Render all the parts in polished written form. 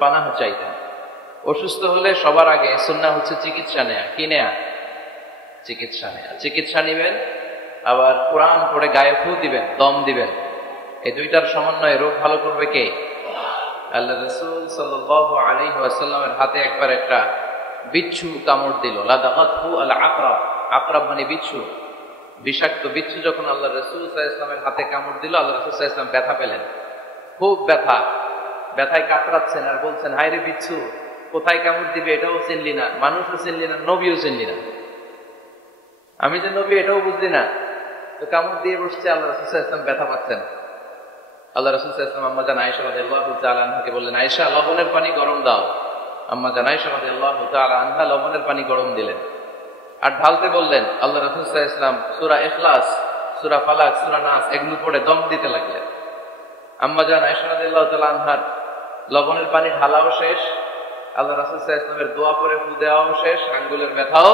পানাহ চাইতেন। অসুস্থ হলে সবার আগে সুন্নাহ হচ্ছে চিকিৎসা নেয়া। কি নেয়া? চিকিৎসা নেয়া। চিকিৎসা নিবেন, আবার কোরআন পড়ে গায়ে ফু দিবেন, দম দিবেন। এই দুইটার সমন্বয়ে রোগ ভালো করবে কে? আল্লাহ রাসূল সাল্লাল্লাহু আলাইহি ওয়াসাল্লামের হাতে একবার একটা বিচ্ছু কামড় দিল। লাদাগাতহু আল আকরাব। আকরাব মানে বিচ্ছু, বিষাক্ত বিচ্ছু। যখন আল্লাহ রাসূল সাল্লাল্লাহু আলাইহি ওয়াসাল্লামের হাতে কামড় দিল, আল্লাহ রাসূল সাল্লাল্লাহু আলাইহি ওয়াসাল্লাম ব্যথা পেলেন, খুব ব্যথা। ব্যথায় কাতরাচ্ছেন আর বলছেন, হায় রে বিচ্ছু, কোথায় কামড় দিবে এটাও চিনলি না, মানুষও চিনলি না, নবীও চিনলি না। আমি যে নবী এটাও বুঝলি না, তো কামড় দিয়ে বসছে। আল্লাহ রাসূল সাল্লাল্লাহু আলাইহি ওয়াসাল্লাম ব্যথা পাচ্ছেন। আল্লাহ রাসূল সাল্লাল্লাহু আলাইহি ওয়াসাল্লাম আম্মা জান আয়েশা রাদিয়াল্লাহু তাআলা আনহাকে বললেন, আয়েশা লবণের পানি গরম দাও। আম্মা জান আয়েশা রাদিয়াল্লাহু তাআলা আনহা লবণের পানি গরম দিলেন আর ঢালতে বললেন। আল্লাহ রাসূল সাল্লাল্লাহু আলাইহি ওয়াসাল্লাম সূরা ইখলাস, সূরা ফালাক, সূরা নাস এগুলো পড়ে দম দিতে লাগলেন। আম্মা জান আয়েশা রাদিয়াল্লাহু তাআলা আনহার লবণের পানি ঢালাও শেষ, আল্লাহ রাসূল সাল্লাল্লাহু আলাইহি ওয়াসাল্লামের দোয়া করে ফু দেওয়াও শেষ, আঙ্গুলের ব্যথাও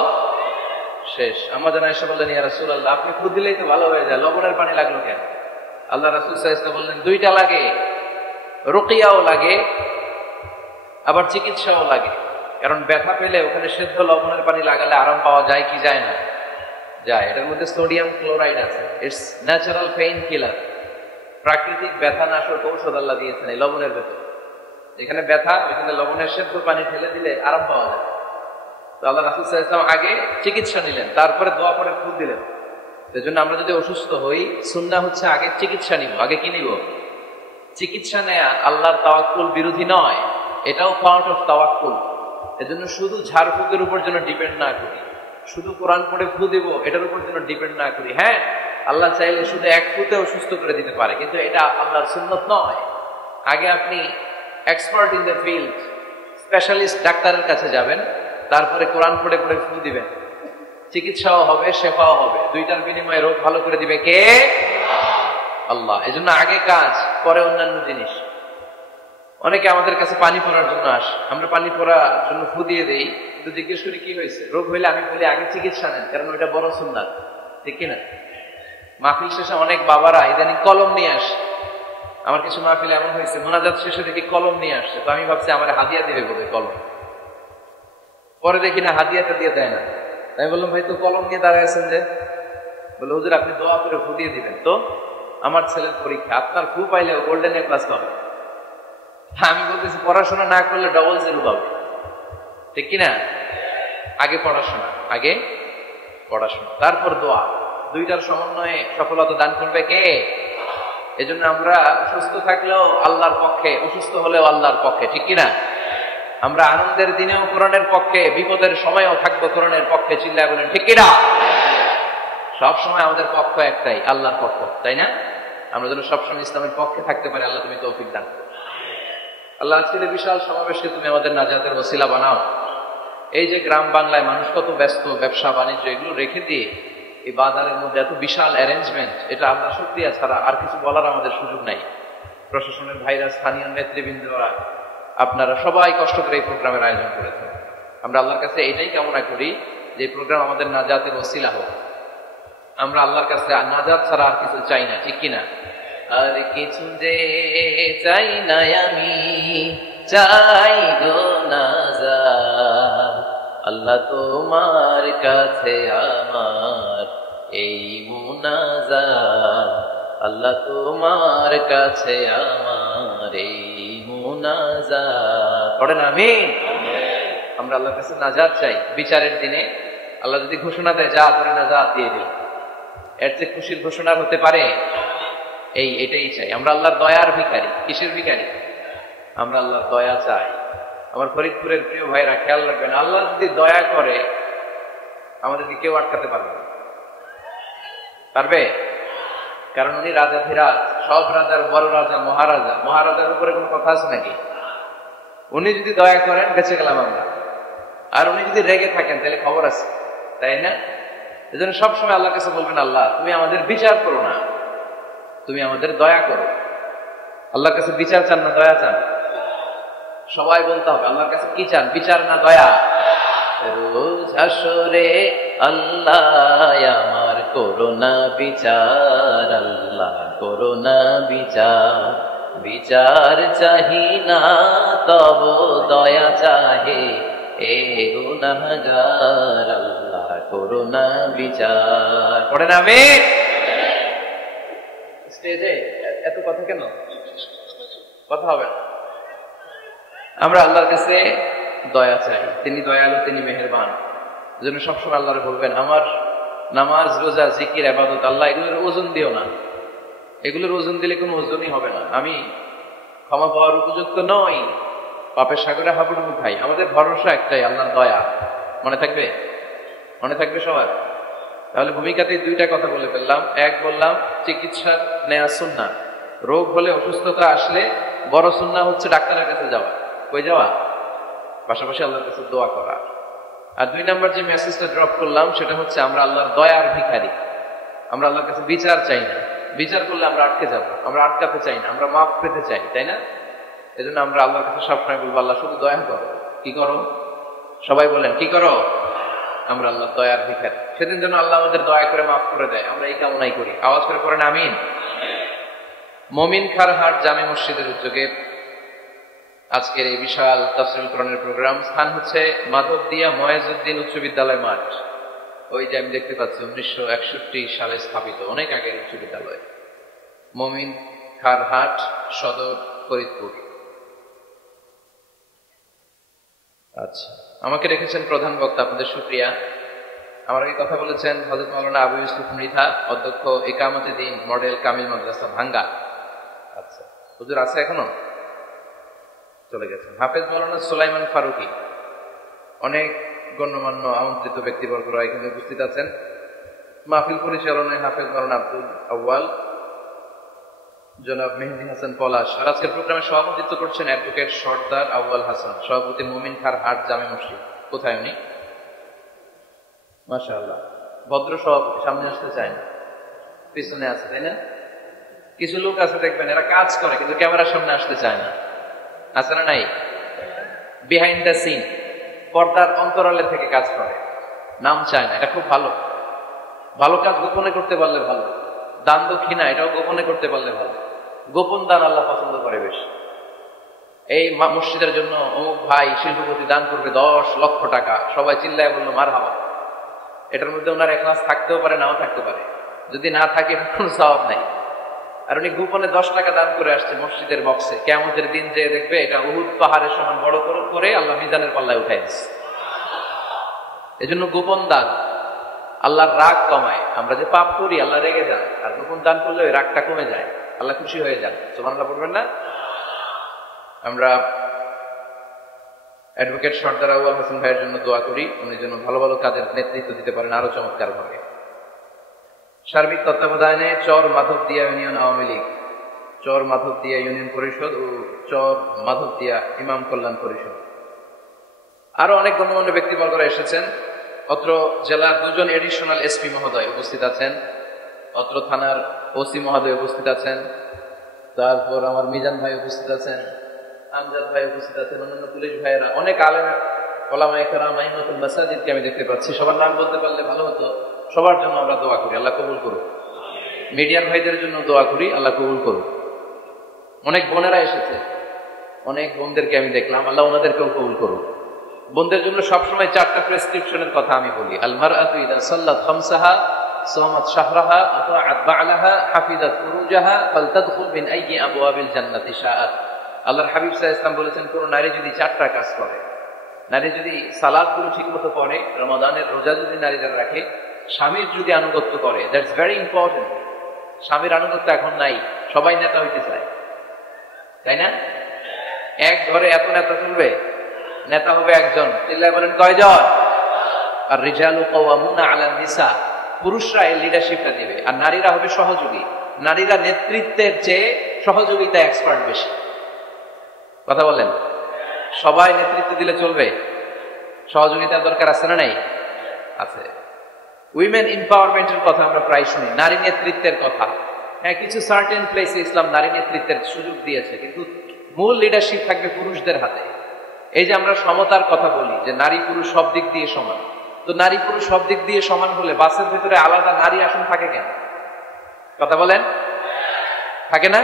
শেষ। আম্মা জান আয়েশা বললেন, ইয়া রাসূলুল্লাহ, আপনি ফু দিলেই তো ভালো হয়ে যায়, লবণের পানি লাগলো কেন? আল্লাহ রাসূল সাল্লাল্লাহু আলাইহি ওয়াসাল্লাম বললেন, দুইটা লাগে, রুকিয়াও লাগে আবার চিকিৎসাও লাগে। কারণ ব্যথা পেলে ওখানে সেদ্ধ লবণের পানি লাগালে আরাম পাওয়া যায় কি যায় না? যায়। এটার মধ্যে সোডিয়াম ক্লোরাইড আছে, ইটস ন্যাচারাল পেইন কিলার। প্রাকৃতিক ব্যথা নাশক ঔষধ আল্লাহ দিয়েছেন এই লবণের ভেতর। যেখানে ব্যথা ওইখানে লবণের সেদ্ধ পানি ঢেলে দিলে আরাম পাওয়া যায়। তো আল্লাহ রাসূল সাল্লাল্লাহু আলাইহি ওয়াসাল্লাম আগে চিকিৎসা নিলেন, তারপরে দোয়া পড়ে ফু দিলেন। সেজন্য আমরা যদি অসুস্থ হই, সুন্নাহ হচ্ছে আগে চিকিৎসা নিব। আগে কি নিব? চিকিৎসা নেয়া আল্লাহর তাওয়াক্কুল বিরোধী নয়, এটাও পার্ট অফ তাওয়াক্কুল। এজন্য শুধু ঝাড়ফুঁকের উপর যেন ডিপেন্ড না করি, শুধু কোরআন পড়ে ফু দিব এটার উপর যেন ডিপেন্ড না করি। হ্যাঁ, আল্লাহ চাইলে শুধু এক ফুতেও সুস্থ করে দিতে পারে, কিন্তু এটা আল্লাহর সুন্নত নয়। আগে আপনি expert in the field, specialist ডাক্তারের কাছে যাবেন, তারপরে কোরআন পড়ে পড়ে ফু দিবেন। চিকিৎসাও হবে, শেফাও হবে। দুইটার বিনিময়ে রোগ ভালো করে দিবে কে? আল্লাহ। এজন্য আগে কাজ, পরে অন্যান্য জিনিস। অনেকে আমাদের কাছে পানি পড়ার জন্য আসে, আমরা পানি পড়ার জন্য ফু দিয়ে দেই, কিন্তু জিজ্ঞেস করি কি হয়েছে। রোগ হইলে আমি বলি আগে চিকিৎসা নেন, কারণ ওইটা বড় সুন্নাত, ঠিক কিনা? মাহফিল শেষে অনেক বাবারা ইদানিং কলম নিয়ে আসে। আমার কিছু মাহফিলে এমন হয়েছে, মোনাজাত শেষে দেখি কলম নিয়ে আসছে। তো আমি ভাবছি আমার হাদিয়া দিবে বলে কলম, পরে দেখি না হাদিয়াটা দিয়ে দেয় না। আমি বললাম, ভাই তো কলম নিয়ে দাঁড়ায় আছেন যে? বলে, হুজুর আপনি দোয়া করে ফু দিয়ে দিবেন। তো আমার ছেলের পরীক্ষা, আপনার ফু পাইলে গোল্ডেন এ প্লাস পাবে। আমি বলতেছি পড়াশোনা না করলে ডবল জিরো পাবে, ঠিক কিনা? আগে পড়াশোনা, আগে পড়াশোনা, তারপর দোয়া। দুইটার সমন্বয়ে সফলতা দান করবে কে? এজন্য আমরা সুস্থ থাকলেও আল্লাহর পক্ষে, অসুস্থ হলেও আল্লাহর পক্ষে, ঠিক কিনা? আমরা আনন্দের দিনেও কোরআনের পক্ষে, বিপদের সময়ও থাকবো কোরআনের পক্ষে। চিল্লায় বলেন ঠিক কিনা? সব সময় আমাদের পক্ষ একটাই, আল্লাহর পক্ষ, তাই না? আমরা যেন সবসময় ইসলামের পক্ষে থাকতে পারি। আল্লাহ তুমি তৌফিক দান করো। আল্লাহ আজকের বিশাল সমাবেশকে তুমি আমাদের নাজাতের ওসিলা বানাও। এই যে গ্রাম বাংলায় মানুষ কত ব্যস্ত, ব্যবসা বাণিজ্য এগুলো রেখে দিয়ে এই বাজারের মধ্যে এত বিশাল অ্যারেঞ্জমেন্ট, এটা আল্লাহ শুকরিয়া ছাড়া আর কিছু বলার আমাদের সুযোগ নাই। প্রশাসনের ভাইরা, স্থানীয় নেতৃবৃন্দরা, আপনারা সবাই কষ্ট করে এই প্রোগ্রামের আয়োজন করেছেন। আমরা আল্লাহর কাছে এটাই কামনা করি যে প্রোগ্রাম আমাদের নাজাতের ওসিলা হোক। আমরা আল্লাহর কাছে নাজাত ছাড়া আর কিছু চাই না, ঠিক কিনা? আর কিছু যে চাই না আমি, চাই গো নাজাত। আল্লাহ তোমার কাছে আমার এই মুনাজাত, আল্লাহ তোমার কাছে আমার এই মুনাজাত। পড়েন আমিন। আমরা আল্লাহর কাছে নাজাত চাই। বিচারের দিনে আল্লাহ যদি ঘোষণা দেয় যা তোরে নাজাত দিয়ে দিল, এর চেয়ে খুশির ঘোষণা হতে পারে? এটাই চাই। আমরা আল্লাহর দয়ার ভিখারি। কিসের ভিখারি? আমরা আল্লাহর দয়া চাই। আমার ফরিদপুরের প্রিয় ভাইরা খেয়াল রাখবেন, আল্লাহ যদি দয়া করে আমাদেরকে কেউ আটকাতে পারবে না। পারবে? কারণ উনি রাজাধিরাজ, সব রাজার বড় রাজা, মহারাজা। মহারাজার উপরে কোনো কথা আছে নাকি? উনি যদি দয়া করেন বেঁচে গেলাম আমরা। আর উনি যদি রেগে থাকেন তাহলে খবর আছে, তাই না? এজন্য সবসময় আল্লাহর কাছে বলবেন, আল্লাহ তুমি আমাদের বিচার করো না, তুমি আমাদের দয়া করো। আল্লাহর কাছে বিচার চান না দয়া চান? সবাই বলতে হবে আল্লাহর কাছে কি চান, বিচার না দয়া? রোজ হাসরে আল্লাহ আমার করোনা বিচার, আল্লাহ করোনা বিচার। বিচার চাহি না তব দয়া চাহে এ গুনাহগার, আল্লাহ করুণা বিচার। পড়ে না আমি স্টেজে এত কথা কেন? কথা হবে না। আমরা আল্লাহর কাছে দয়া চাই, তিনি দয়ালু, তিনি মেহেরবান। যেন সবসময় আল্লাহরে বলবেন, আমার নামাজ, রোজা, জিকির, ইবাদত, আল্লাহ এগুলোর ওজন দিও না। এগুলোর ওজন দিলে কোনো ওজনই হবে না। আমি ক্ষমা পাওয়ার উপযুক্ত নই, পাপের সাগরে হাবুডুবু খাই। আমাদের ভরসা একটাই, আল্লাহর দয়া। মনে থাকবে? মনে থাকবে সবার? তাহলে ভূমিকাতে দুইটা কথা বলে ফেললাম। এক বললাম চিকিৎসা নেয়া সুন্নাহ, রোগ হলে, অসুস্থতা আসলে বড় সুন্নাহ হচ্ছে ডাক্তারের কাছে যাওয়া। কই যাওয়া? পাশাপাশি আল্লাহর কাছে দোয়া করা। আর দুই নাম্বার যে মেসেজটা ড্রপ করলাম সেটা হচ্ছে আমরা আল্লাহর দয়ার ভিখারি। আমরা আল্লাহর কাছে বিচার চাই না। বিচার করলে আমরা আটকে যাব, আমরা আটকাতে চাই না, আমরা মাফ পেতে চাই, তাই না? এই জন্য আমরা আল্লাহর কাছে সবসময় বলবো, আল্লাহ শুধু দয়া করো। কি করো? সবাই বলেন কি করো? আমরা আল্লাহর দয়ার ভিখারি। সেদিন যেন আল্লাহ আমাদের দয়া করে মাফ করে দেয়, আমরা এই কামনাই করি। আওয়াজ করে পড়েন আমিন। মমিন খারহাট জামে মসজিদের উদ্যোগে আজকের এই বিশাল তাফসীরুল কোরআনের প্রোগ্রাম। স্থান হচ্ছে মাধবদিয়া ময়েজউদ্দিন উচ্চ বিদ্যালয় মাঠ। ওই যে আমি দেখতে পাচ্ছি 1961 সালে স্থাপিত, অনেক আগের উচ্চ বিদ্যালয়। মমিন খারহাট, সদর, ফরিদপুর। আচ্ছা, আমাকে রেখেছেন প্রধান বক্তা, আপনাদের শুকরিয়া। আমার আগে কথা বলেছেন হযরত মাওলানা আবু ইউসুফ মৃধা, অধ্যক্ষ ইকামতে দ্বীন মডেল কামিল মাদ্রাসা ভাঙ্গা। আচ্ছা, হুজুর আছে এখনো? চলে গেছেন। হাফেজ মাওলানা সুলাইমান ফারুকী, অনেক গণ্যমান্য আমন্ত্রিত ব্যক্তিবর্গরা এখানে উপস্থিত আছেন। মাহফিল পরিচালনায় হাফেজ মাওলানা আব্দুল আউয়াল, জনাব মেহেদী হাসান পলাশ। আর আজকের প্রোগ্রামে সভাপতিত্ব করছেন অ্যাডভোকেট সর্দার আউয়াল হাসান, সভাপতি মুমিন খারহাট জামে মসজিদ। কোথায় উনি? মাশাআল্লাহ, ভদ্র সভাপতি, সামনে আসতে চায় না, পিছনে আছে, তাই না? কিছু লোক আছে দেখবেন, এরা কাজ করে কিন্তু ক্যামেরার সামনে আসতে চায় না, আছে না নাই? বিহাইন্ড দ্য সিন, পর্দার অন্তরালে থেকে কাজ করে, নাম চায় না। এটা খুব ভালো। ভালো কাজ গোপনে করতে পারলে ভালো। দান দক্ষিণা এটাও গোপনে করতে পারলে ভালো। গোপন দান আল্লাহ পছন্দ করে বেশি। এই মসজিদের জন্য অমুক ভাই শিল্পপতি দান করবে 10 লক্ষ টাকা, সবাই চিল্লায় বললো মারহাবা। এটার মধ্যে ওনার এখলাস থাকতেও পারে, নাও থাকতে পারে। যদি না থাকে কোনো সওয়াব নাই। আর উনি গোপনে 10 টাকা দান করে আসছে মসজিদের বক্সে। কিয়ামতের দিন যে দেখবে এটা উহুদ পাহাড়ের সমান বড় করে আল্লাহ মিজানের পাল্লায় উঠাই দিচ্ছে। এজন্য গোপন দান আল্লাহর রাগ কমায়। আমরা যে পাপ করি আল্লাহ রেগে যান, আর গোপন দান করলে ওই রাগটা কমে যায়, আল্লাহ খুশি হয়ে যান। সুবহানাল্লাহ বলবেন না? আমরা অ্যাডভোকেট সর্দার আউয়াল হোসেন ভাইয়ের জন্য দোয়া করি, উনি যেন ভালো ভালো কাজের নেতৃত্ব দিতে পারেন আরো চমৎকার ভাবে। সার্বিক তত্ত্বাবধানে চর মাধবদিয়া ইউনিয়ন আওয়ামী লীগ, চর মাধবদিয়া ইউনিয়ন পরিষদ ও চর মাধবদিয়া ইমাম কল্যাণ পরিষদ, আরো অনেক গণ্যমান্য ব্যক্তিবর্গরা এসেছেন। অত্র জেলার 2জন এডিশনাল এসপি মহোদয় উপস্থিত আছেন, অত্র থানার ওসি মহোদয় উপস্থিত আছেন, তারপর আমার মিজান ভাই উপস্থিত আছেন, আমজাদ ভাই উপস্থিত আছেন, অন্যান্য পুলিশ ভাইয়েরা, অনেক আলেম ওলামায়ে কেরাম, আইম্মাতুল মাসাজিদকে আমি দেখতে পাচ্ছি। সবার নাম বলতে পারলে ভালো হতো। সবার জন্য আমরা দোয়া করি, আল্লাহ কবুল করুক। মিডিয়ার ভাইদের জন্য দোয়া করি, আল্লাহ কবুল করুক। অনেক বোনেরা এসেছে, অনেক বোনদেরকে আমি দেখলাম, আল্লাহ ওনাদেরকেও কবুল করুক। বোনদের জন্য সবসময় 4টা প্রেসক্রিপশনের কথা আমি বলি। আল মারআতু ইযা সাল্লাত খামসাহা সামাত শাহরাহা আতাআত বা'লাহা হাফিজাত ফুরুজাহা ফালতাদখুল মিন আইয়ি আবওয়াবিল জান্নাতি শাআত। আল্লাহর হাবিব সাল্লাল্লাহু আলাইহি ওয়াসাল্লাম বলেছেন, কোন নারী যদি 4টা কাজ করে, নারী যদি সালাতগুলো ঠিকমতো পড়ে, রমাদানের রোজা যদি নারীরা রাখে, স্বামীর যদি আনুগত্য করে, দ্যাটস ভেরি ইম্পর্টেন্ট। স্বামীর আনুগত্য এখন নাই, সবাই নেতা হইতে চায়, তাই না? এক ঘরে এত নেতা চলবে? নেতা হবে একজন। চিল্লায় বলেন কয়জন? আর রিজালু কাওয়ামুনা আলান নিসা, পুরুষরা এই লিডারশিপটা দিবে, আর নারীরা হবে সহযোগী। নারীরা নেতৃত্বের চেয়ে সহযোগিতায় এক্সপার্ট বেশি। কথা বলেন, সবাই নেতৃত্ব দিলে চলবে? সহযোগিতার দরকার আছে না নাই? আছে। উইমেন এম্পাওয়ারমেন্টের কথা আমরা প্রায় শুনি, নারী নেতৃত্বের কথা। হ্যাঁ, কিছু সার্টেন প্লেসে ইসলাম নারী নেতৃত্বের সুযোগ দিয়েছে, কিন্তু মূল লিডারশিপ থাকবে পুরুষদের হাতে। এই যে আমরা সমতার কথা বলি, যে নারী পুরুষ সব দিক দিয়ে সমান, তো নারী পুরুষ সব দিক দিয়ে সমান হলে বাসের ভিতরে আলাদা নারী আসন থাকে কেন? কথা বলেন, থাকে না?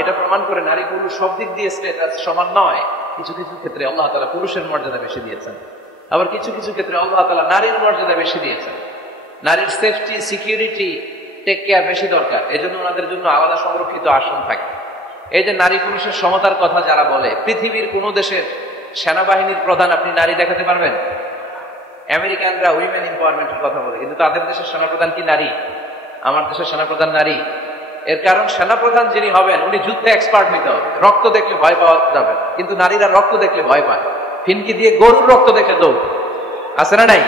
এটা প্রমাণ করে নারী পুরুষ সব দিক দিয়ে স্ট্যাটাস সমান নয়। কিছু কিছু ক্ষেত্রে আল্লাহ তাআলা পুরুষের মর্যাদা বেশি দিয়েছেন, আবার কিছু কিছু ক্ষেত্রে আল্লাহ তাআলা নারীর মর্যাদা বেশি দিয়েছেন। নারীর সেফটি, সিকিউরিটি, টেক কেয়ার বেশি দরকার, এজন্য ওনাদের জন্য আলাদা সংরক্ষিত আসন থাকে। এই যে নারী পুরুষের সমতার কথা যারা বলে, পৃথিবীর কোন দেশের সেনাবাহিনীর প্রধান আপনি নারী দেখাতে পারবেন? আমেরিকানরা উইমেন এম্পাওয়ারমেন্টের কথা বলে, কিন্তু তাদের দেশের সেনাপ্রধান কি নারী? আমার দেশের সেনাপ্রধান নারী। এর কারণ সেনাপ্রধান যিনি হবেন উনি যুদ্ধে এক্সপার্ট হইতে হবে, রক্ত দেখলে ভয় পাওয়া যাবে, কিন্তু নারীরা রক্ত দেখলে ভয় পায়, ফিনকি দিয়ে গরুর রক্ত দেখে দৌড়, আছে না নাই?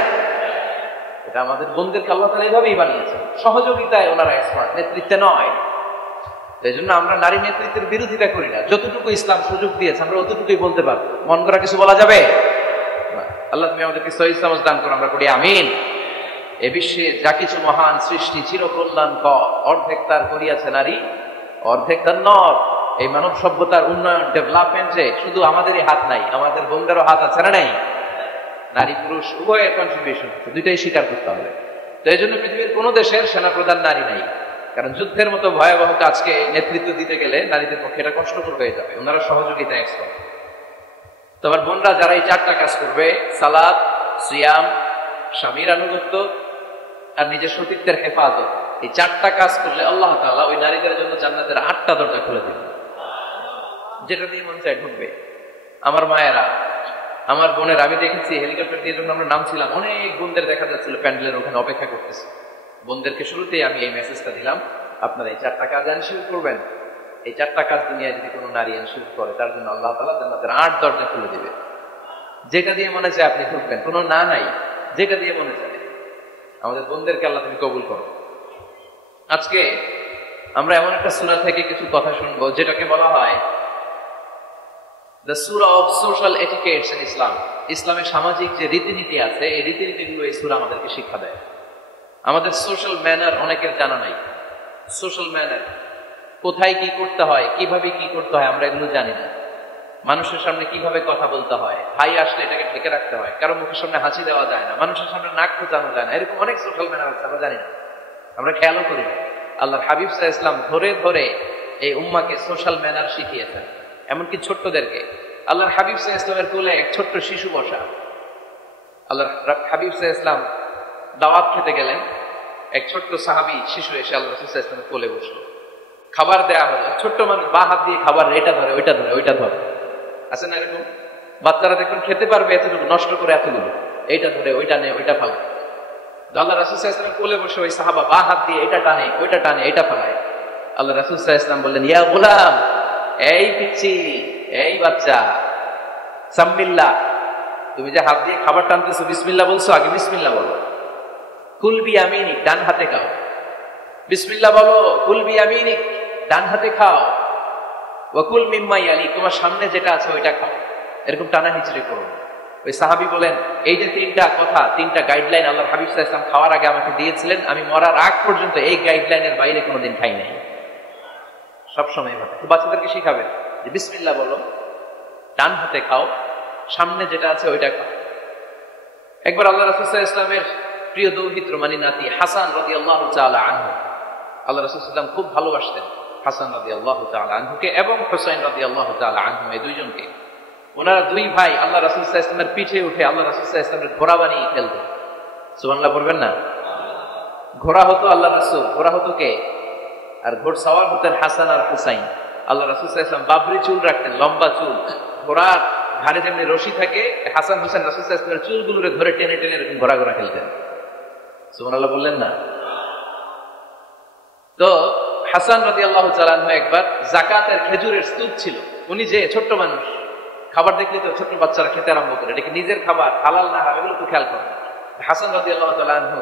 এটা আমাদের বোনদেরকে আল্লাহ তাআলা এইভাবেই বানিয়েছে, সহযোগিতায় ওনারা এক্সপার্ট, নেতৃত্বে নয়। এই জন্য আমরা নারী নেতৃত্বের বিরোধিতা করি না, যতটুকু ইসলাম সুযোগ দিয়েছে আমরা অতটুকুই বলতে পারবো। মন করা কিছু বলা যাবে? আল্লাহ তুমি আমাদেরকে সহিহ সমাজ দান করো, আমরা পড়ি আমিন। এ বিশ্বে যা কিছু মহান সৃষ্টি চিরকল্যাণকর, অর্ধেক তার করিয়াছে নারী, অর্ধেক তার নর। এই মানব সভ্যতার উন্নয়ন, ডেভেলপমেন্টে শুধু আমাদেরই হাত নাই, আমাদের বোনদেরও হাত আছে না নাই? নারী পুরুষ উভয়ের কন্ট্রিবিউশন, দুইটাই স্বীকার করতে হবে। তো এই জন্য পৃথিবীর কোন দেশের সেনাপ্রধান নারী নাই, কারণ যুদ্ধের মতো ভয়াবহ কাজকে নেতৃত্ব দিতে গেলে নারীদের পক্ষে এটা কষ্টকর হয়ে যাবে, ওনারা সহযোগিতা এক্সপার্ট। তোমার বোনরা যারা এই 4টা কাজ করবে, সালাত, সিয়াম, স্বামীর আনুগত্য আর নিজের সতীত্বের হেফাজত, এই 4টা কাজ করলে আল্লাহ তাআলা ওই নারীদের জন্য জান্নাতের 8টা দরজা খুলে দেবে, যেটা দিয়ে মন চায় ঢুকবে। আমার মায়েরা, আমার বোনের, আমি দেখেছি হেলিকপ্টার দিয়ে যখন আমরা নামছিলাম, অনেক বোনদের দেখা যাচ্ছিল প্যান্ডেলের ওখানে অপেক্ষা করতেছে। বোনদেরকে শুরুতেই আমি এই মেসেজটা দিলাম, আপনারা এই 4টা কাজ এনশিওর করবেন। এই 4টা কাজ দুনিয়ায় যদি কোনো নারী এনশিওর করে, তার জন্য আল্লাহ তাআলা জান্নাতের 8 দরজা খুলে দিবে। যেটা দিয়ে মনে চায় আপনি ঢুকবেন, কোনো না নাই, যেটা দিয়ে মনে চায়। আমাদের বোনদেরকে আল্লাহ তুমি কবুল করো। আজকে আমরা এমন একটা সূরা থেকে কিছু কথা শুনবো যেটাকে বলা হয় দ্য সূরা of social etiquettes in Islam. ইসলামের সামাজিক যে রীতিনীতি আছে, এই রীতিনীতিগুলো এই সূরা আমাদেরকে শিক্ষা দেয়। আমাদের সোশ্যাল ম্যানার অনেকের জানা নাই। সোশ্যাল ম্যানার, কোথায় কি করতে হয়, কিভাবে কি করতে হয়, আমরা এগুলো জানি না। মানুষের সামনে কিভাবে কথা বলতে হয়, হাই আসলে এটাকে ঢেকে রাখতে হয়, কারো মুখের সামনে হাসি দেওয়া যায় না, মানুষের সামনে নাক খোঁচানো যায় না, এরকম অনেক সোশ্যাল ম্যানার আছে, আমরা জানি না, আমরা খেয়ালও করি না। আল্লাহর হাবিব সাল্লাল্লাহু আলাইহি ওয়াসাল্লাম ধরে ধরে এই উম্মাহকে সোশ্যাল ম্যানার শিখিয়েছেন, এমনকি ছোট্টদেরকে। আল্লাহর হাবিব সাল্লাল্লাহু আলাইহি ওয়াসাল্লামের কোলে এক ছোট্ট শিশু বসা। আল্লাহর হাবিব সাল্লাল্লাহু আলাইহি ওয়াসাল্লাম দাওয়াত খেতে গেলেন, এক ছোট্ট সাহাবী শিশু এসে আল্লাহ রাসূল সাল্লাল্লাহু আলাইহি ওয়াসাল্লামের কোলে বসলো। খাবার দেয়া হলো, ছোট্ট মানুষ বা হাত দিয়ে খাবার এটা ধরে ওইটা ধরে ওইটা ধরে, আছে না এরকম? বাচ্চারা দেখুন খেতে পারবে এতটুকু, নষ্ট করে এতগুলো, এইটা ধরে ওইটা নেই ওইটা ফেলে। আল্লাহ রাসূল সাল্লাল্লাহু আলাইহি ওয়াসাল্লাম কোলে বসে ওই সাহাবা বা হাত দিয়ে এটা টানে ওইটা টানে এটা ফেলায়। আল্লাহ রাসূল সাল্লাল্লাহু আলাইহি ওয়াসাল্লাম বললেন, ইয়া গোলাম, এই পিচ্চি, এই বাচ্চা, সাম্মিল্লাহ, তুমি যে হাত দিয়ে খাবার টানতেছো, বিসমিল্লাহ বলছো, আগে বিসমিল্লাহ বলো। কুল বিয়ামিনিক, ডান হাতে খাও। বিসমিল্লাহ বলো, কুল বিয়ামিনিক, ডান হাতে খাও। ওয়াকুল মিম্মা ইয়ালি, তোমার সামনে যেটা আছে ওইটা খাও। এরকম টানা হিচড়ে করো। ওই সাহাবী বলেন, এই যে 3টা কথা, 3টা গাইডলাইন আল্লাহর হাবিব সাল্লাল্লাহু আলাইহি ওয়াসাল্লাম খাওয়ার আগে আমাকে দিয়েছিলেন, আমি মরার আগ পর্যন্ত এই গাইডলাইনের বাইরে কোনোদিন খাই নাই। সবসময় এভাবে তো বাচ্চাদেরকে শিখাবেন যে বিসমিল্লাহ বলো, ডান হাতে খাও, সামনে যেটা আছে ওইটা খাও। একবার আল্লাহ রাসূল সাল্লাল্লাহু আলাইহি ওয়াসাল্লামের প্রিয় দৌহিত্র মানে নাতি হাসান রাদিয়াল্লাহু তাআলা আনহু, আল্লাহ রাসূল সাল্লাল্লাহু আলাইহি ওয়াসাল্লাম খুব ভালোবাসতেন হাসান রাদিয়াল্লাহু তাআলা আনহুকে এবং হুসাইন রাদিয়াল্লাহু তাআলা আনহু, এই দুইজনকে। ওনারা দুই ভাই আল্লাহ রাসূল সাল্লাল্লাহু আলাইহি ওয়াসাল্লামের পিঠে উঠে আল্লাহ রাসূল সাল্লাল্লাহু আলাইহি ওয়াসাল্লামের ঘোড়া বানিয়ে খেলতেন। সুবহানাল্লাহ পড়বেন না? ঘোড়া হতো আল্লাহ রাসূল, ঘোড়া হতো কে? আর ঘোড়সাওয়ার হতেন হাসান আর হুসাইন। আল্লাহ রাসূল সাল্লাল্লাহু আলাইহি ওয়াসাল্লাম বাবরি চুল রাখতেন, লম্বা চুল, ঘোড়ার ঘাড়ে যেমনি রশি থাকে, হাসান হুসাইন রাসূল সাল্লাল্লাহু আলাইহি ওয়াসাল্লামের চুলগুলোরে ধরে টেনে টেনে এরকম ঘোড়া ঘোড়া খেলতেন। সুবহানাল্লাহ বললেন না? তো হাসান রাদিয়াল্লাহু তাআলা আনহু একবার যাকাতের খেজুরের স্তূপ ছিল, উনি যে ছোট্ট মানুষ, খাবার দেখলে তো ছোট্ট বাচ্চারা খেতে আরম্ভ করে, এটা কি নিজের খাবার, হালাল না হারাম এগুলো তো খেয়াল করেন। হাসান রাদিয়াল্লাহু তাআলা আনহু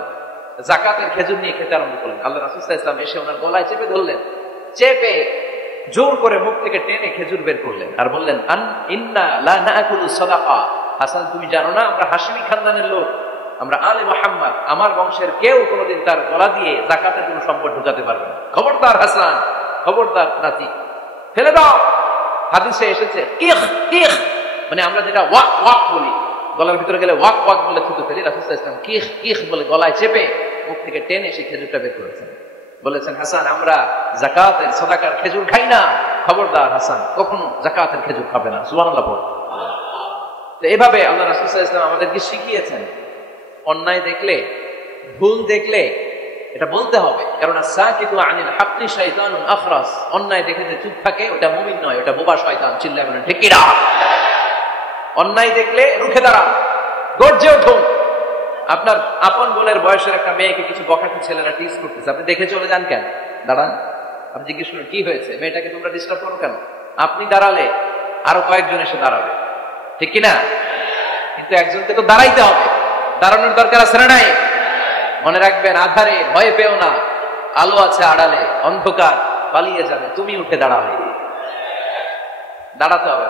যাকাতের খেজুর নিয়ে খেতে আরম্ভ করলেন। আল্লাহ রাসূল সাল্লাল্লাহু আলাইহি ওয়াসাল্লাম এসে ওনার গলায় চেপে ধরলেন, চেপে জোর করে মুখ থেকে টেনে খেজুর বের করলেন আর বললেন, ইন্না লা নাকুলু সাদাকা, হাসান তুমি জানো না আমরা হাশিমি খানদানের লোক, আমরা আলে মুহাম্মদ, আমার বংশের কেউ কোনোদিন তার গলা দিয়ে যাকাতের কোনো সম্পদ ঢুকাতে পারবে না। খবরদার হাসান, খবরদার নাতি, ফেলে দাও। হাদিসে এসেছে কিখ কিখ, মানে আমরা যেটা ওয়াক ওয়াক বলি, গলার ভিতরে গেলে ওয়াক ওয়াক বলে থুতু ফেলি, রাসূল সাল্লাল্লাহু আলাইহি ওয়াসাল্লাম কিখ কিখ বলে গলায় চেপে মুখ থেকে টেনে সেই খেজুরটা বের করেছেন। বলেছেন, হাসান আমরা যাকাতের সাদাকার খেজুর খাই না, খবরদার হাসান কখনো যাকাতের খেজুর খাবে না। সুবহানাল্লাহ বল। তো এভাবে আল্লাহ রাসূল সাল্লাল্লাহু আলাইহি ওয়াসাল্লাম আমাদেরকে শিখিয়েছেন, অন্যায় দেখলে, ভুল দেখলে এটা বলতে হবে। কারণ সাকিতু আনিল হাক্কি শাইতানুন আখরাস, অন্যায় দেখে যে চুপ থাকে ওটা মুমিন নয়, ওটা বোবা শয়তান। চিল্লায় বলেন ঠিক কিনা? অন্যায় দেখলে রুখে দাঁড়ান, গর্জে উঠুন। আপনার আপন বোনের বয়সের একটা মেয়েকে কিছু বখাটে ছেলেরা টিজ করতেছে, আপনি দেখে চলে যান কেন? দাঁড়ান, আপনি জিজ্ঞেস করেন কি হয়েছে, মেয়েটাকে তোমরা ডিস্টার্ব করো কেন? আপনি দাঁড়ালে আরো কয়েকজন এসে দাঁড়াবে, ঠিক কিনা? কিন্তু একজনকে তো দাঁড়াইতে হবে, দাঁড়ানোর দরকার আছে না নাই? মনে রাখবেন, আধারে ভয় পেও না, আলো আছে আড়ালে, অন্ধকার পালিয়ে যাবে, তুমি উঠে দাঁড়াবে। দাঁড়াতে হবে।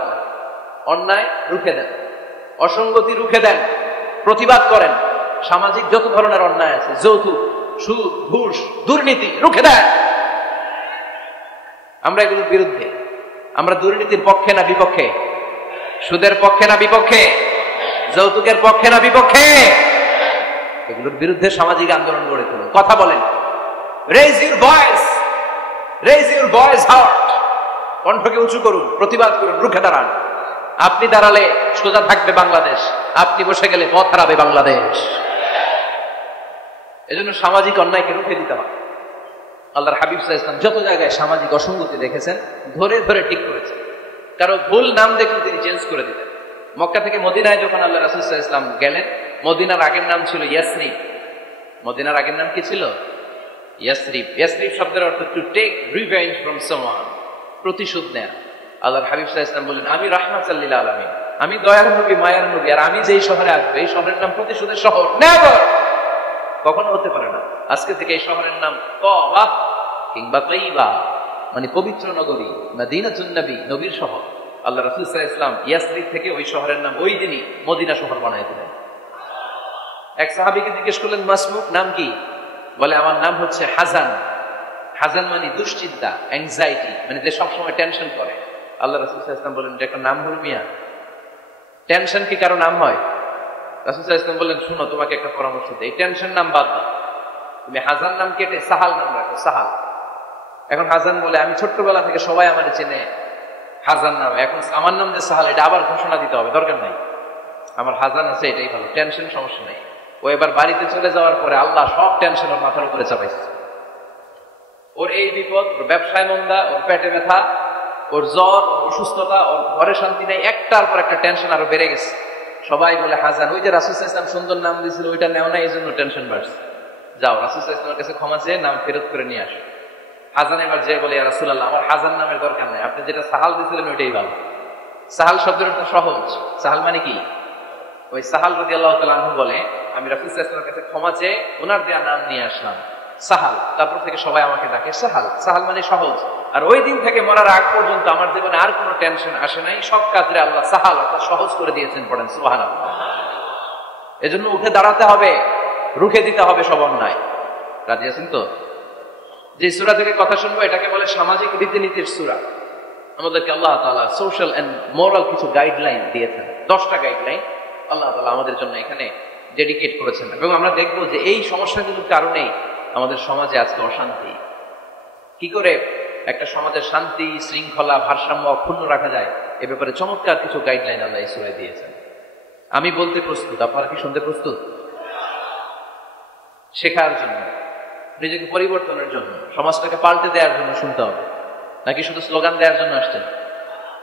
অন্যায় রুখে দেন, অসঙ্গতি রুখে দেন, প্রতিবাদ করেন। সামাজিক যত ধরনের অন্যায় আছে, যৌতুক, সুদ, ঘুষ, দুর্নীতি, রুখে দেন। আমরা এগুলোর বিরুদ্ধে। আমরা দুর্নীতির পক্ষে না বিপক্ষে? সুদের পক্ষে না বিপক্ষে? যৌতুকের পক্ষে না বিপক্ষে? এগুলোর বিরুদ্ধে সামাজিক আন্দোলন গড়ে তুলুন, কথা বলেন। Raise your voice, raise your voice heart, কণ্ঠকে উঁচু করুন, প্রতিবাদ করুন, রুখে দাঁড়ান। আপনি দাঁড়ালে সোজা থাকবে বাংলাদেশ, আপনি বসে গেলে পথ হারাবে বাংলাদেশ। এজন্য সামাজিক অন্যায়কে রুখে দিতে হবে। আল্লাহর হাবিব সাল্লাল্লাহু আলাইহি ওয়াসাল্লাম যত জায়গায় সামাজিক অসঙ্গতি দেখেছেন, ধরে ধরে ঠিক করেছেন। কারো ভুল নাম দেখলে তিনি চেঞ্জ করে দিতেন। মক্কা থেকে মদিনায় যখন আল্লাহ রাসূল সাল্লাল্লাহু আলাইহি ওয়াসাল্লাম গেলেন, মদিনার আগের নাম ছিল ইয়াসরিব। মদিনার আগের নাম কি ছিল? ইয়াসরিব। ইয়াসরিব শব্দের অর্থ to take revenge from someone, প্রতিশোধ নেয়া। আল্লাহর হাবিব সাল্লাল্লাহু আলাইহি ওয়াসাল্লাম বললেন, আমি রাহমাতুল লিল আলামিন, আমি দয়ার নবী, মায়ার নবী, আর আমি যেই শহরে আসবো এই শহরের নাম প্রতিশোধের শহর। নেভার, কখনো হতে পারে না। আজকে থেকে এই শহরের নাম তওবা কিংবা তাইবা, মানে পবিত্র নগরী, মদিনাতুন নবী, নবীর শহর। আল্লাহ রাসূল সাল্লাল্লাহু আলাইহি ওয়াসাল্লাম ইয়াসরিব থেকে ওই শহরের নাম ওই দিনই মদিনা শহর বানায় দিলেন। এক সাহাবীকে জিজ্ঞেস করলেন, মাসমুক, নাম কি? বলে, আমার নাম হচ্ছে হাজান। হাজান মানে দুশ্চিন্তা, অ্যাংজাইটি, মানে যে সবসময় টেনশন করে। আল্লাহ রাসূল সাল্লাল্লাহু আলাইহি ওয়াসাল্লাম বলেন, এটা একটা নাম হল মিয়া? টেনশন কি কারো নাম হয়? রাসূল সাল্লাল্লাহু আলাইহি ওয়াসাল্লাম বললেন, শুনো, তোমাকে একটা পরামর্শ দেই, এই টেনশন নাম বাদ দাও, তুমি হাজান নাম কেটে সাহাল নাম রাখো, সাহাল। এখন হাজান বলে, আমি ছোট্টবেলা থেকে সবাই আমার চেনে হাজান নাম, এখন আমার নাম যে সাহাল, এটা আবার ঘোষণা দিতে হবে, দরকার নাই, আমার হাজান আছে, এটাই ভালো, টেনশন, সমস্যা নেই। ও এবার বাড়িতে চলে যাওয়ার পরে আল্লাহ সব টেনশন ওর মাথার উপরে চাপাইছে। ওর এই বিপদ, ওর ব্যবসায় মন্দা, ওর পেটে ব্যথা, ওর জ্বর, অসুস্থতা, ওর ঘরে শান্তি নেই, একটার পর একটা টেনশন আরো বেড়ে গেছে। সবাই বলে হাজান, ওই যে রাসূল সাল্লাল্লাহু আলাইহি ওয়াসাল্লাম সুন্দর নাম দিয়েছিল, ওইটা নেও না, এই জন্য টেনশন বাড়ছে। যাও রাসূল সাল্লাল্লাহু আলাইহি ওয়াসাল্লামের কাছে ক্ষমা চেয়ে নাম ফেরত করে নিয়ে আসো। হাজান এবার যে বলে, ইয়া রাসূলুল্লাহ, আমার হাজান নামের দরকার নেই, আপনি যেটা সাহাল দিয়েছিলেন ওইটাই ভালো। সাহাল শব্দের অর্থ সহজ। সাহাল মানে কি? ওই সাহাল রাদিয়াল্লাহু তাআলা আনহু বলে, আমি রাসূল সাল্লাল্লাহু আলাইহি ওয়াসাল্লামের কাছে ক্ষমা চেয়ে ওনার দেয়া নাম নিয়ে আসলাম, সাহাল। তারপর থেকে সবাই আমাকে ডাকে সাহাল। সাহাল মানে সহজ। আর ওই দিন থেকে মরার আগ পর্যন্ত আমার জীবনে আর কোনো টেনশন আসে নাই, সব কাজে আল্লাহ সাহাল অর্থাৎ সহজ করে দিয়েছেন। পড়েন সুবহানাল্লাহ। এজন্য উঠে দাঁড়াতে হবে, রুখে দিতে হবে সব অন্যায়। রাজি আছেন তো? যে সূরা থেকে কথা শুনবো এটাকে বলে সামাজিক রীতিনীতির সূরা। আমাদেরকে আল্লাহ তাআলা সোশ্যাল এন্ড মোরাল কিছু গাইডলাইন দিয়েছেন, 10টা গাইডলাইন আল্লাহ তাআলা আমাদের জন্য এখানে ডেডিকেট করেছেন। এবং আমরা দেখবো যে এই সমস্যাগুলোর কারণেই আমাদের সমাজে আজকে অশান্তি। কি করে একটা সমাজের শান্তি, শৃঙ্খলা, ভারসাম্য অক্ষুণ্ণ রাখা যায়, এ ব্যাপারে চমৎকার কিছু গাইডলাইন আল্লাহ এই সূরায় দিয়েছেন। আমি বলতে প্রস্তুত, আপনারা কি শুনতে প্রস্তুত? শেখার জন্য, নিজেকে পরিবর্তনের জন্য, সমাজটাকে পাল্টে দেওয়ার জন্য শুনতে হবে, নাকি শুধু স্লোগান দেওয়ার জন্য আসছেন?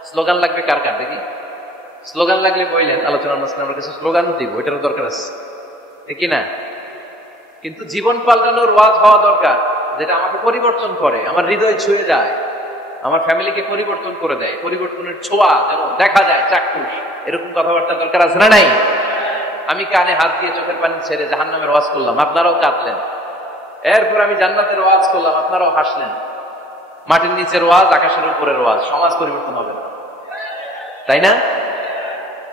স্লোগান লাগবে কার কার দেখি? স্লোগান লাগলে বললেন, আলোচনার মাঝখানে আমার কাছে স্লোগানও দিব, এটারও দরকার আছে, ঠিক না? কিন্তু জীবন পাল্টানোর ওয়াজ হওয়া দরকার, যেটা আমাকে পরিবর্তন করে, আমার হৃদয় ছুঁয়ে যায়, আমার ফ্যামিলিকে পরিবর্তন করে দেয়, পরিবর্তনের ছোঁয়া যেন দেখা যায়, চাক্ষুষ, এরকম কথাবার্তা দরকার আছে না নাই? আমি কানে হাত দিয়ে চোখের পানি ছেড়ে জাহান্নামের ওয়াজ করলাম, আপনারাও কাঁদলেন। এরপর আমি জান্নাতের ওয়াজ করলাম, আপনারাও হাসলেন। মাটির নিচের ওয়াজ, আকাশের উপরের ওয়াজ, সমাজ পরিবর্তন হবে না, তাই না?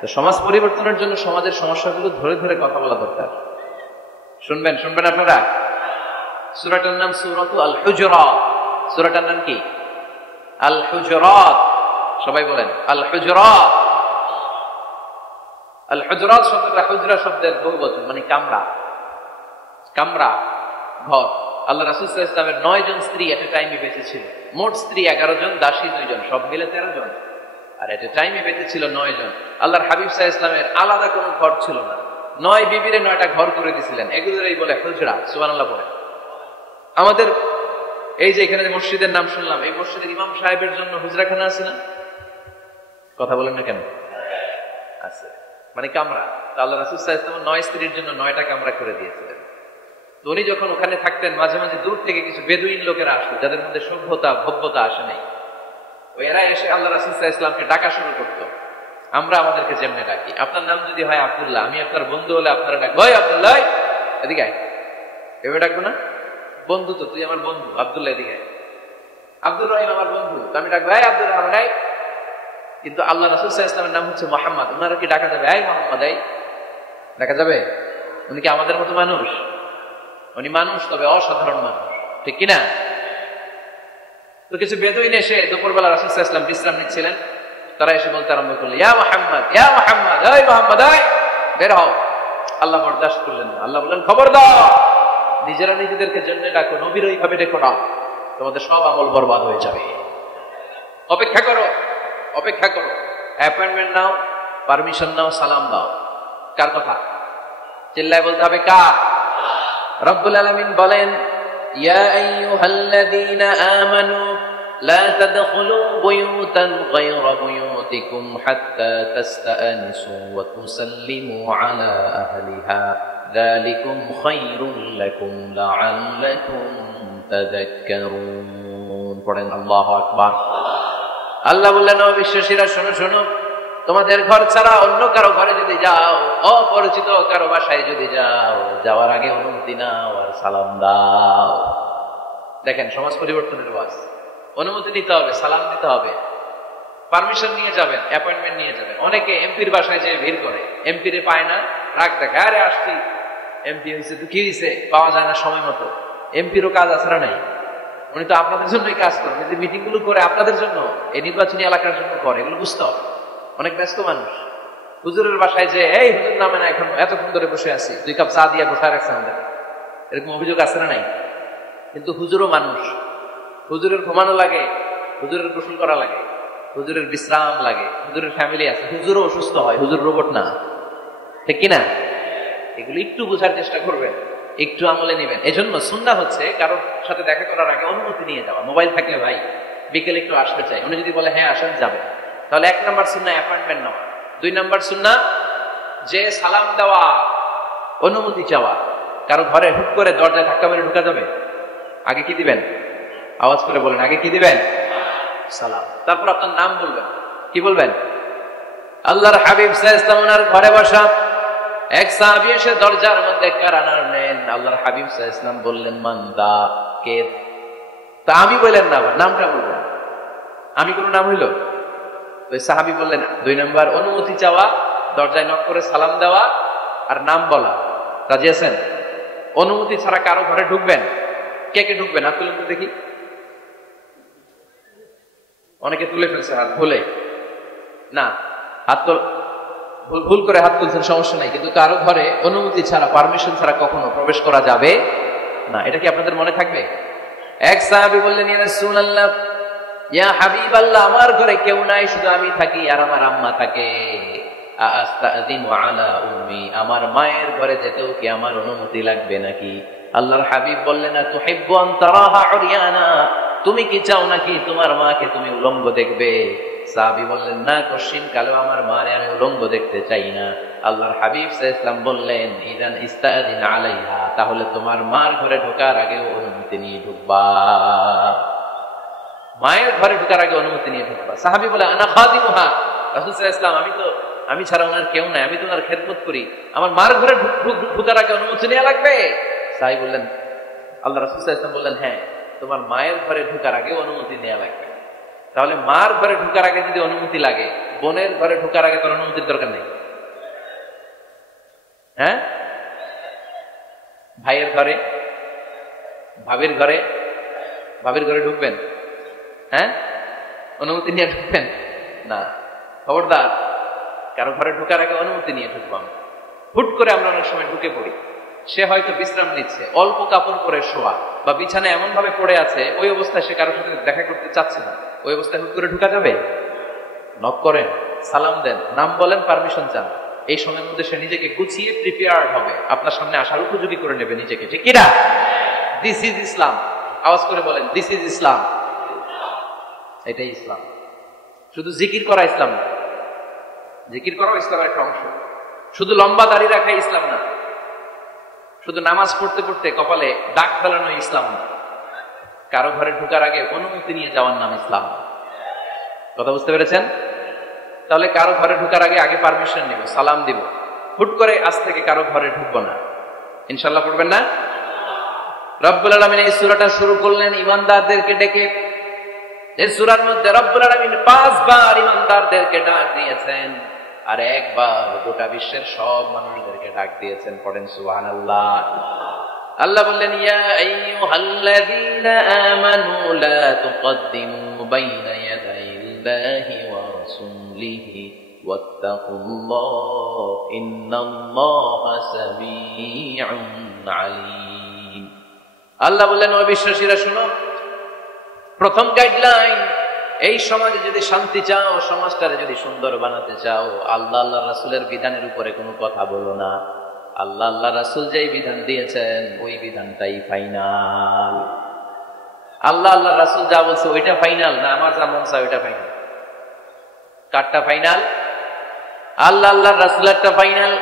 তো সমাজ পরিবর্তনের জন্য সমাজের সমস্যাগুলো ধরে ধরে কথা বলা দরকার। শুনবেন আপনারা? সূরাটার নাম সূরাতু আল হুজুরাত। সূরাটার নাম কি? আল হুজুরাত। সবাই বলেন আল হুজুরাত। আল হুজুরাত শব্দটা হুজরা শব্দের বহুবচন, মানে কামরা, কামরা, ঘর। আল্লাহ রাসূল সাল্লাল্লাহু আলাইহি ওয়াসাল্লামের 9 জন স্ত্রী এট এ টাইমে বেঁচে ছিল। মোট স্ত্রী 11 জন, দাসী 2 জন, সব মিলে 13 জন। আর এট এ টাইমে বেঁচে ছিল 9 জন। আল্লাহর হাবিব সাল্লাল্লাহু আলাইহি ওয়াসাল্লামের আলাদা কোনো ঘর ছিল না। 9 বিবিরে 9টা ঘর করে দিয়েছিলেন। এগুলোরই বলে হুজরা। সুবহানাল্লাহ বলে। আমাদের এই যে এখানে যে মসজিদের নাম শুনলাম, এই মসজিদের ইমাম সাহেবের জন্য হুজরাখানা আছে না? কথা বলেন না কেন? আছে, মানে কামরা। আল্লাহ রাসূল সাল্লাল্লাহু আলাইহি ওয়াসাল্লাম 9 স্ত্রীর জন্য 9টা কামরা করে দিয়েছিলেন। তো উনি যখন ওখানে থাকতেন, মাঝে মাঝে দূর থেকে কিছু বেদুইন লোকেরা আসতো, যাদের মধ্যে সভ্যতা ভব্যতা আসে নাই। এরা এসে আল্লাহ রাসূল সাল্লাল্লাহু আলাইহি ওয়াসাল্লামকে ডাকা শুরু করতো। আমরা আমাদেরকে যেমনে ডাকি, আপনার নাম যদি হয় আব্দুল্লাহ, আমি আপনার বন্ধু হলে আপনারা ডাকবো, ওই আব্দুল্লাহ এদিকে আয়। এভাবে ডাকবো না? বন্ধু তো, তুই আমার বন্ধু, আব্দুল্লাহ এদিকে আয়। আব্দুর রহিম আমার বন্ধু, আমি ডাকবো এই আব্দুর রহমান আয়। কিন্তু আল্লাহ রাসূল সাল্লাল্লাহু আলাইহি ওয়াসাল্লামের নাম হচ্ছে মুহাম্মদ, ওনারা কি ডাকা যাবে এই মুহাম্মদ এই? ডাকা যাবে? উনি কি আমাদের মতো মানুষ? উনি মানুষ, তবে অসাধারণ মানুষ, ঠিক কিনা? তো কিছু বেদুইন এসে দুপুরবেলা রাসূল সাল্লাল্লাহু আলাইহি ওয়াসাল্লাম বিশ্রাম নিচ্ছিলেন, তারা এসে বলতে আরম্ভ করলো, ইয়া মুহাম্মদ, ইয়া মুহাম্মদ, এই মুহাম্মদ এই বের হও। আল্লাহ বরদাস্ত করলেন না। আল্লাহ বললেন, খবর দাও, নিজেরা নিজেদেরকে জন্য ডাকো, নবীর ওইভাবে ডেকো না, তোমাদের সব আমল বরবাদ হয়ে যাবে। অপেক্ষা করো, অপেক্ষা করো, অ্যাপয়েন্টমেন্ট নাও, পারমিশন নাও, সালাম দাও। কার কথা? চিল্লায় বলতে হবে কার? রব্বুল আলামিন বলেন, ইয়া আইয়ুহাল্লাযীনা আমানু লা তাদখুলু বুয়ুতান গায়রা বুয়ুতিকুম হাত্তা তাস্তানিসু ওয়া তুসাল্লিমু আলা আহলিহা যালিকুম খায়রুল লাকুম লাআল্লাকুম তাযাক্কারুন। পড়েন আল্লাহু আকবার। আল্লাহ বললেন, ও বিশ্বাসীরা শোনো শোনো, তোমাদের ঘর ছাড়া অন্য কারো ঘরে যদি যাও, অপরিচিত কারো বাসায় যদি যাও, যাওয়ার আগে অনুমতি নাও আর সালাম দাও। দেখেন সমাজ পরিবর্তনের ওয়াজ। অনুমতি নিতে হবে, সালাম দিতে হবে, পারমিশন নিয়ে যাবেন, অ্যাপয়েন্টমেন্ট নিয়ে যাবেন। অনেকে এমপির বাসায় যেয়ে ভিড় করে, এমপি রে পায় না, রাগ দেখে, আরে আসছি এমপি হয়েছে তো কি হয়েছে, পাওয়া যায় না সময় মতো। এমপিরও কাজ আছড়া নাই, উনি তো আপনাদের জন্যই কাজ করেন। কিন্তু মিটিং গুলো করে আপনাদের জন্য, এই নির্বাচনী এলাকার জন্য করে, এগুলো বুঝতে হবে। অনেক ব্যস্ত মানুষ হুজুরের বাসায় যে, এই হুজুর নামে না, এখন এতক্ষণ ধরে বসে আছি, 2 কাপ চা দিয়ে বসে রাখছে আমাদের, এরকম অভিযোগ আছে না নাই? কিন্তু হুজুরও মানুষ, হুজুরের ঘুমানো লাগে, হুজুরের গোসল করা লাগে, হুজুরের বিশ্রাম লাগে, হুজুরের ফ্যামিলি আছে, হুজুরও অসুস্থ হয়, হুজুর রোবট না, ঠিক কিনা? এগুলো একটু বোঝার চেষ্টা করবেন, একটু আমলে নেবেন। এজন্য সুন্নাহ হচ্ছে কারোর সাথে দেখা করার আগে অনুমতি নিয়ে যাওয়া। মোবাইল থাকলে ভাই বিকেলে একটু আসতে চাই, উনি যদি বলে হ্যাঁ আসেন, যাবে, তাহলে 1 নাম্বার সুন্নাহ অ্যাপয়েন্টমেন্ট নেওয়া। 2 নাম্বার সুন্নাহ যে সালাম দেওয়া, অনুমতি চাওয়া। কারো ঘরে হুট করে দরজায় ধাক্কা মেরে ঢুকা যাবে? আগে কি দিবেন? আওয়াজ করে বলেন, আগে কি দিবেন? সালাম। তারপর আপনার নাম বলবেন। কি বলবেন? আল্লাহর হাবিব সাল্লাল্লাহু আলাইহি ওয়াসাল্লাম ঘরে বসা এক সাহাবী এসে দরজার মধ্যে কারানার নেন। আল্লাহর হাবিব সাল্লাল্লাহু আলাইহি ওয়াসাল্লাম বললেন, মান দা, কে? তা আমি বললেন না, নামটা বলবেন। আমি কোন নাম হইল? ওই সাহাবী বললেন, 2 নাম্বার অনুমতি চাওয়া, দরজায় নক করে সালাম দেওয়া আর নাম বলা। রাজি আছেন? অনুমতি ছাড়া কারো ঘরে ঢুকবেন? কে কে ঢুকবেন? হাত তুলেন তো দেখি। অনেকে তুলে ফেলছে হাত, ভুলে না, হাত ভুল করে হাত তুলছেন, সমস্যা নাই। কিন্তু কারো ঘরে অনুমতি ছাড়া, পারমিশন ছাড়া কখনো প্রবেশ করা যাবে না। এটা কি আপনাদের মনে থাকবে? এক সাহাবী বললেন, ইয়া রাসূলুল্লাহ, ইয়া হাবিবাল্লাহ, আমার ঘরে কেউ নাই, শুধু আমি থাকি আর আমার আম্মা থাকে। আস্তাযিনু আলা উম্মি, আমার মায়ের ঘরে যেতেও কি আমার অনুমতি লাগবে নাকি? আল্লাহর হাবিব বললেন, তুহিব্বু আন তারাহা উরিয়ানা, তুমি কি চাও নাকি তোমার মাকে তুমি উলঙ্গ দেখবে? সাহাবী বললেন, না, কশিন কালেও আমার মারে আমি উলঙ্গ দেখতে চাই না। আল্লাহর হাবিব সাল্লাল্লাহু আলাইহি ওয়াসাল্লাম বললেন, ইদান ইস্তাযিন আলাইহা, তাহলে তোমার মার ঘরে ঢোকার আগে অনুমতি নিয়ে ঢুকবা। মায়ের ঘরে ঢোকার আগে অনুমতি নিয়ে ঢুকবা। সাহাবী বলে, আনা খাদিমুহা, রাসূল সাল্লাল্লাহু আলাইহি ওয়াসাল্লাম, আমি ছাড়া ওনার কেউ নাই, আমি তো ওনার খেদমত করি, আমার মার ঘরে ঢোকার আগে অনুমতি নেওয়া লাগবে? সাহাবী বললেন, আল্লাহ রাসূল সাল্লাল্লাহু আলাইহি ওয়াসাল্লাম বললেন, হ্যাঁ, তোমার মায়ের ঘরে ঢোকার আগে অনুমতি নেওয়া লাগবে। তাহলে মার ঘরে ঢোকার আগে যদি অনুমতি লাগে, বোনের ঘরে ঢোকার আগে তোর অনুমতির দরকার নেই? হ্যাঁ? ভাইয়ের ঘরে, ভাবির ঘরে, ভাবির ঘরে ঢুকবেন? হ্যাঁ, অনুমতি নিয়ে ঢুকবেন না? খবরদার, কারো ঘরে ঢোকার আগে অনুমতি নিয়ে ঢুকবো। হুট করে আমরা অনেক সময় ঢুকে পড়ি, সে হয়তো বিশ্রাম নিচ্ছে, অল্প কাপড় পরে শোয়া, বা বিছানায় এমন ভাবে পড়ে আছে, ওই অবস্থায় সে কারোর সাথে দেখা করতে চাচ্ছে না, ওই অবস্থায় হুট করে ঢুকা যাবে? নক করেন, সালাম দেন, নাম বলেন, পারমিশন চান। এই সময়ের মধ্যে সে নিজেকে গুছিয়ে প্রিপেয়ার্ড হবে, আপনার সামনে আসার উপযোগী করে নেবে নিজেকে, ঠিক কিনা? দিস ইজ ইসলাম। আওয়াজ করে বলেন, দিস ইজ ইসলাম। এটাই ইসলাম। শুধু জিকির করা ইসলাম না, জিকির করাও ইসলামের একটা অংশ। শুধু লম্বা দাড়ি রাখাই ইসলাম না, শুধু নামাজ পড়তে পড়তে কপালে দাগ ফেলানো ইসলাম না, কারো ঘরে ঢুকার আগে অনুমতি নিয়ে যাওয়ার নাম ইসলাম। কথা বুঝতে পেরেছেন? তাহলে কারো ঘরে ঢুকার আগে আগে পারমিশন নিব, সালাম দিব, হুট করে আজ থেকে কারো ঘরে ঢুকবো না। ইনশাল্লাহ পড়বেন না? রব্বুল আলামিন এই সূরাটা শুরু করলেন ঈমানদারদেরকে ডেকে। এই সূরার মধ্যে রব্বুল আলামিন 5 বার ঈমানদারদেরকে ডাক দিয়েছেন, আর একবার গোটা বিশ্বের সব মানুষদেরকে ডাক দিয়েছেন। পড়েন সুবহানাল্লাহ। আল্লাহ বললেন, ইয়া আইয়ুহাল্লাযীনা আমানু লা তুকদ্দিমু বাইনা ইয়াদাইল্লাহি ওয়া রাসূলিহি ওয়াত্তাকুল্লাহ ইন্নাল্লাহা সামিউন আলীম। আল্লাহ বললেন, ও বিশ্বাসীরা শুনো, প্রথম গাইডলাইন, এই সমাজে যদি শান্তি চাও, সমাজটারে যদি সুন্দর বানাতে চাও, আল্লাহ আল্লাহ রাসূলের বিধানের উপরে কোনো কথা বলো না। আল্লাহ আল্লাহ রাসূল যেই বিধান দিয়েছেন ওই বিধানটাই ফাইনাল। আল্লাহ আল্লাহ রাসূল যা বলছে ওইটা ফাইনাল না, আমার যা মন চায় ওইটা ফাইনাল। কারটা ফাইনাল? আল্লাহ আল্লাহ রাসূলেরটা ফাইনাল।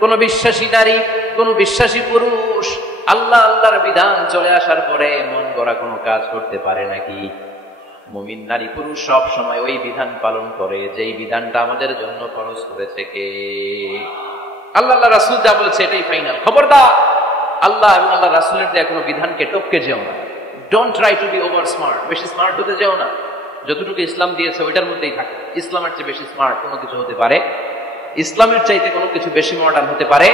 কোন বিশ্বাসী নারী, কোন বিশ্বাসী পুরুষ আল্লাহ আল্লাহর বিধান চলে আসার পরে মন গড়া কোনো কাজ করতে পারে নাকি? মুমিন নারী পুরুষ সব সময় ওই বিধান পালন করে যেই বিধানটা আমাদের জন্য ফরজ করেছে কে? আল্লাহ আল্লাহ রাসূল যা বলেছে এটাই ফাইনাল। খবরদার আল্লাহ এবং আল্লাহ রাসূলের দেয়া কোনো বিধানকে টপকে যেও না। Don't try to be over smart, বেশি স্মার্ট হতে যেও না। যতটুকু ইসলাম দিয়েছে ওইটার মধ্যেই থাকো। ইসলামের চেয়ে বেশি স্মার্ট কোনো কিছু হতে পারে? ইসলামের চাইতে কোনো কিছু বেশি মডার্ন হতে পারে?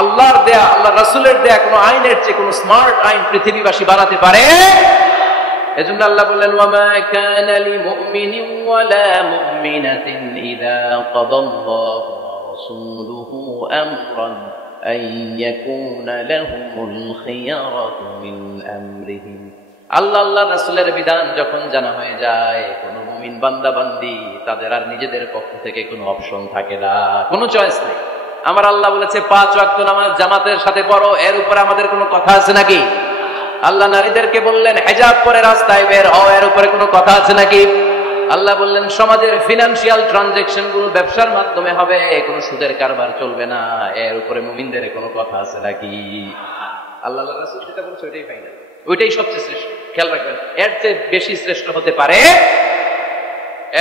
আল্লাহর দেয়া, আল্লাহ রাসূলের দেয়া কোনো আইনের চেয়ে কোনো স্মার্ট আইন পৃথিবীবাসী বানাতে পারে? এজন্য আল্লাহ বললেন, ওয়ামা কানা লিমুমিনিন ওয়ালা মুমিনাতিন ইযা কাদাল্লাহু ওয়া রাসূলুহু আমরান আন ইয়াকুনা লাহুমুল খিয়ারাতু মিন আমরিহিম। আল্লাহ আল্লাহ রাসূলের বিধান যখন জানা হয়ে যায়, কোন মুমিন বান্দা বান্দি তাদের আর নিজেদের পক্ষ থেকে কোনো অপশন থাকে না, কোনো চয়েস নেই। আমার আল্লাহ বলেছে 5 ওয়াক্ত নামাজ জামাতের সাথে পড়ো, এর উপরে আমাদের কোনো কথা আছে নাকি? আল্লাহ নারীদেরকে বললেন হিজাব পরে রাস্তায় বের হও, এর উপরে কোনো কথা আছে নাকি? আল্লাহ বললেন সমাজের ফিনান্সিয়াল ট্রানজাকশন গুলো ব্যবসার মাধ্যমে হবে, কোনো সুদের কারবার চলবে না, এর উপরে মুমিনদের কোনো কথা আছে নাকি? আল্লাহ রাসূল যেটা বলছে ওইটাই ফাইনাল, ওইটাই সবচেয়ে শ্রেষ্ঠ। খেয়াল রাখবেন, এর চেয়ে বেশি শ্রেষ্ঠ হতে পারে?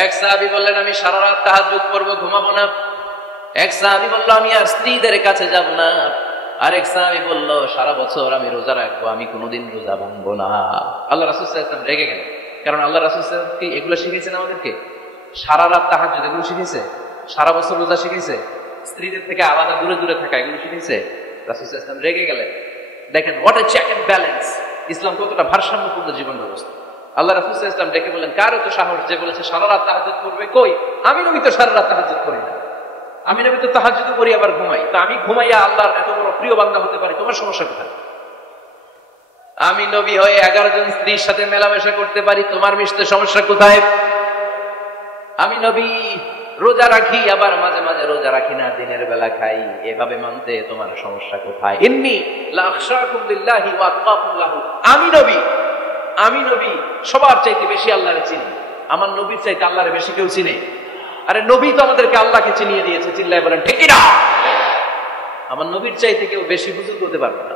এক সাহাবী বললেন, আমি সারা রাত তাহাজ্জুদ পড়বো, ঘুমাবো না। এক সাহাবী বলল, আমি আর স্ত্রীদের কাছে যাব না। আরেক সাহাবী বলল, সারা বছর আমি রোজা রাখবো, আমি কোনোদিন রোজা ভাঙবো না। আল্লাহ রাসূল সাল্লাল্লাহু আলাইহি ওয়াসাল্লাম রেগে গেলেন, কারণ আল্লাহ রাসূল সাল্লাল্লাহু আলাইহি ওয়াসাল্লাম কি এগুলো শিখিয়েছেন আমাদেরকে? সারা রাত তাহাজ্জুদ এগুলো শিখিয়েছে? সারা বছর রোজা শিখিয়েছে? স্ত্রীদের থেকে আলাদা দূরে দূরে থাকা এগুলো শিখিয়েছে? রাসূল সাল্লাল্লাহু আলাইহি ওয়াসাল্লাম রেগে গেলেন। দেখেন what a check and balance, Islam কতটা ভারসাম্যপূর্ণ জীবন ব্যবস্থা। আল্লাহ রাসূল সাল্লাল্লাহু আলাইহি ওয়াসাল্লাম ডেকে বললেন, কার এত সাহস যে বলেছে সারা রাত তাহাজ্জুদ করবে? কই, আমি নবী তো সারা রাত তাহাজ্জুদ করি না, আমি নবী তো তাহাজ্জুদ করি আবার ঘুমাই, তো আমি ঘুমাইয়া আল্লাহর এত বড় প্রিয় বান্দা হতে পারি, তোমার সমস্যা কোথায়? আমি নবী হয়ে 11 জন স্ত্রীর সাথে মেলামেশা করতে পারি, তোমার মিশতে সমস্যা কোথায়? আমি নবী রোজা রাখি, আবার মাঝে মাঝে রোজা রাখি না, দিনের বেলা খাই, এভাবে মানতে তোমার সমস্যা কোথায়? ইন্নী লা আখশাকুম লিল্লাহি ওয়া আতকাকুম লাহু। আমি নবী সবার চাইতে বেশি আল্লাহরে চিনি, আমার নবীর চাইতে আল্লাহরে বেশি কেউ চিনে? আরে নবী তো আমাদেরকে আল্লাহকে চিনিয়ে দিয়েছে, চিল্লায় বলেন ঠিক না? আমার নবীর চাইতে কেউ বেশি বুজুর্গ হতে পারবে না,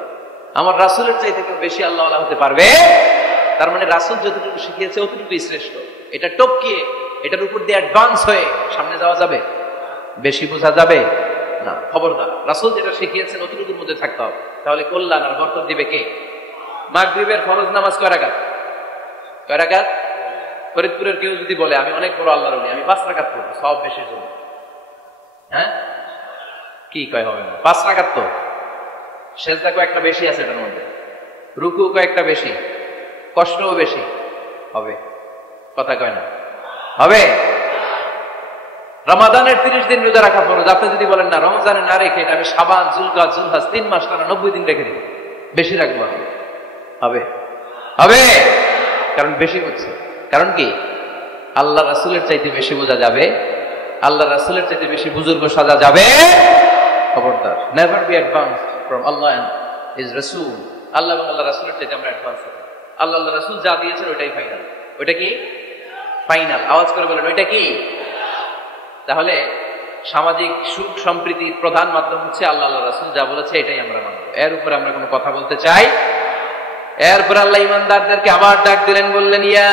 আমার রাসূলের চাইতে কেউ বেশি আল্লাহওয়ালা হতে পারবে? তার মানে রাসূল যতটুকু শিখিয়েছে অতটুকুই শ্রেষ্ঠ। এটা টপকিয়ে, এটার উপর দিয়ে অ্যাডভান্স হয়ে সামনে যাওয়া যাবে? বেশি বোঝা যাবে না। খবরদার, রাসূল যেটা শিখিয়েছেন অতটুকুর মধ্যে থাকতে হবে, তাহলে কল্যাণ আর বরকত দিবে কে? মাগরিবের ফরজ নামাজ কয় রাকাত? কয় রাকাত? ফরিদপুরের কেউ যদি বলে আমি অনেক বড় আল্লাহর ওলি, আমি 5 রাকাত পড়ব, সব বেশির জন্য, হ্যাঁ কি কয় হবে না? 5 রাকাত তো সেজদা কয়েকটা বেশি আছে, এটার মধ্যে রুকু কয়েকটা বেশি, কষ্টও বেশি, হবে? কথা কয় না? হবে? রমাদানের 30 দিন রোজা রাখা ফরজ, আপনি যদি বলেন না রমজানে না রেখে আমি শাবান, যুলকাদ, যুলহাজ 3 মাস টানা 90 দিন রেখে দিব, বেশি রাখবো, হবে হবে, কারণ বেশি বুঝছে। কারণ কি? আল্লাহ রাসূলের চাইতে বেশি বোঝা যাবে, আল্লাহ রাসূলের চাইতে বেশি বুজুর্গ সাজা যাবে। খবরদার, never be advanced from Allah and his রাসূল। আল্লাহ এবং আল্লাহ রাসূলের চাইতে আমরা অ্যাডভান্স হব। আল্লাহ আল্লাহ রাসূল যা দিয়েছেন ওইটাই ফাইনাল। ওইটা কি ফাইনাল? আওয়াজ করে বলেন, ওইটা কি? তাহলে সামাজিক সুখ সম্প্রীতির প্রধান মাধ্যম হচ্ছে আল্লাহ আল্লাহ রাসূল যা বলেছে এটাই আমরা মানব। এর উপরে আমরা কোনো কথা বলতে চাই। এরপর আল্লাহ ঈমানদারদেরকে আবার ডাক দিলেন, বললেন, ইয়া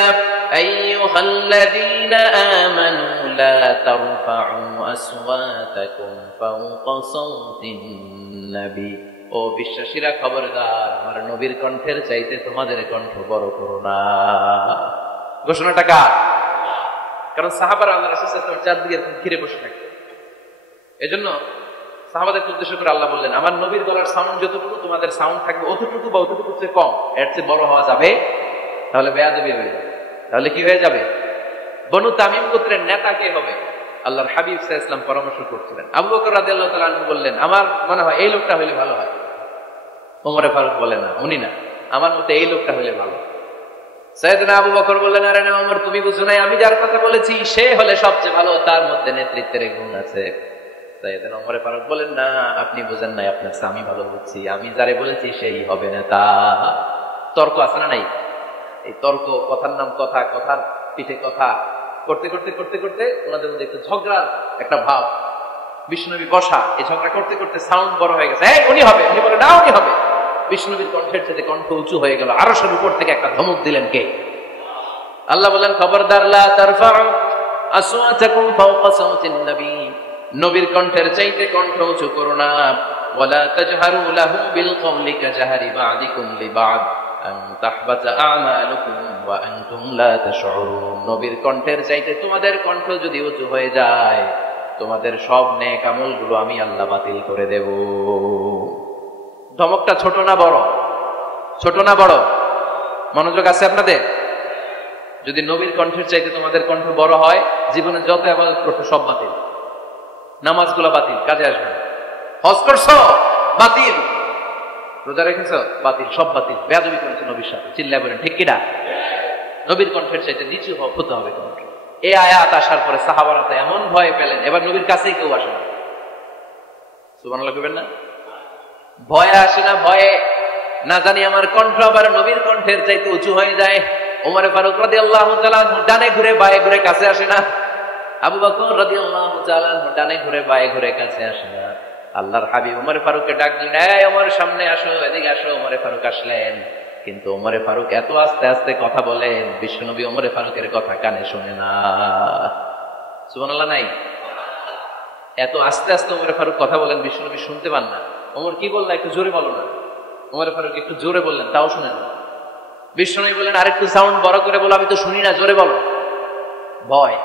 আইয়ুহাল্লাযীনা আমানু লা তারফা'উ আসওয়াতাকুম ফাওকা সাওতিন নবী। ও বিশ্বাসীরা, খবরদার, আমার নবীর কণ্ঠের চাইতে তোমাদের কণ্ঠ বড় করো না। ঘোষণাটা কার? কারণ সাহাবারা আল্লাহ রাসূল সাল্লাল্লাহু আলাইহি ওয়াসাল্লাম চারদিকে ঘিরে বসে থাকে। এজন্য সাহাবাদেরকে উদ্দেশ্য করে আল্লাহ বললেন, আমার নবীর গলার সাউন্ড যতটুকু তোমাদের সাউন্ড থাকবে অতটুকু বা অতটুকু চেয়ে কম, এর চেয়ে বড় হওয়া যাবে তাহলে বেয়াদবি হয়ে যাবে। তাহলে কি হয়ে যাবে? বনু তামিম গোত্রের নেতা কে হবে? আল্লাহর হাবিব সাল্লাল্লাহু আলাইহি ওয়াসাল্লাম পরামর্শ করছিলেন। আবু বকর রাদিয়াল্লাহু তাআলা আনহু বললেন, আমার মনে হয় এই লোকটা হলে ভালো হয়। ওমর ফারুক বলেন, না, উনি না, আমার মতে এই লোকটা হলে ভালো। সাইয়েদনা আবু বকর বললেন, আরে না ওমর, তুমি বুঝো নাই, আমি যার কথা বলেছি সে হলে সবচেয়ে ভালো, তার মধ্যে নেতৃত্বের গুণ আছে। সাইয়েদনা ওমর ফারুক বলেন, না, আপনি বুঝেন নাই, আপনার আমি ভালো বুঝছি, আমি যারে বলেছি সেই হবে নেতা। তর্ক আছে না নাই? এই তর্ক, কথার নাম কথা, কথার পিঠে কথা করতে করতে করতে করতে ওনাদের মধ্যে একটু ঝগড়ার একটা ভাব, বিষ্ণুনবী বসা, এই ঝগড়া করতে করতে সাউন্ড বড় হয়ে গেছে, এই উনি হবে, উনি বলে না উনি হবে। বিষ্ণুনবীর কণ্ঠের সাথে কণ্ঠ উঁচু হয়ে গেল, আরশের উপর থেকে একটা ধমক দিলেন কে? আল্লাহ বললেন, খবরদার, লা তারফা'উ আসওয়াতাকুম ফাওকা সাওতিন নবী, নবীর কণ্ঠের চাইতে কণ্ঠ উঁচু করো না। ওয়ালা তাজহারু লাহু বিল কওলি কাজহারি বা'দিকুম লিবা'দ আন তাহবাতা আমালুকুম ওয়া আনতুম লা তাশউরুন। নবীর কণ্ঠের চাইতে তোমাদের কণ্ঠ যদি উঁচু হয়ে যায়, তোমাদের সব নেক আমলগুলো আমি আল্লাহ বাতিল করে দেব। ধমকটা ছোট না বড়? ছোট না বড়? মনোযোগ আছে আপনাদের? যদি নবীর কণ্ঠের চাইতে তোমাদের কণ্ঠ বড় হয়, জীবনে যত ইবাদত করছো সব বাতিল, নামাজগুলো বাতিল, কাজে আসবে না। হজ করছো বাতিল, রোজা রেখেছো বাতিল, সব বাতিল। বেয়াদবি করেছো নবীর সাথে, চিল্লায় বলেন ঠিক কিনা? নবীর কণ্ঠের চাইতে নিচু হতে হবে কণ্ঠ। এই আয়াত আসার পরে সাহাবারা তো এমন ভয় পেলেন, এবার নবীর কাছেই কেউ আসে না। সুবহানাল্লাহ কইবেন না? ভয় আসে না, ভয়ে না জানি আমার কণ্ঠ আবার নবীর কণ্ঠের চাইতে উঁচু হয়ে যায়। ওমর ফারুক রাদিয়াল্লাহু তাআলা ডানে ঘুরে বায়ে ঘুরে কাছে আসে না, আবু বকর রাদিয়াল্লাহু তাআলা ডানে ঘুরে বায়ে ঘুরে কাছে আসে না। আল্লাহর হাবিব ওমর ফারুককে ডাক দিলেন, এই ওমর সামনে আসো, এদিকে আসো। ওমর ফারুক আসলেন, কিন্তু ওমর ফারুক এত আস্তে আস্তে কথা বলেন, বিশ্বনবী ওমর ফারুকের কথা কানে শুনে না। সুবহানাল্লাহ নাই? এত আস্তে আস্তে ওমর ফারুক কথা বলেন, বিশ্বনবী শুনতে পান না। ওমর কি বললেন? একটু জোরে বলো না। ওমর ফারুক একটু জোরে বললেন, তাও শুনেন না। বিশ্বনবী বলেন, আরেকটু সাউন্ড বড় করে বলো, আমি তো শুনি না, জোরে বলো। ভয়,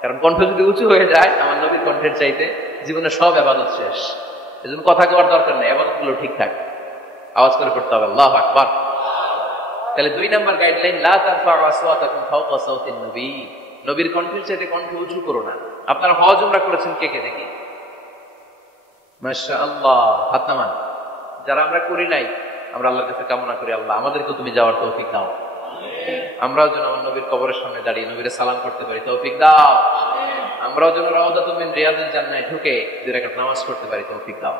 কারণ কণ্ঠ যদি উঁচু হয়ে যায় আমার নবীর কণ্ঠের চাইতে, জীবনে সব ইবাদত শেষ। এজন্য কথা কওয়ার দরকার নেই, ইবাদতগুলো ঠিকঠাক আওয়াজ করে করতে হবে, আল্লাহু আকবার। তাহলে 2 নাম্বার গাইডলাইন, লা তারফা'উ আসওয়াতাকুম ফাওকা সাওতিন নবী, নবীর কণ্ঠের চাইতে কণ্ঠ উঁচু করো না। আপনারা হজ উমরা করেছেন কে কে দেখি? মাশাআল্লাহ, হাত নামান। যারা আমরা করি নাই, আমরা আল্লাহর কাছে কামনা করি, আল্লাহ আমাদেরকে তুমি যাওয়ার তৌফিক দাও। আমরাও যেন আমার নবীর কবরের সামনে দাঁড়িয়ে নবীরে সালাম করতে পারি, তৌফিক দাও। আমরাও যেন রাউদাতুম মিন রিয়াজিল জান্নাহ ঢুকে 2 রাকাত নামাজ পড়তে পারি, তৌফিক দাও।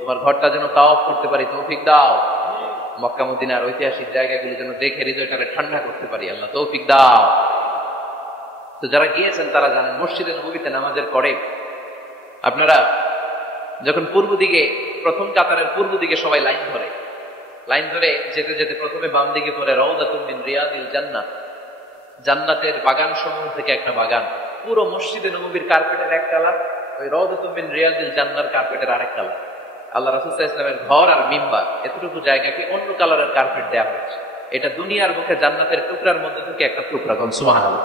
তোমার ঘরটা যেন তাওয়াফ করতে পারি, তৌফিক দাও। মক্কা মদিনার ঐতিহাসিক জায়গাগুলো যেন দেখে হৃদয়টাকে ঠান্ডা করতে পারি, আল্লাহ তৌফিক দাও। তো যারা গিয়েছেন তারা জানেন, মসজিদে নববীতে নামাজের পরে আপনারা যখন পূর্ব দিকে, প্রথম কাতারের পূর্ব দিকে সবাই লাইন ধরে যেতে যেতে প্রথমে বাম দিকে পড়ে রাউদাতুম মিন রিয়াদিল জান্নাহ, জান্নাতের বাগান সমূহ থেকে একটা বাগান। পুরো মসজিদে নববীর কার্পেটের এক কালার, ওই রাউদাতুম মিন রিয়াদিল জান্নাহর কার্পেটের আরেক কালার। আল্লাহ রাসূল সাল্লাল্লাহু আলাইহি ওয়াসাল্লামের ঘর আর মিম্বার এতটুকু জায়গাকে অন্য কালারের কার্পেট দেওয়া হয়েছে। এটা দুনিয়ার মুখে জান্নাতের টুকরার মধ্যে থেকে একটা টুকরা। কোন সুবহানাল্লাহ।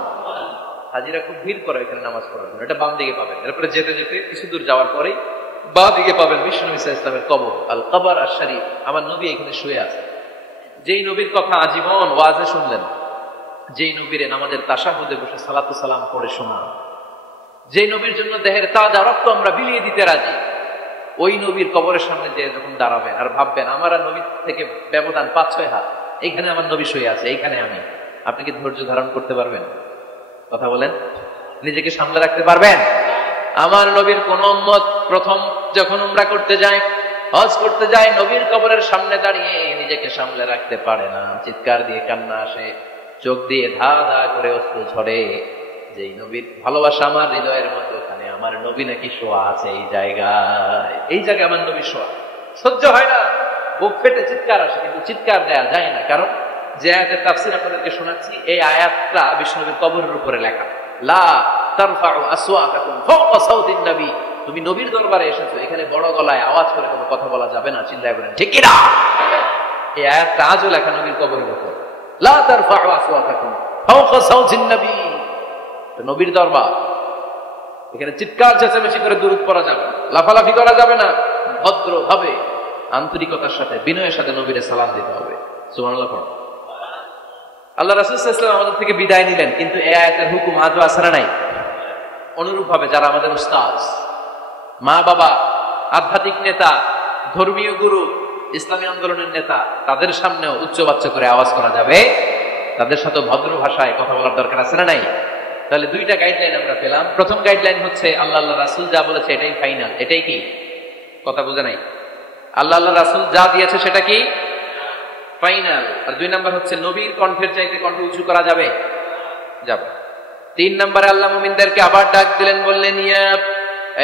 হাজিরা খুব ভিড় করে এখানে নামাজ পড়ার জন্য। এটা বাম দিকে পাবেন। এরপরে যেতে যেতে কিছু দূর যাওয়ার পরেই বাঁ দিকে পাবেন বিশ্বনবী সাল্লাল্লাহু আলাইহি ওয়াসাল্লামের কবর, আল কবর আশ-শরীফ। আমার নবী এখানে শুয়ে আছে। যেই নবীর কথা আজীবন ওয়াজে শুনলেন, যেই নবীর নামাজের তাশাহুদে বসে সালাতু সালাম পড়ে শোনা, যেই নবীর জন্য দেহের তাজা রক্ত আমরা বিলিয়ে দিতে রাজি, ওই নবীর কবরের সামনে যে যখন দাঁড়াবেন আর ভাববেন আমার আর নবীর থেকে ব্যবধান 5-6 হাত, এইখানে আমার নবী শুয়ে আছে, এইখানে আমি। আপনি কি ধৈর্য ধারণ করতে পারবেন? কথা বলেন, নিজেকে সামলে রাখতে পারবেন? আমার নবীর কোন উম্মত প্রথম যখন উমরা করতে যায়, হজ করতে যায়, নবীর কবরের সামনে দাঁড়িয়ে নিজেকে সামলে রাখতে পারে না, চিৎকার দিয়ে কান্না আসে, চোখ দিয়ে ধা ধা করে অশ্রু ঝরে। যেই নবীর ভালোবাসা আমার হৃদয়ের মধ্যে, ওখানে আমার নবী নাকি শোয়া আছে এই জায়গায় আমার নবী শোয়া। সহ্য হয় না, বুক ফেটে চিৎকার আসে, কিন্তু চিৎকার দেয়া যায় না। কারণ যে আয়াতের তাফসীর আপনাদেরকে শোনাচ্ছি, এই আয়াতটা বিষ্ণুনবীর কবরের উপরে লেখা। লা তারফাউ আসওয়াতাকুম ফাওকা সাউতিন নবী, তুমি নবীর দরবারে এসেছো, এখানে বড় গলায় আওয়াজ করে কোনো কথা বলা যাবে না, চিল্লায় বলেন ঠিক কি না? এই আয়াতটা আজও লেখা নবীর কবরের উপর। লা তারফাউ আসওয়াতাকুম ফাওকা সাউতিন নবী, নবীর দরবার, এখানে চিৎকার চেঁচামেচি করে দুরূদ পড়া যাবে না, লাফালাফি করা যাবে না, ভদ্রভাবে আন্তরিকতার সাথে বিনয়ের সাথে নবীরে সালাম দিতে হবে। সুবহানাল্লাহ পড়ো। আল্লাহ রাসূল সাল্লাল্লাহু আলাইহি ওয়াসাল্লাম আমাদের থেকে বিদায় নিলেন, কিন্তু এই আয়াতের হুকুম আজও আছে না নাই? অনুরূপ ভাবে যারা আমাদের উস্তাদ, মা বাবা, আধ্যাত্মিক নেতা, ধর্মীয় গুরু, ইসলামী আন্দোলনের নেতা, তাদের সামনেও উচ্চবাচ্য করে আওয়াজ করা যাবে, তাদের সাথে ভদ্র ভাষায় কথা বলার দরকার আছে না নাই? তাহলে দুইটা গাইডলাইন আমরা পেলাম। প্রথম গাইডলাইন হচ্ছে আল্লাহ রাসূল যা বলেছে এটাই ফাইনাল, এটাই কি? কথা বোঝা নাই? আল্লাহ রাসূল যা দিয়েছে সেটা কি ফাইনাল। আর দুই নাম্বার হচ্ছে নবীর কণ্ঠের চাইতে কণ্ঠ উঁচু করা যাবে? যাবে। তিন নম্বরে আল্লাহ মুমিনদেরকে আবার ডাক দিলেন, বললেন ইয়া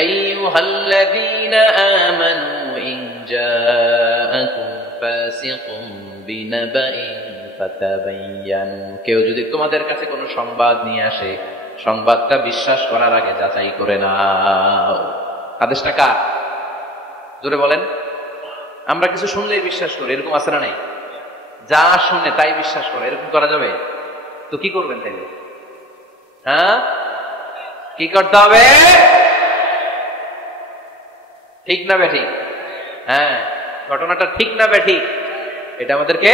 আইয়ুহাল্লাযীনা আমানু ইন জাআকুম ফাসিকুম বিনাবাইন ফাতাবায়ানু, কেউ যদি তোমাদের কাছে কোনো সংবাদ নিয়ে আসে, সংবাদটা বিশ্বাস করার আগে যাচাই করে নাও। আদেশটা কার? জোরে বলেন। আমরা কিছু শুনলেই বিশ্বাস করি, এরকম আছে না নাই? যা শুনে তাই বিশ্বাস করে, এরকম করা যাবে? তো কি করবেন তাইলে? হ্যাঁ, কি করতে হবে? ঠিক না বেঠিক? হ্যাঁ, ঘটনাটা ঠিক না বেঠিক, এটা আমাদেরকে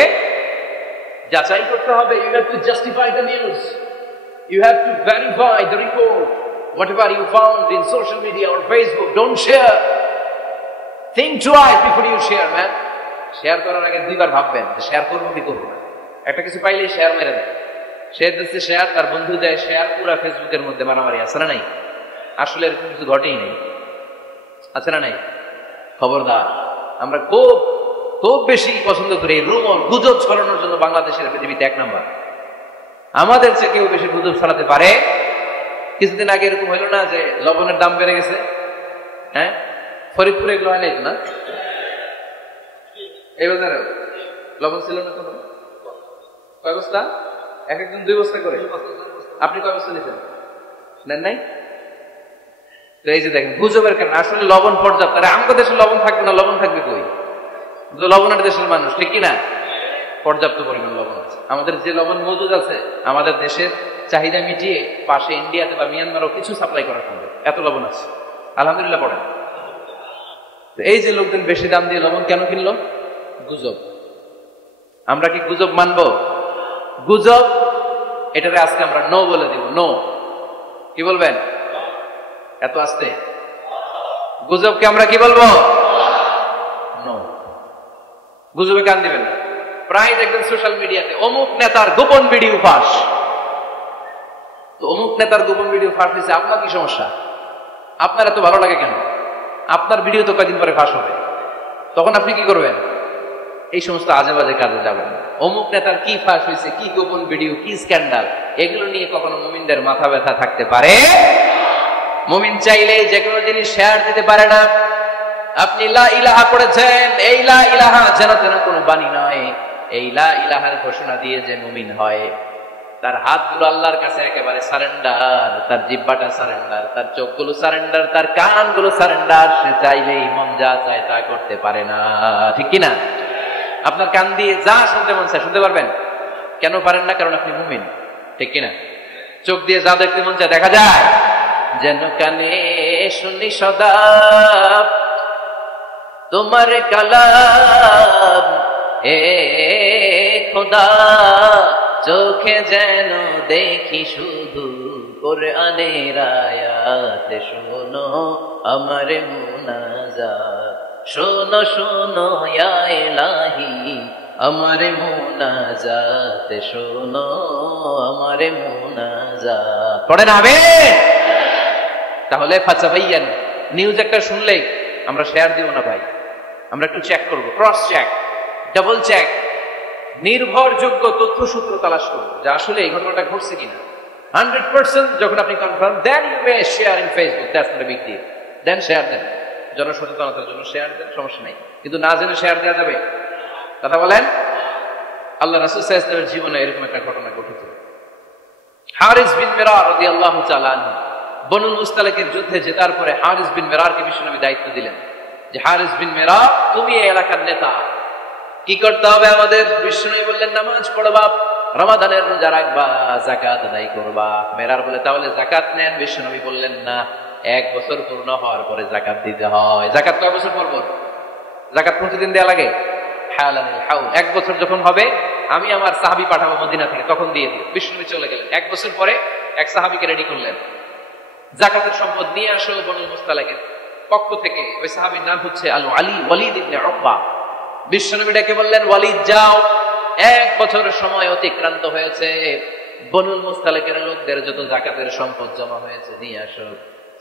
যাচাই করতে হবে। You have to justify the news. You have to verify the report. Whatever you found in social media or Facebook, don't share. Think twice before you share, man. Share করার আগে দুইবার ভাববেন যে শেয়ার করবো কি করবো না। একটা কিছু পাইলে শেয়ার মেরে দেয়, সে দিচ্ছে শেয়ার, তার বন্ধু দেয় শেয়ার, পুরো ফেসবুকের মধ্যে মারামারি। আছে না নাই? আসলে এরকম কিছু ঘটেই নেই, আছে না নাই? খবরদার, আমরা খুব খুব বেশি পছন্দ করি রুমর, গুজব ছড়ানোর জন্য বাংলাদেশের পৃথিবীতে 1 নাম্বার। আমাদের চেয়ে কেউ বেশি গুজব ছড়াতে পারে? কিছুদিন আগে এরকম হইল না যে লবণের দাম বেড়ে গেছে? হ্যাঁ, ফরিদপুরে এগুলো হয় নাই না? এই বাজারে লবণ ছিল না তখন? কয় বস্তা? এক একজন 2 বস্তা করে। আপনি কয় বস্তা নিতেন? নেন নাই? তো এই যে দেখেন গুজবের কারণে আসলে লবণ পর্যাপ্ত। আরে আমাদের দেশে লবণ থাকবে না, লবণ থাকবে কই? লবণের দেশের মানুষ, ঠিক কিনা? পর্যাপ্ত পরিমাণ লবণ আছে। আমাদের যে লবণ মজুদ আছে, আমাদের দেশের চাহিদা মিটিয়ে পাশে ইন্ডিয়াতে বা মিয়ানমারও কিছু সাপ্লাই করা সম্ভব, এত লবণ আছে। আলহামদুলিল্লাহ পড়েন। তো এই যে লোকজন বেশি দাম দিয়ে লবণ কেন কিনলো? গুজব। আমরা কি গুজব মানবো? গুজব এটারে আজকে আমরা নো বলে দিব। নো। কি বলবেন? এত আস্তে? গুজবকে আমরা কি বলবো? নো। গুজবে কান দিবেন না। প্রায় দেখবেন সোশ্যাল মিডিয়াতে অমুক নেতার গোপন ভিডিও ফাঁস। তো অমুক নেতার গোপন ভিডিও ফাঁস হয়েছে, আপনার কি সমস্যা? আপনার এত ভালো লাগে কেন? আপনার ভিডিও তো কয়েকদিন পরে ফাঁস হবে, তখন আপনি কি করবেন? এই সমস্ত আজে বাজে কাজে যাবেন না। অমুক নেতার কি ফাঁস হয়েছে, কি গোপন ভিডিও, কি স্ক্যান্ডাল, এগুলো নিয়ে কখনো মুমিনদের মাথা ব্যথা থাকতে পারে? মুমিন চাইলে যে কোনো জিনিস শেয়ার দিতে পারে না। আপনি লা ইলাহা পড়েছেন, এই লা ইলাহা যেন তেন কোনো বাণী নয়। এই লা ইলাহার ঘোষণা দিয়ে যে মুমিন হয়, তার হাতগুলো আল্লাহর কাছে একেবারে সারেন্ডার, তার জিহ্বাটা সারেন্ডার, তার চোখগুলো সারেন্ডার, তার কানগুলো সারেন্ডার। সে চাইলেই মন যা চায় তা করতে পারে না, ঠিক কিনা? আপনার কান দিয়ে যা শুনতে মন চায় শুনতে পারবেন? কেন পারেন না? কারণ আপনি মুমিন, ঠিক কিনা? চোখ দিয়ে যা দেখতে মন চায় দেখা যায়। যেন কানে শুনি সদা তোমার কালাম, এ খোদা চোখে যেন দেখি শুধু কোরআনের আয়াত। শোনো আমার মুনাজাত, শোনো শোনো ইয়া ইলাহি আমারে মুনাজাত শোনো, আমারে মুনাজাত পড়েন হবে। তাহলে ফাতাবাইয়ান নিউজ একটা শুনলেই আমরা শেয়ার দিব না ভাই, আমরা একটু চেক করব, ক্রস চেক, ডাবল চেক, নির্ভরযোগ্য তথ্যসূত্র তালাশ করব যে আসলে এই ঘটনাটা ঘটছে কিনা। 100% যখন আপনি confirm, then you may share in Facebook, that's not a big deal, then share দেন, জনসচেতনতার জন্য শেয়ার দেন, সমস্যা নাই। কিন্তু না জেনে শেয়ার দেওয়া যাবে? কথা বলেন। আল্লাহ রাসূল সাল্লাল্লাহু আলাইহি ওয়াসাল্লামের জীবনে এরকম একটা ঘটনা ঘটেছে। হারিস বিন মিরার রাদিয়াল্লাহু তাআলা আনহু বনুল মুস্তালিকের যুদ্ধে জেতার পরে হারিস বিন মিরারকে বিশ্বনবী দায়িত্ব দিলেন যে হারিস বিন মিরার, তুমি এই এলাকার নেতা, কি করতে হবে আমাদের? বিশ্বনবী বললেন নামাজ পড়বা, রমাদানের রোজা রাখবা, যাকাত আদায় করবা। মিরার বলে তাহলে যাকাত নেন। বিশ্বনবী বললেন না, 1 বছর পূর্ণ হওয়ার পরে যাকাত দিতে হয়। যাকাত কয় বছর পর পর? যাকাত প্রতিদিন দেয়া লাগে? হালাল হাউল। 1 বছর যখন হবে আমি আমার সাহাবী পাঠাবো মদিনা থেকে, তখন দিয়ে দিও। বিশ্বনবী চলে গেলেন। 1 বছর পরে এক সাহাবীকে রেডি করলেন, যাকাতের সম্পদ নিয়ে আসো বনুল মুস্তালিকের পক্ষ থেকে। ওই সাহাবীর নাম হচ্ছে আলী ওয়ালিদ ইবনে উকবা। বিশ্বনবী ডেকে বললেন, ওয়ালিদ যাও, 1 বছরের সময় অতিক্রান্ত হয়েছে, বনুল মুস্তালিকের লোকদের যত যাকাতের সম্পদ জমা হয়েছে নিয়ে আসো।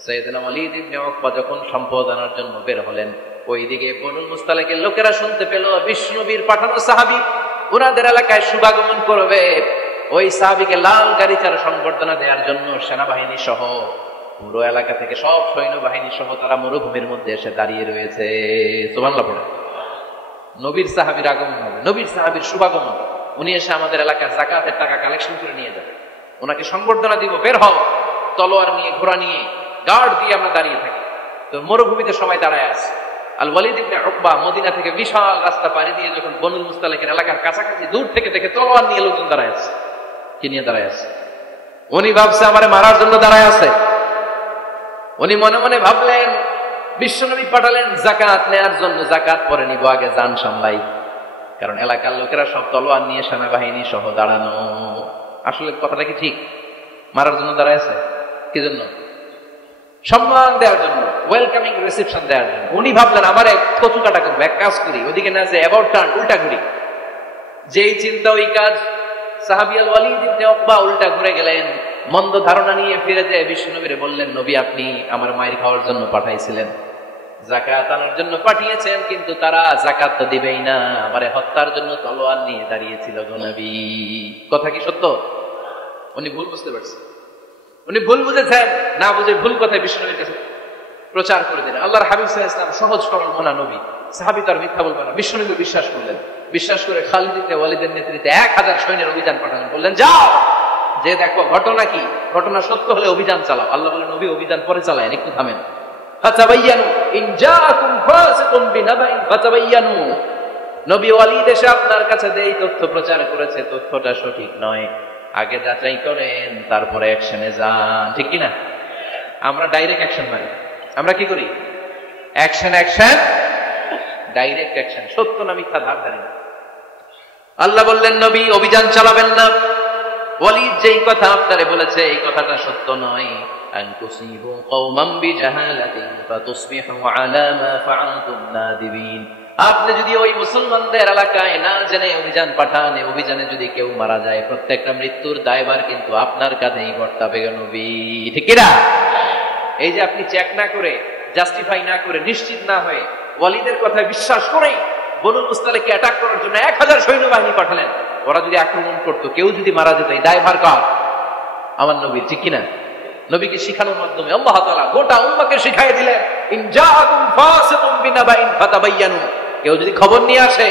সাইয়েদনা ওয়ালিদ ইবনে উকবা যখন সম্পদ আনার জন্য বের হলেন, ওইদিকে বনুল মুস্তালিকের লোকেরা শুনতে পেল বিশ্বনবীর পাঠানো সাহাবী ওনাদের এলাকায় শুভাগমন করবে। ওই সাহাবীকে লাল গাড়িচার সংবর্ধনা দেওয়ার জন্য সেনাবাহিনী সহ পুরো এলাকা থেকে সব সৈন্যবাহিনী সহ তারা মরুভূমির মধ্যে এসে দাঁড়িয়ে রয়েছে। সুবহানাল্লাহ পড়ে। নবীর সাহাবীর আগমন হবে, নবীর সাহাবীর শুভাগমন, উনি এসে আমাদের এলাকার যাকাতের টাকা কালেকশন করে নিয়ে যাবে, ওনাকে সংবর্ধনা দিব, বের হও। তলোয়ার নিয়ে, ঘোড়া নিয়ে, গার্ড দিয়ে আমরা দাঁড়িয়ে থাকি। তো মরুভূমিতে সবাই দাঁড়ায় আছে। আল ওয়ালিদ ইবনে উকবা মদিনা থেকে বিশাল রাস্তা পাড়ি দিয়ে যখন বনুল মুস্তালিকের এলাকার কাছাকাছি দূর থেকে দেখে তলোয়ার নিয়ে লোকজন দাঁড়ায় আছে। কি নিয়ে দাঁড়ায় আছে? উনি ভাবছে আমারে মারার জন্য দাঁড়ায় আছে। উনি মনে মনে ভাবলেন বিশ্বনবী পাঠালেন যাকাত নেয়ার জন্য, যাকাত পরে নিব, আগে জান সামলাই। কারণ এলাকার লোকেরা সব তলোয়ার নিয়ে সেনাবাহিনী সহ দাঁড়ানো। আসলে কথাটা কি ঠিক? মারার জন্য দাঁড়ায় আছে? কি জন্য? সম্মান দেওয়ার জন্য, ওয়েলকামিং রিসেপশন দেওয়ার জন্য। উনি ভাবলেন আমারে কচু কাটা করবো, এক কাজ করি, ওদিকে না যে অ্যাবাউট টার্ন, উল্টা ঘুরি। যেই চিন্তা ওই কাজ। সাহাবী আল ওয়ালিদ ইবনে উকবা উল্টা ঘুরে গেলেন, মন্দ ধারণা নিয়ে ফিরে যেয়ে বিশ্বনবীরে বললেন, নবী আপনি আমার মায়ের খাওয়ার জন্য পাঠাইছিলেন, যাকাত আনার জন্য পাঠিয়েছেন, কিন্তু তারা যাকাত তো দিবেই না, আমারে হত্যার জন্য তলোয়ার নিয়ে দাঁড়িয়েছিল গো নবী। কথা কি সত্য? উনি ভুল বুঝতে পারছেন, উনি ভুল বুঝেছেন। না বুঝে ভুল কথায় বিশ্বনবীর কাছে প্রচার করে দিলেন। আল্লাহর হাবিব সাল্লাল্লাহু আলাইহি ওয়াসাল্লাম সহজ সরল মনা নবী, সাহাবী তার মিথ্যা বলবেন না। বিশ্বনবী বিশ্বাস করলেন। বিশ্বাস করে খালিদ ইবনে ওয়ালিদের নেতৃত্বে 1000 সৈন্যের অভিযান পাঠালেন। বললেন যাও, যে দেখো ঘটনা কি, ঘটনা সত্য হলে অভিযান চালাও। আল্লাহ বলেন নবী অভিযান পরে চালায়েন, একটু থামেন। ফাতাবায়ানু ইন জাআকুম ফাসিকুন বিনাবাইন ফাতাবায়ানু। নবী ওয়ালিদ এসে আপনার কাছে দেই তথ্য প্রচার করেছে, তথ্যটা সঠিক নয়, আগে যাচাই করেন, তারপরে অ্যাকশনে যান। ঠিক কি না? আমরা ডাইরেক্ট অ্যাকশন মানি। আমরা কি করি? Action, action, direct action. সত্য না মিথ্যা ধার ধারি না। আল্লাহ বললেন নবী অভিযান চালাবেন না। ওয়ালিদ যেই কথা আপনারে বলেছে এই কথাটা সত্য নয়। আন তুসিবু কওমান বিজাহালাতিন ফাতুসবিহু আলা মা ফাআলতুম নাদিবিন। আপনি যদি ওই মুসলমানদের এলাকায় না জেনে অভিযান পাঠান, এই অভিযানে যদি কেউ মারা যায়, প্রত্যেকটা মৃত্যুর দায়ভার কিন্তু আপনার কাঁধেই বর্তাবে নবী। ঠিক কি না? এই যে আপনি চেক না করে, জাস্টিফাই না করে, নিশ্চিত না হয়ে, ওয়ালিদের কথা বিশ্বাস করেই বনুল মুস্তালিককে অ্যাটাক করার জন্য 1000 সৈন্যবাহিনী পাঠালেন। ওরা যদি আক্রমণ করতো, কেউ যদি মারা যেত, এই দায়ভার কার? আমার নবীর। ঠিক কিনা? নবীকে শিখানোর মাধ্যমে আল্লাহ তাআলা গোটা উম্মাহকে শিখাই দিলেন, ইন জাআকুম ফাসিকুন বিনাবাইন ফাতাবায়ানু। কেউ যদি খবর নিয়ে আসে,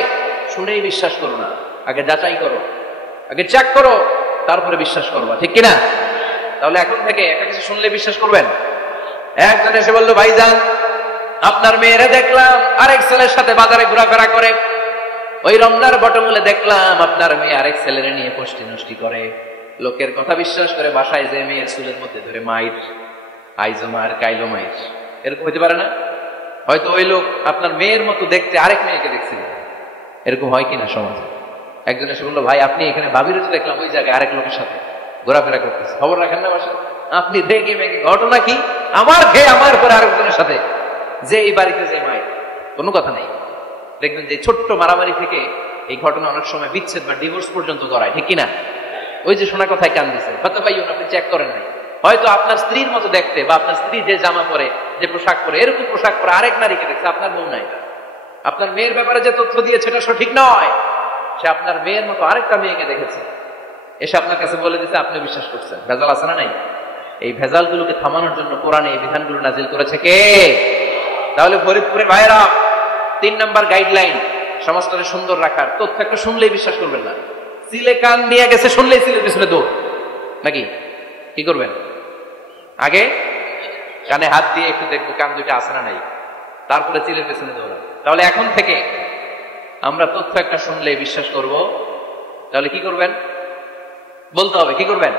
শুনেই বিশ্বাস করো না, আগে যাচাই করো, আগে চেক করো, তারপরে বিশ্বাস করবা। ঠিক কিনা? তাহলে এখন থেকে একটা কিছু শুনলে বিশ্বাস করবেন? একজন এসে বললো, ভাইজান আপনার মেয়েরে দেখলাম আরেক ছেলের সাথে বাজারে ঘোরাফেরা করে, ওই রমনার বটমূলে দেখলাম আপনার মেয়ে আরেক ছেলেরে নিয়ে কষ্টি নষ্টি করে। লোকের কথা বিশ্বাস করে বাসায় যে মেয়ের চুলের মধ্যে ধরে মাইর, আইজো মার, কাইলো মাইর, এরকম হইতে পারে না? হয়তো ওই লোক আপনার মেয়ের মতো দেখতে আরেক মেয়েকে দেখছিল। এরকম হয় কিনা সমাজে? একজন এসে বললো, ভাই আপনি এখানে ভাবির দেখলাম ওই জায়গায় আরেক লোকের সাথে ঘোরাফেরা করতেছে, খবর রাখেন না বাসা? আপনি দেখে মেঘে, ঘটনা কি? আমার খেয়ে আমার পরে আরেকজনের সাথে, যে এই বাড়িতে যে মায়ের কোনো কথা নেই। দেখবেন যে ছোট্ট মারামারি থেকে এই ঘটনা অনেক সময় বিচ্ছেদ বা ডিভোর্স পর্যন্ত করায়, ঠিক কিনা? ওই যে শোনা কথায় কান দিছে, আপনি চেক করেন নাই, হয়তো আপনার স্ত্রীর মতো দেখতে বা আপনার স্ত্রী যে জামা পরে, যে পোশাক পরে, এরকম পোশাক পরে আরেক নারীকে দেখছে, আপনার বউ নাই। আপনার মেয়ের ব্যাপারে যে তথ্য দিয়েছে এটা সঠিক নয়, সে আপনার মেয়ের মতো আরেকটা মেয়েকে দেখেছে, এসে আপনার কাছে বলে দিচ্ছে, আপনি বিশ্বাস করছেন। ভেজাল আছে না নাই? এই ভেজালগুলোকে থামানোর জন্য কোরআনে এই বিধানগুলো নাজিল করেছে কে? তাহলে ফরিদপুরের ভাইরা 3 নাম্বার গাইডলাইন, সমাজটাকে সুন্দর রাখার। তথ্য একটা শুনলেই বিশ্বাস করবেন না, সিলে কান নিয়ে গেছে শুনলেই সিলের পিছনে দৌড়, নাকি? কি করবেন? আগে কানে হাত দিয়ে একটু দেখবো কান দুইটা আছে না নাই, তারপরে চিলের পেছনে দৌড়ান। তাহলে এখন থেকে আমরা তথ্য একটা শুনলে বিশ্বাস করব। তাহলে কি করবেন? বলতে হবে কি করবেন?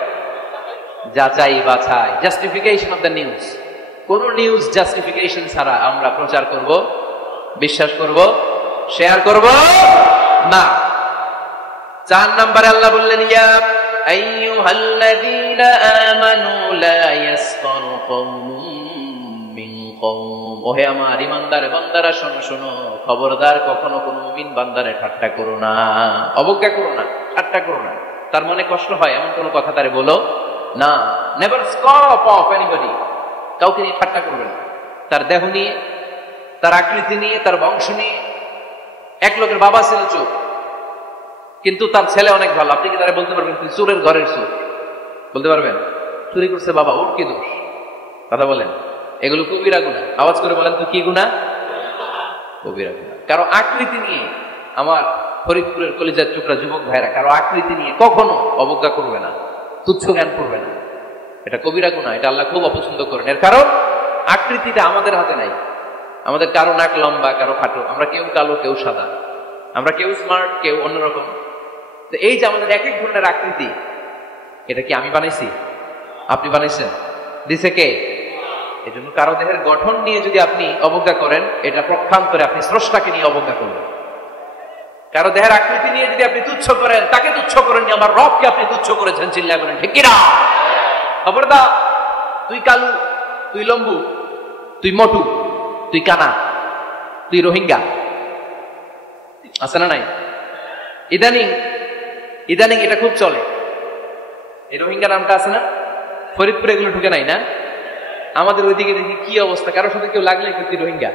যাচাই বাছাই, জাস্টিফিকেশন অফ দ্য নিউজ। কোন নিউজ জাস্টিফিকেশন ছাড়া আমরা প্রচার করব, বিশ্বাস করব, শেয়ার করব না। 4 নম্বরে আল্লাহ বললেন, ইয়া আইয়ুহাল্লাযীনা আমানু লা ইয়াসখারু কওমুম মিন কওম। ওহে আমার ঈমানদার বান্দারা শোনো শোনো, খবরদার কখনো কোনো মুমিন বান্দারে ঠাট্টা করো না, অবজ্ঞা করো না, ঠাট্টা করো না। তার মনে কষ্ট হয় এমন কোনো কথা তারে বলো না। নেভার স্কপ অফ এনিবডি, কাউকে নিয়ে ঠাট্টা করবেন না। তার দেহ নিয়ে, তার আকৃতি নিয়ে, তার বংশ নিয়ে। এক লোকের বাবা ছিল চোর, কিন্তু তার ছেলে অনেক ভালো। আপনি কি তারা বলতে পারবেন তুই চোরের ঘরের চোর? বলতে পারবেন? চুরি করছে বাবা, ওর কি দোষ? কথা বলেন। এগুলো কবিরা গুনাহ। আওয়াজ করে বলেন তো কি গুনাহ? কবিরা গুনাহ। কারো আকৃতি নিয়ে, আমার ফরিদপুরের কলিজার টুকরা যুবক ভাইরা, কারো আকৃতি নিয়ে কখনো অবজ্ঞা করবে না, তুচ্ছ জ্ঞান করবে না। এটা কবিরা গুনাহ, এটা আল্লাহ খুব অপছন্দ করেন। এর কারণ আকৃতিটা আমাদের হাতে নাই। আমাদের কারো নাক লম্বা, কারো খাটো, আমরা কেউ কালো, কেউ সাদা, আমরা কেউ স্মার্ট, কেউ অন্যরকম। তো এই যে আমাদের এক এক ধরনের আকৃতি, এটা কি আমি বানাইছি? আপনি বানাইছেন? দিছে কে? এই জন্য কারো দেহের গঠন নিয়ে যদি আপনি অবজ্ঞা করেন, এটা পক্ষান্তরে আপনি স্রষ্টাকে নিয়ে অবজ্ঞা করবেন। কারো দেহের আকৃতি নিয়ে যদি আপনি তুচ্ছ করেন, তাকে তুচ্ছ করেননি, আমার রবকে আপনি তুচ্ছ করেছেন। চিল্লায় বলেন ঠিক কিনা? খবরদার, তুই কালু, তুই লম্বু, তুই মোটু, তুই কানা, তুই রোহিঙ্গা, আছে না নাই? ইদানিং ইদানিং এটা খুব চলে। এই রোহিঙ্গা নামটা আছে না? ফরিদপুরে এগুলো ঢুকে নাই না? আমাদের ওইদিকে দেখি কি অবস্থা, কারোর সাথে কেউ লাগলে তুই রোহিঙ্গা।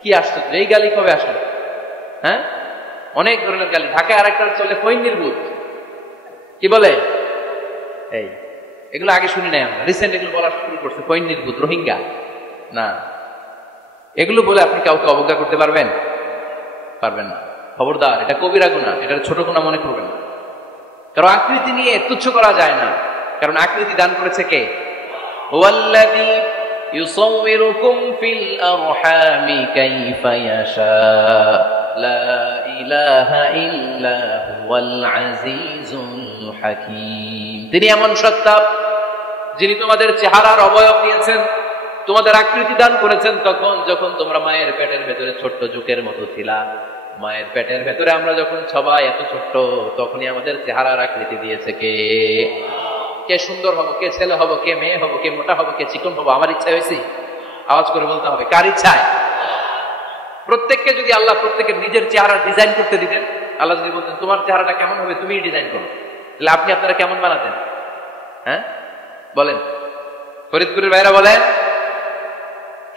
কি আশ্চর্য, এই গালি কবে আসলো? হ্যাঁ, অনেক ধরনের গালি। ঢাকায় আরেকটা চলে ফৈন্নির ভূত, কি বলে? এই এগুলো আগে শুনি নাই আমরা, রিসেন্ট এগুলো বলা শুরু করছে। ফৈন্নির ভূত, রোহিঙ্গা না, এগুলো বলে আপনি কাউকে অবজ্ঞা করতে পারবেন? পারবেন না। খবরদার, এটা কবিরা গুনাহ, এটা ছোট গুনাহ মনে করবেন না। কারণ আকৃতি নিয়ে তুচ্ছ করা যায় না, কারণ আকৃতি দান করেছে কে? হুয়াল্লাযী ইউসাউবিরুকুম ফিল আরহামি কাইফা ইয়াশা লা ইলাহা ইল্লা হুয়াল আজিজুল হাকীম। তিনি এমন সত্তা যিনি তোমাদের চেহারার অবয়ব দিয়েছেন, তোমাদের আকৃতি দান করেছেন তখন যখন তোমরা মায়ের পেটের ভেতরে ছোট্ট জুকের মতো ছিলা। মায়ের পেটের ভেতরে আমরা যখন সবাই এত ছোট্ট, তখনই আমাদের চেহারার আকৃতি দিয়েছে কে? কে সুন্দর হবো, কে ছেলে হবো, কে মেয়ে হবো, কে মোটা হবো, কে চিকন হবো, আমার ইচ্ছা হয়েছে? আওয়াজ করে বলতে হবে, কার ইচ্ছায়? প্রত্যেককে যদি আল্লাহ প্রত্যেকের নিজের চেহারা ডিজাইন করতে দিতেন, আল্লাহ যদি বলতেন তোমার চেহারাটা কেমন হবে তুমি ডিজাইন করো, তাহলে আপনি আপনারা কেমন বানাতেন? হ্যাঁ বলেন, ফরিদপুরের ভাইরা বলেন,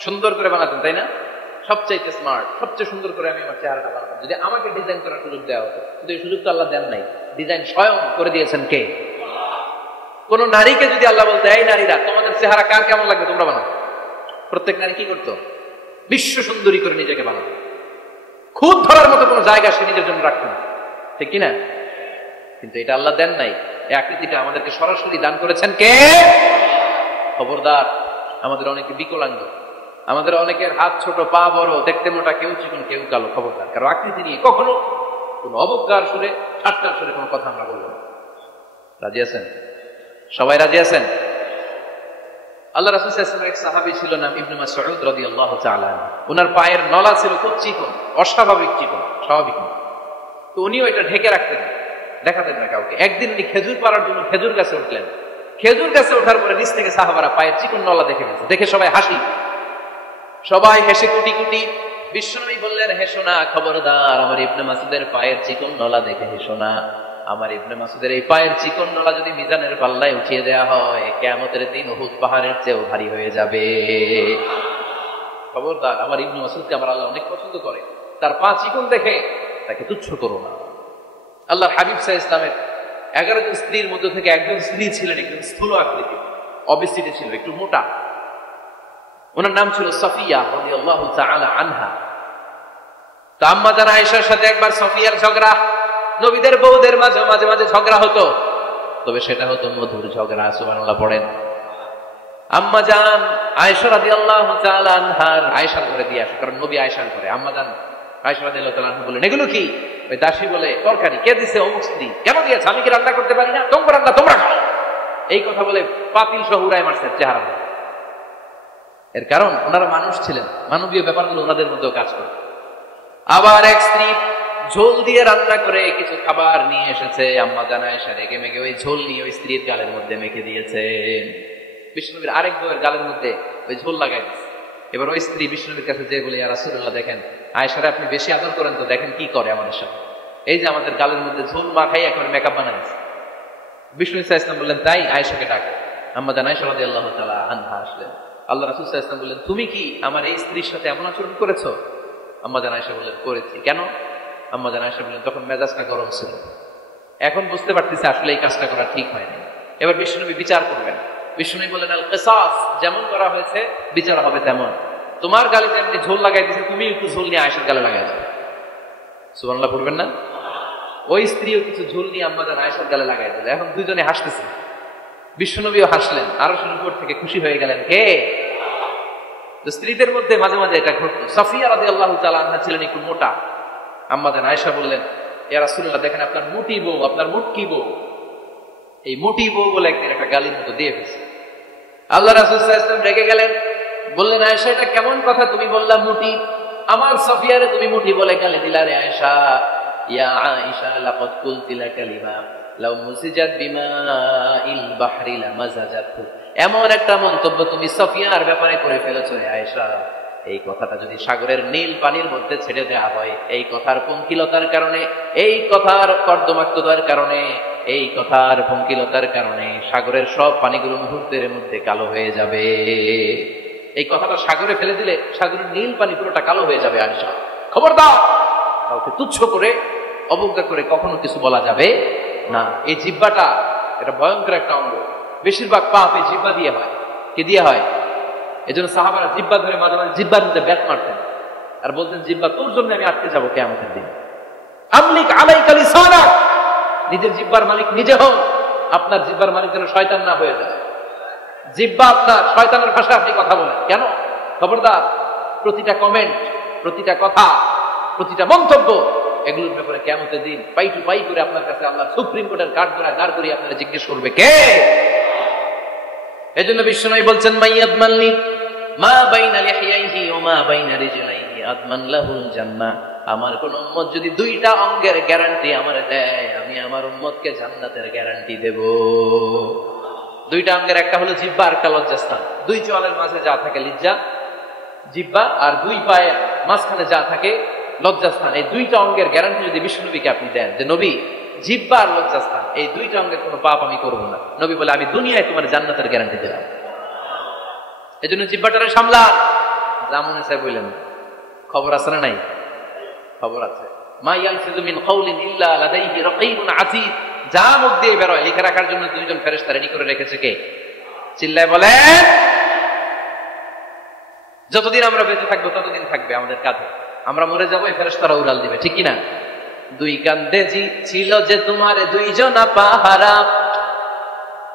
সুন্দর করে বানাতেন তাই না? সবচাইতে স্মার্ট, সবচেয়ে সুন্দর করে আমি আমার চেহারাটা বানাতাম যদি আমাকে ডিজাইন করার সুযোগ দেওয়া হতো। কিন্তু এই সুযোগ তো আল্লাহ দেন নাই। ডিজাইন স্বয়ং করে দিয়েছেন কে? কোন নারীকে যদি আল্লাহ বলতে, এই নারীরা তোমাদের চেহারা কার কেমন লাগবে তোমরা বানাও, প্রত্যেক নারী কি করতো? বিশ্ব সুন্দরী করে নিজেকে বানাতো। খুদ ধরার মতো কোনো জায়গা সে নিজের জন্য রাখতো না, ঠিক কিনা? কিন্তু এটা আল্লাহ দেন নাই। এই আকৃতিটা আমাদেরকে সরাসরি দান করেছেন কে? খবরদার, আমাদের অনেকে বিকলাঙ্গ, আমাদের অনেকের হাত ছোট, পা বড়, দেখতে মোটা, কেউ চিকন, কেউ কালো। খবরদার, কারো আকৃতি নিয়ে কখনো কোন অবজ্ঞার সুরে, ঠাট্টার সুরে কোনো কথা আমরা বলবো না। রাজি আছেন? সবাই রাজি আছেন? আল্লাহ রাসূল সাল্লাল্লাহু আলাইহি ওয়াসাল্লাম এক সাহাবী ছিল নাম ইবনে মাসউদ রাদিয়াল্লাহু তাআলা। ওনার পায়ের নলা ছিল খুব চিকন, অস্বাভাবিক চিকন, স্বাভাবিক না। তো উনিও এটা ঢেকে রাখতেন, দেখাতেন না কাউকে। একদিন উনি খেজুর পাড়ার জন্য খেজুর গাছে উঠলেন। খেজুর গাছে ওঠার পরে নিচ থেকে সাহাবারা পায়ের চিকন নলা দেখে ফেলছে। দেখে সবাই হাসি, সবাই হেসে কুটি কুটি বিশ্বনবী বললেন, হেসো না, খবরদার, আমার ইবনে মাসুদের পায়ের চিকন নলা দেখে হেসো না। আমার ইবনে মাসুদের এই পায়ের চিকন নলা যদি মিজানের পাল্লায় উঠিয়ে দেওয়া হয়, কিয়ামতের দিন উহুদ পাহাড়ের চেয়েও ভারী হয়ে যাবে। খবরদার, আমার ইবনে মাসুদকে আমার আল্লাহ অনেক পছন্দ করে, তার পা চিকন দেখে তাকে তুচ্ছ করো না। আল্লাহর হাবিব সাল্লাল্লাহু আলাইহি ওয়াসাল্লামের 11 জন স্ত্রীর মধ্যে থেকে একজন স্ত্রী ছিলেন একজন স্থূল আকৃতি, অবেসিটি ছিল, একটু মোটা। ওনার নাম ছিল সাফিয়া রাদিয়াল্লাহু তাআলা আনহা। তো আম্মা জান আয়েশার সাথে একবার সাফিয়ার ঝগড়া, নবীদের বউদের মাঝে মাঝে মাঝে ঝগড়া হতো, তবে সেটা হতো মধুর ঝগড়া। সুবহানাল্লাহ পড়েন। আম্মা জান আয়েশা রাদিয়াল্লাহু তাআলা আনহার আয়েশার ঘরে দিয়ে আসে, কারণ নবী আয়েশার ঘরে। আম্মা জান আয়েশা রাদিয়াল্লাহু তাআলা আনহা বলেন, এগুলো কি? ওই দাসী বলে, তরকারি। কে দিছে? অমুক স্ত্রী। কেন দিয়েছে? আমি কি রান্না করতে পারি না? তোমরা রান্না তোমরা খাও। এই কথা বলে পাতিল সহ উড়ায় মারছে চেহারা। এর কারণ ওনারা মানুষ ছিলেন, মানবীয় ব্যাপারগুলো ওনাদের মধ্যেও কাজ করে। আবার এক স্ত্রী ঝোল দিয়ে রান্না করে কিছু খাবার নিয়ে এসেছে, আম্মা জান আয়েশা রেগে মেগে ওই ঝোল নিয়ে ওই স্ত্রীর গালের মধ্যে মেখে দিয়েছে। বিষ্ণুনবীর আরেক বউয়ের গালের মধ্যে ওই ঝোল লাগাই দিয়েছে। এবার ওই স্ত্রী বিষ্ণুনবীর কাছে যে বলে, ইয়া রাসূলুল্লাহ, দেখেন আয়েশারে আপনি বেশি আদর করেন তো, দেখেন কি করে আমাদের সাথে। এই যে আমাদের গালের মধ্যে ঝোল মাখাই এখন মেকআপ বানাইছে। বিষ্ণু সাল্লাল্লাহু আলাইহি ওয়াসাল্লাম বললেন, তাই? আয়েশাকে ডাকো। আম্মা জান আয়েশা রাদিয়াল্লাহু তাআলা আনহা আসলেন। আল্লাহ রাসূল সাল্লাল্লাহু আলাইহি ওয়াসাল্লাম বললেন, তুমি কি আমার এই স্ত্রীর সাথে এমন আচরণ করেছো? আম্মা জান আয়েশা বললেন, করেছি। কেন? আম্মা জান আয়েশা বললেন, তখন মেজাজটা গরম ছিল, এখন বুঝতে পারতেছি আসলে এই কাজটা করা ঠিক হয়নি। এবার বিশ্বনবী বিচার করবেন। বিশ্বনবী বললেন, আল কিসাস, যেমন করা হয়েছে বিচার হবে তেমন। তোমার গালে যেমনি ঝোল লাগাই দিয়েছে, তুমি একটু ঝোল নিয়ে আয়েশার গালে লাগাই দাও। সুবহানাল্লাহ পড়বেন না? ওই স্ত্রীও কিছু ঝোল নিয়ে আম্মা জান আয়েশার গালে লাগাই দিল। এখন দুজনে হাসতেছে, বিশ্বনবীও হাসলেন, আরশের উপর থেকে খুশি হয়ে গেলেন। কে? স্ত্রীদের মধ্যে মাঝে মাঝে এটা ঘটতো। সাফিয়া রাদিয়াল্লাহু তাআলা আনহা ছিলেন একটু মোটা। আম্মা জান আয়েশা বললেন, ইয়া রাসূলুল্লাহ, দেখেন আপনার মোটি বউ, আপনার মুটকি বউ, এই মোটি বউ বলে একদিন একটা গালির মতো দিয়ে ফেলছে। আল্লাহ রাসূল সাল্লাল্লাহু আলাইহি ওয়াসাল্লাম রেগে গেলেন, বললেন, আয়েশা, এটা কেমন কথা তুমি বললা মুটি? আমার সাফিয়ারে তুমি মুটি বলে গালি দিলা রে আয়েশা। ইয়া আয়েশা, লাকাদ কুলতি লা কালিমা লাউ মুসিজাত বিমাইল বাহরি লামাজাজাতহু। এমন একটা মন্তব্য তুমি সাফিয়ার ব্যাপারে করে ফেলেছো রে আয়েশা, এই কথাটা যদি সাগরের নীল পানির মধ্যে ছেড়ে দেওয়া হয়, এই কথার পঙ্কিলতার কারণে, এই কথার কর্দমাক্ততার কারণে, এই কথার পঙ্কিলতার কারণে সাগরের সব পানিগুলো মুহূর্তের মধ্যে কালো হয়ে যাবে। এই কথাটা সাগরে ফেলে দিলে সাগরের নীল পানি পুরোটা কালো হয়ে যাবে। আয়েশা, খবরদার, কাউকে তুচ্ছ করে অবজ্ঞা করে কখনো কিছু বলা যাবে না। এই জিহ্বাটা এটা ভয়ঙ্কর একটা অঙ্গ। বেশিরভাগ পাপ এই জিহ্বা দিয়ে হয়। কি দিয়ে হয়? এই জন্য সাহাবারা জিহ্বা ধরে মাঝে মাঝে জিহ্বার মধ্যে ব্যাট মারতেন আর বলতেন, জিহ্বা তোর জন্য আমি আটকে যাবো কিয়ামতের দিন। আমলিক আলাইকা লিসানাক, নিজের জিহ্বার মালিক নিজে হন, আপনার জিহ্বার মালিক যেন শয়তান না হয়ে যায়। জিহ্বা আপনার, শয়তানের ভাষা আপনি কথা বলেন কেন? খবরদার, প্রতিটা কমেন্ট, প্রতিটা কথা, প্রতিটা মন্তব্য, এগুলোর ব্যাপারে কিয়ামতের দিন পাই টু পাই করে আপনার কাছে আল্লাহ সুপ্রিম কোর্টের কাঠগড়ায় দাঁড় করিয়ে আপনারা জিজ্ঞেস করবে, কে? এজন্য বিশ্বনবী বলছেন, মাইয়াদমানলি মা বাইনা লিহইয়াইহি ওয়া মা বাইনা রিজলাইহি আদমান লাহুল জান্নাহ। আমার কোন উম্মত যদি দুইটা অঙ্গের গ্যারান্টি আমারে দেয়, আমি আমার উম্মতকে জান্নাতের গ্যারান্টি দেব। দুইটা অঙ্গের, একটা হলো জিহ্বা আর একটা লজ্জাস্থান। দুই চোয়ালের মাঝে যা থাকে লিজ্জা, জিহ্বা, আর দুই পায়ের মাঝখানে যা থাকে লজ্জাস্থান। এই দুইটা অঙ্গের গ্যারান্টি যদি বিশ্বনবীকে আপনি দেন, যে নবী, জিহ্বা আর লজ্জাস্থান, এই দুইটা অঙ্গের কোনো পাপ আমি করবো না, নবী বলে, আমি দুনিয়ায় তোমার জান্নাতের গ্যারান্টি দিলাম। এই জন্য জিহ্বাটারে সামলা। যেমন এসে বললেন, খবর আছে না নাই? খবর আছে। মা ইয়ালফিযু মিন কাওলিন ইল্লা লাদাইহি রাকীবুন আতীদ। যা মুখ দিয়ে বেরোয় লিখে রাখার জন্য দুইজন ফেরেশতা রেডি করে রেখেছে। কে? চিল্লায় বলেন। যতদিন আমরা বেঁচে থাকবো ততদিন থাকবে আমাদের কাঁধে। আমরা মরে যাবো, এই ফেরেশতারা উড়াল দিবে, ঠিক কি না? দুই কান্দে জি ছিল যে তোমারে দুইজনা পাহারা,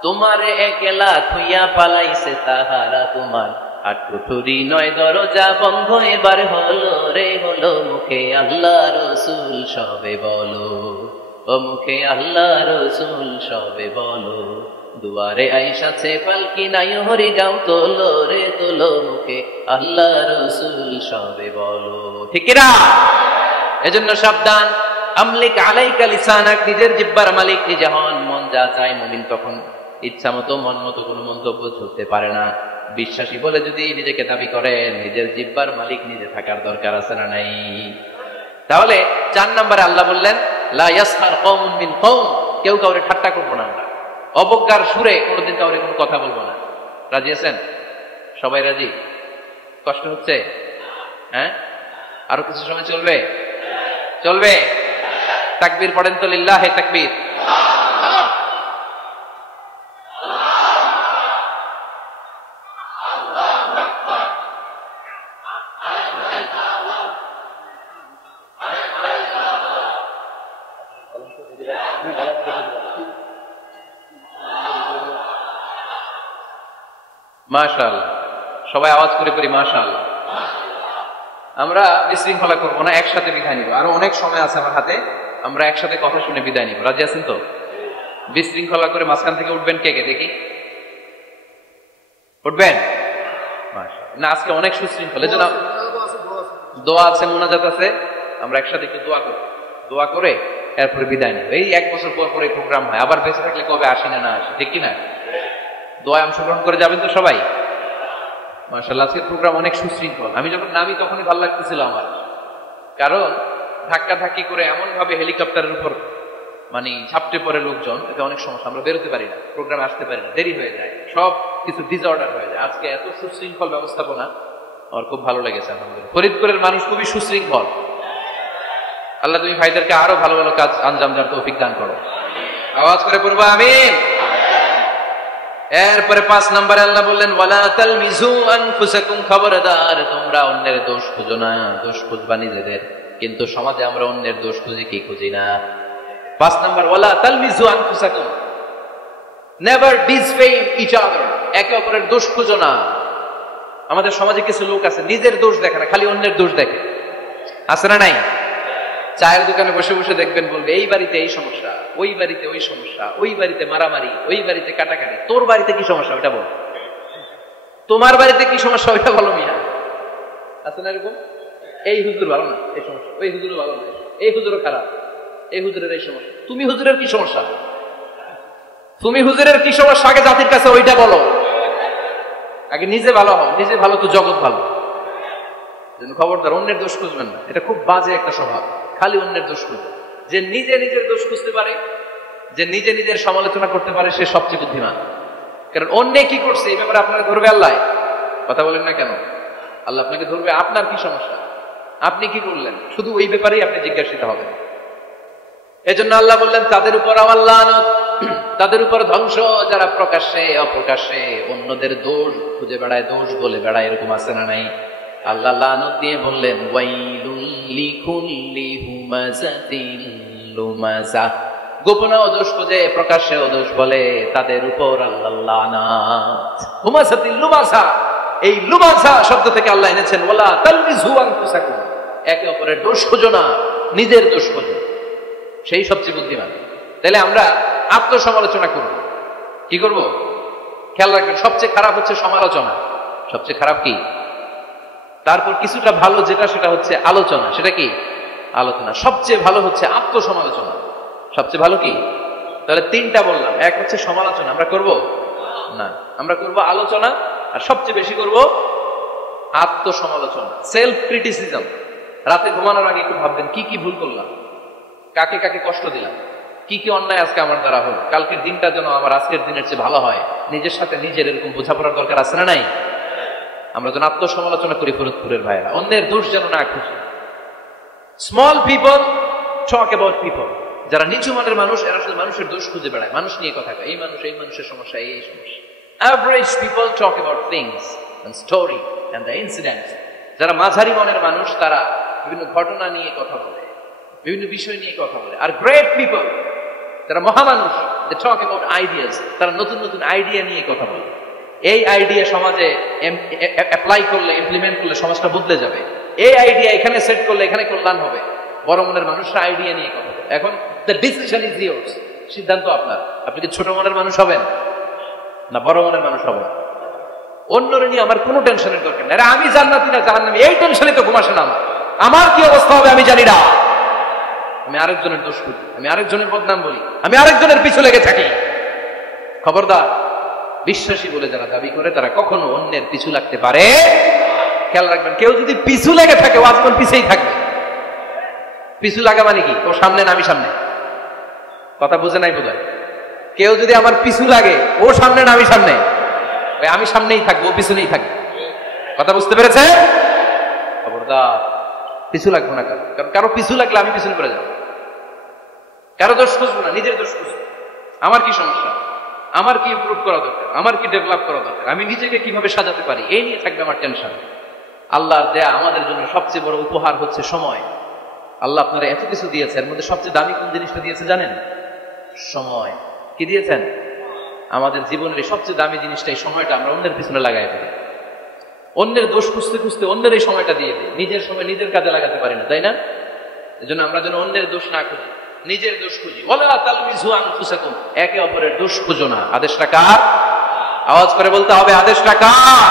তোমারে একলা থুইয়া পালাইছে তাহারা। তোমার আটকুঠুরি নয় দরজা বন্ধ এবার হলো রে হলো, মুখে আল্লাহ রসুল সবে বলো, ও মুখে আল্লাহ রসুল সবে বলো। দুয়ারে আইসাছে পালকি নাই হরি গাও তোলো রে তোলো, মুখে আল্লাহ রসুল সবে বলো, ঠিক না? এজন্য সাবধান। আমলিক আলাইকা লিসানাক, নিজের জিহ্বার মালিক নিজে হন। মন যা চায় মুমিন তখন ইচ্ছা মতো মন মতো কোনো মন্তব্য ছুটতে পারে না। বিশ্বাসী বলে যদি নিজেকে দাবি করেন, নিজের জিহ্বার মালিক নিজে থাকার দরকার আছে না নাই? তাহলে 4 নম্বরে আল্লাহ বললেন লা ইয়াসখার কওমুন মিন কওম, কেউ কাউরে ঠাট্টা করবো না আমরা, অবজ্ঞার সুরে কোনোদিন কাউরে কোনো কথা বলবো না। রাজি আছেন সবাই? রাজি? কষ্ট হচ্ছে? হ্যাঁ, আরো কিছু সময় চলবে? চলবে। তাকবীর পড়েন তো, লিল্লাহে তাকবীর। মাশাআল্লাহ, সবাই আওয়াজ করে করি মাশাআল্লাহ। আমরা বিশৃঙ্খলা করবো না, একসাথে বিদায় নিব। আরো অনেক সময় আছে আমার হাতে, আমরা একসাথে কথা শুনে বিদায় নিব। রাজি আছেন তো? বিশৃঙ্খলা করে মাঝখান থেকে উঠবেন কে কে দেখি? উঠবেন? মাশাআল্লাহ। না, আজকে অনেক সুশৃঙ্খল, এজন্য দোয়া আছে, মুনাজাত আছে, আমরা একসাথে একটু দোয়া করব। দোয়া করে এরপরে বিদায় নিব। এই 1 বছর পর পরে প্রোগ্রাম হয়, আবার বেঁচে থাকলে কবে আসি না আসি, ঠিক কি না? দোয়ায় অংশগ্রহণ করে যাবেন তো সবাই? মাশাআল্লাহ, আজকের প্রোগ্রাম অনেক সুশৃঙ্খল। আমি যখন নামি তখনই ভালো লাগতেছিল আমার, কারণ ধাক্কা ধাক্কি করে এমন ভাবে হেলিকপ্টারের উপর মানে ঝাপটে পড়ে লোকজন, এতে অনেক সমস্যা, আমরা বেরোতে পারি না, প্রোগ্রামে আসতে পারি না, দেরি হয়ে যায়, সব কিছু ডিসঅর্ডার হয়ে যায়। আজকে এত সুশৃঙ্খল ব্যবস্থাপনা আমার খুব ভালো লেগেছে। আলহামদুলিল্লাহ, ফরিদপুরের মানুষ খুবই সুশৃঙ্খল। আল্লাহ তুমি ভাইদেরকে আরো ভালো ভালো কাজ আঞ্জাম দেওয়ার তৌফিক দান করো। আওয়াজ করে পড়বো আমিন। এরপরে 5 নম্বরে আল্লাহ বললেন ওয়ালা তালমিজু আনফুসাকুম, খবরদার তোমরা অন্যের দোষ খুঁজো না, দোষ খুঁজবা নিজেদের। কিন্তু সমাজে আমরা অন্যের দোষ খুঁজি কি খুঁজি না? 5 নম্বর ওয়ালা তালমিজু আনফুসাকুম, নেভার ডিসফেম ইচ আদার, একে অপরের দোষ খুঁজো না। আমাদের সমাজে কিছু লোক আছে নিজের দোষ দেখে না, খালি অন্যের দোষ দেখে, আছে না নাই? চায়ের দোকানে বসে বসে দেখবেন, বলবে এই বাড়িতে এই সমস্যা, ওই বাড়িতে ওই সমস্যা, ওই বাড়িতে মারামারি, ওই বাড়িতে কাটাকাটি, তোর বাড়িতে কি সমস্যা ওইটা বল, তোমার বাড়িতে কি সমস্যা ওইটা বলো মিয়া। আছে না এরকম? এই হুজুর ভালো না, এই সমস্যা, ওই হুজুরও ভালো না, এই হুজুরও খারাপ, এই হুজুরের এই সমস্যা। তুমি হুজুরের কি সমস্যা? তুমি হুজুরের কি সমস্যা আগে জাতির কাছে ওইটা বলো। আগে নিজে ভালো হও, নিজে ভালো তো জগৎ ভালো। খবরদার অন্যের দোষ খুঁজবেন না, এটা খুব বাজে একটা স্বভাব, খালি অন্যের দোষ খুঁজবে। যে নিজে নিজের দোষ খুঁজতে পারে, যে নিজে নিজের সমালোচনা করতে পারে, সে সবচেয়ে বুদ্ধিমান। কারণ অন্য কি করছে এই ব্যাপারে আপনাকে ধরবে আল্লাহ। কথা বলেন না কেন? আল্লাহ আপনাকে ধরবে, আপনার কি সমস্যা, আপনি কি করলেন, শুধু ওই ব্যাপারেই আপনি জিজ্ঞাসিত হবেন। এজন্য আল্লাহ বললেন তাদের উপর আমার লানত, তাদের উপর ধ্বংস, যারা প্রকাশ্যে অপ্রকাশ্যে অন্যদের দোষ খুঁজে বেড়ায়, দোষ বলে বেড়ায়, এরকম আছে না নাই? আল্লাহ লানত দিয়ে বললেন ওয়াইলুল লিকুল্লি হুমাযাতিন লুমাযা, গোপনেও দোষ খুঁজে প্রকাশ্যেও দোষ বলে, তাদের উপর আল্লাহ লানত। হুমাযাতিন লুমাযা, এই লুমাযা শব্দ থেকে আল্লাহ এনেছেন ওয়ালা তালমিজু আনফুসাকুম, একে অপরের দোষ খুঁজো না, নিজের দোষ খুঁজো, সেই সবচেয়ে বুদ্ধিমান। তাহলে আমরা আত্মসমালোচনা করব, কি করব? খেয়াল রাখবেন, সবচেয়ে খারাপ হচ্ছে সমালোচনা। সবচেয়ে খারাপ কি? তারপর কিছুটা ভালো যেটা, সেটা হচ্ছে আলোচনা। সেটা কি? আলোচনা। সবচেয়ে ভালো হচ্ছে আত্মসমালোচনা। সবচেয়ে ভালো কি? তাহলে 3টা বললাম। এক হচ্ছে সমালোচনা, আমরা করব না, আমরা করব আলোচনা, আর সবচেয়ে বেশি করব আত্মসমালোচনা, সেলফ ক্রিটিসিজম। রাতে ঘুমানোর আগে একটু ভাববেন কি কি ভুল করলাম, কাকে কাকে কষ্ট দিলাম, কি কি অন্যায় আজকে আমার দ্বারা হলো, কালকের দিনটা যেন আমার আজকের দিনের চেয়ে ভালো হয়। নিজের সাথে নিজের এরকম বোঝাপড়ার দরকার আছে না নাই? আমরা যেন আত্মসমালোচনা করি ফরিদপুরের ভাইরা, অন্যের দোষ যেন না খুঁজি। Small people talk about people, যারা নিচু মানের মানুষ, এরা শুধু মানুষের দোষ খুঁজে বেড়ায়, মানুষ নিয়ে কথা কয়, এই মানুষ, এই মানুষের সমস্যা, এই সমস্যা। Average people talk about things and story and the incidents. যারা মাঝারি মনের মানুষ, তারা বিভিন্ন ঘটনা নিয়ে কথা বলে, বিভিন্ন বিষয় নিয়ে কথা বলে। আর গ্রেট পিপল, যারা মহামানুষ, দে টক অ্যাবাউট আইডিয়াস, তারা নতুন নতুন আইডিয়া নিয়ে কথা বলে। এই আইডিয়া সমাজে অ্যাপ্লাই করলে, ইমপ্লিমেন্ট করলে সমাজটা বদলে যাবে। এই আইডিয়া এখানে সেট করলে এখানে কল্যাণ হবে। বড় মনের মানুষরা আইডিয়া নিয়ে কথা বলে। এখন দ্য ডিসিশন ইজ ইয়োর্স, সিদ্ধান্ত আপনার। আপনি কি ছোট মনের মানুষ হবেন না বড় মনের মানুষ হবেন? অন্যরে নিয়ে আমার কোনো টেনশনের দরকার নেই। আমি জান্নাতি না জাহান্নামী, এই টেনশনই তো ঘুম আসে না আমার। আমার কি অবস্থা হবে আমি জানি না। আমি আরেকজনের দোষ করি, আমি আরেকজনের বদনাম বলি, আমি আরেকজনের পিছু লেগে থাকি। খবরদার, বিশ্বাসী বলে যারা দাবি করে তারা কখনো অন্যের পিছু লাগতে পারে। খেয়াল রাখবেন, কেউ যদি পিছু লেগে থাকে ও আজীবন পিছেই থাকবে। পিছু লাগা মানে কি? ও সামনে না আমি সামনে? কথা বুঝে নাই বোধহয়। কেউ যদি আমার পিছু লাগে, ও সামনে না আমি সামনে? আমি সামনেই থাকবো, ও পিছনেই থাকবে। কথা বুঝতে পেরেছে? খবরদার, পিছু লাগবো না কারো। কারণ কারো পিছু লাগলে আমি পিছনে পড়ে যাবো। কারো দোষ খুঁজবো না, নিজের দোষ খুঁজবো। আমার কি সমস্যা, আমার কি ইমপ্রুভ করা দরকার, আমার কি ডেভেলপ করা দরকার, আমি নিজেকে কিভাবে সাজাতে পারি, এই নিয়ে থাকবে আমার টেনশন। আল্লাহর দেয়া আমাদের জন্য সবচেয়ে বড় উপহার হচ্ছে সময়। আল্লাহ আপনারা এত কিছু দিয়েছে, এর মধ্যে সবচেয়ে দামি কোন জিনিসটা দিয়েছে জানেন? সময়। কি দিয়েছেন? আমাদের জীবনের এই সবচেয়ে দামি জিনিসটা, এই সময়টা আমরা অন্যের পিছনে লাগাই ফেলি। অন্যের দোষ খুঁজতে খুঁজতে অন্যের এই সময়টা দিয়ে দিই, নিজের সময় নিজের কাজে লাগাতে পারি না, তাই না? এজন্য আমরা যেন অন্যের দোষ না খুঁজি, নিজের দোষ খুঁজি। ওয়ালা তালমিজু আনফুসাকুম, একে অপরের দোষ খুঁজো না। আদেশটা কার? আওয়াজ করে বলতে হবে, আদেশটা কার?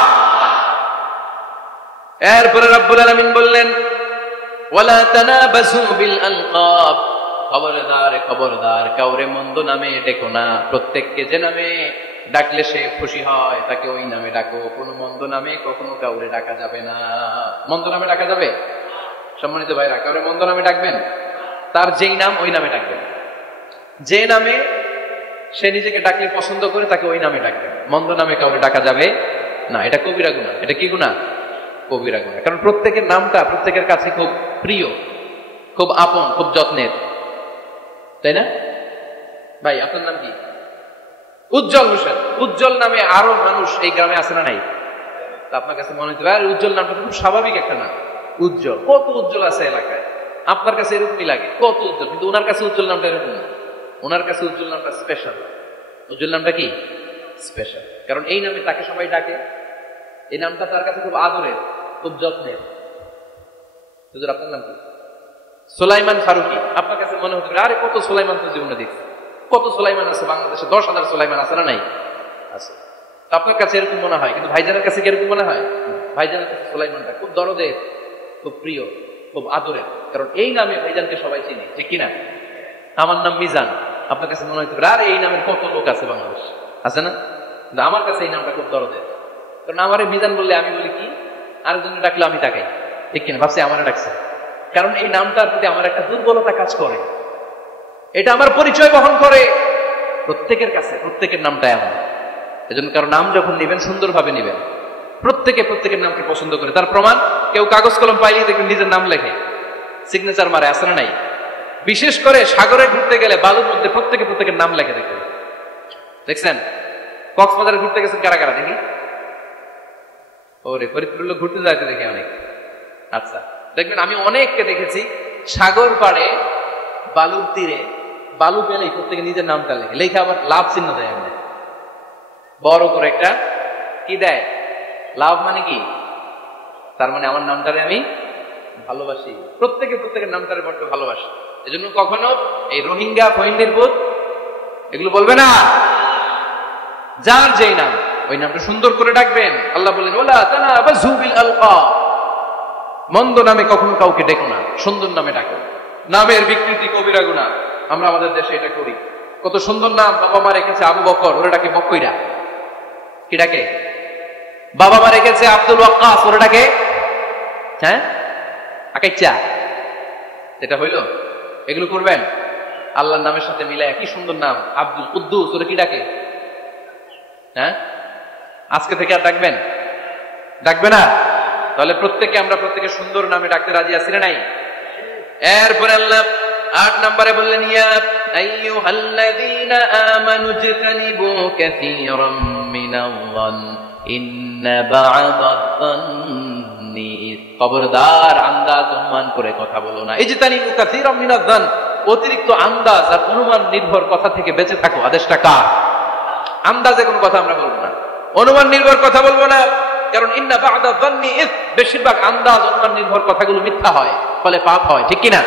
এরপরে রব্বুল আলামিন বললেন, ওয়ালা তানাবাসু বিল আলকাব, খবরদার খবরদার, কাউরে মন্দ নামে ডেকো না। প্রত্যেককে যে নামে ডাকলে সে খুশি হয় তাকে ওই নামে ডাকো। কোনো মন্দ নামে কখনো কাউরে ডাকা যাবে না। মন্দ নামে ডাকা যাবে? সম্মানিত ভাইরা, কাউরে মন্দ নামে ডাকবেন? তার যেই নাম ওই নামে ডাকবেন। যে নামে সে নিজেকে ডাকলে পছন্দ করে তাকে ওই নামে ডাকবেন। মন্দ নামে কাউরে ডাকা যাবে না। এটা কবিরা গুনাহ। এটা কি গুনাহ? কবিরা গুনাহ। কারণ প্রত্যেকের নামটা প্রত্যেকের কাছে খুব প্রিয়, খুব আপন, খুব যত্নের, তাই না? ভাই আপনার নাম কি? উজ্জ্বল হোসেন। উজ্জ্বল নামে আরো মানুষ এই গ্রামে আছে না নাই? আপনার কাছে মনে হতে পারে উজ্জ্বল নামটা খুব স্বাভাবিক একটা নাম। উজ্জ্বল, কত উজ্জ্বল আছে এলাকায়। আপনার কাছে এরকমই লাগে, কত উজ্জ্বল, কিন্তু ওনার কাছে উজ্জ্বল নামটা এরকম না। ওনার কাছে উজ্জ্বল নামটা স্পেশাল। উজ্জ্বল নামটা কি? স্পেশাল। কারণ এই নামে তাকে সবাই ডাকে। এই নামটা তার কাছে খুব আদরের, খুব যত্নের। হুজুর আপনার নাম কি? সুলাইমান ফারুকী। আপনার কাছে মনে হতে পারে আরে কত সুলাইমান তো জীবনে দেখছি, কত সুলাইমান আছে বাংলাদেশে, 10,000 সুলাইমান আছে না নাই? আছে। আপনার কাছে এরকম মনে হয়, কিন্তু ভাইজানের কাছে কি এরকম মনে হয়? ভাইজানের কাছে সুলাইমানটা খুব দরদের, খুব প্রিয়, খুব আদরের। কারণ এই নামে ভাইজানকে সবাই চিনি, ঠিক কিনা? আমার নাম মিজান। আপনার কাছে মনে হতে পারে আরে এই নামের কত লোক আছে বাংলাদেশ, আছে না? কিন্তু আমার কাছে এই নামটা খুব দরদের। কারণ আমারে মিজান বললে আমি বলি কি, আরেকজনে ডাকলে আমি তাকাই, ঠিক কিনা? ভাবছি আমারে ডাকছে। কারণ এই নামটার প্রতি আমার একটা দুর্বলতা কাজ করে, এটা আমার পরিচয় বহন করে প্রত্যেকের কাছে। প্রত্যেকের নামটা এমন। এজন্য কারো নাম যখন নিবেন সুন্দরভাবে নিবেন। প্রত্যেকের নামকে পছন্দ করে। তার প্রমাণ, কেউ কাগজ কলম পাইলেই দেখবেন নিজের নাম লেখে, সিগনেচার মারে, আছে না নাই? বিশেষ করে সাগরে ঘুরতে গেলে বালুর মধ্যে প্রত্যেকের নাম লেখে দেখবেন। দেখছেন? কক্সবাজারে ঘুরতে গেছেন কারা কারা দেখি? ওরে ফরিদপুর লোক ঘুরতে যাইতে দেখি অনেক। আচ্ছা, দেখবেন আমি অনেককে দেখেছি সাগর পাড়ে বালুর তীরে বালু পেলেই প্রত্যেকে নিজের নামটা লেখে, লেখে আবার লাভ চিহ্ন দেয়। এমনি বড় করে একটা কি দেয়, লাভ মানে কি? তার মানে আমার নামটারে আমি ভালোবাসি। প্রত্যেকের নামটারে বড্ড ভালোবাসি। এজন্য কখনো এই রোহিঙ্গা ফহিন্দিরপুর এগুলো বলবে না। যার যেই নাম ওই নামটা সুন্দর করে ডাকবেন। আল্লাহ বলেন ওয়ালা তানাবাযু বিল আলকাব, মন্দ নামে কখনো কাউকে ডেকো না, সুন্দর নামে ডাকো। নামের বিকৃতি কবিরা গুনাহ। আমরা আমাদের দেশে এটা করি। কত সুন্দর নাম বাবা মা রেখেছে, আবু বকর, ওরা ডাকে বকইরা। কি ডাকে? বাবা মা রেখেছে আব্দুল ওয়াক্কাস, ওরা ডাকে হ্যাঁ আকাইচা। এটা হইল? এগুলো করবেন আল্লাহর নামের সাথে মিলায়। কি সুন্দর নাম, আব্দুল কুদ্দুস, ওরা কি ডাকে? হ্যাঁ, আজকে থেকে আর ডাকবেন? ডাকবে না? তাহলে আমরা প্রত্যেকে সুন্দর নামে ডাকতে রাজি আছি না নাই? এরপরে আল্লাহ 8 নম্বরে বললেন ইয়া আইয়ুহাল্লাযীনা আমানু ইজতানিবু কাসীরাম মিনাল-যান ইন্না বা'দায-যান্নি, খবরদার আন্দাজ অনুমান করে কথা বলো না। ইজতানিবু কাসীরাম মিনাল-যান, অতিরিক্ত আন্দাজ আর অনুমান নির্ভর কথা থেকে বেঁচে থাকো। আদেশটা কার? আন্দাজে কোনো কথা আমরা বলবো না, অনুমান নির্ভর কথা বলবো না। কারণ ইন্না বা'দায-যান্নি ইস, বেশিরভাগ আন্দাজ অনুমান নির্ভর কথাগুলো মিথ্যা হয়, ফলে পাপ হয়, ঠিক কিনা?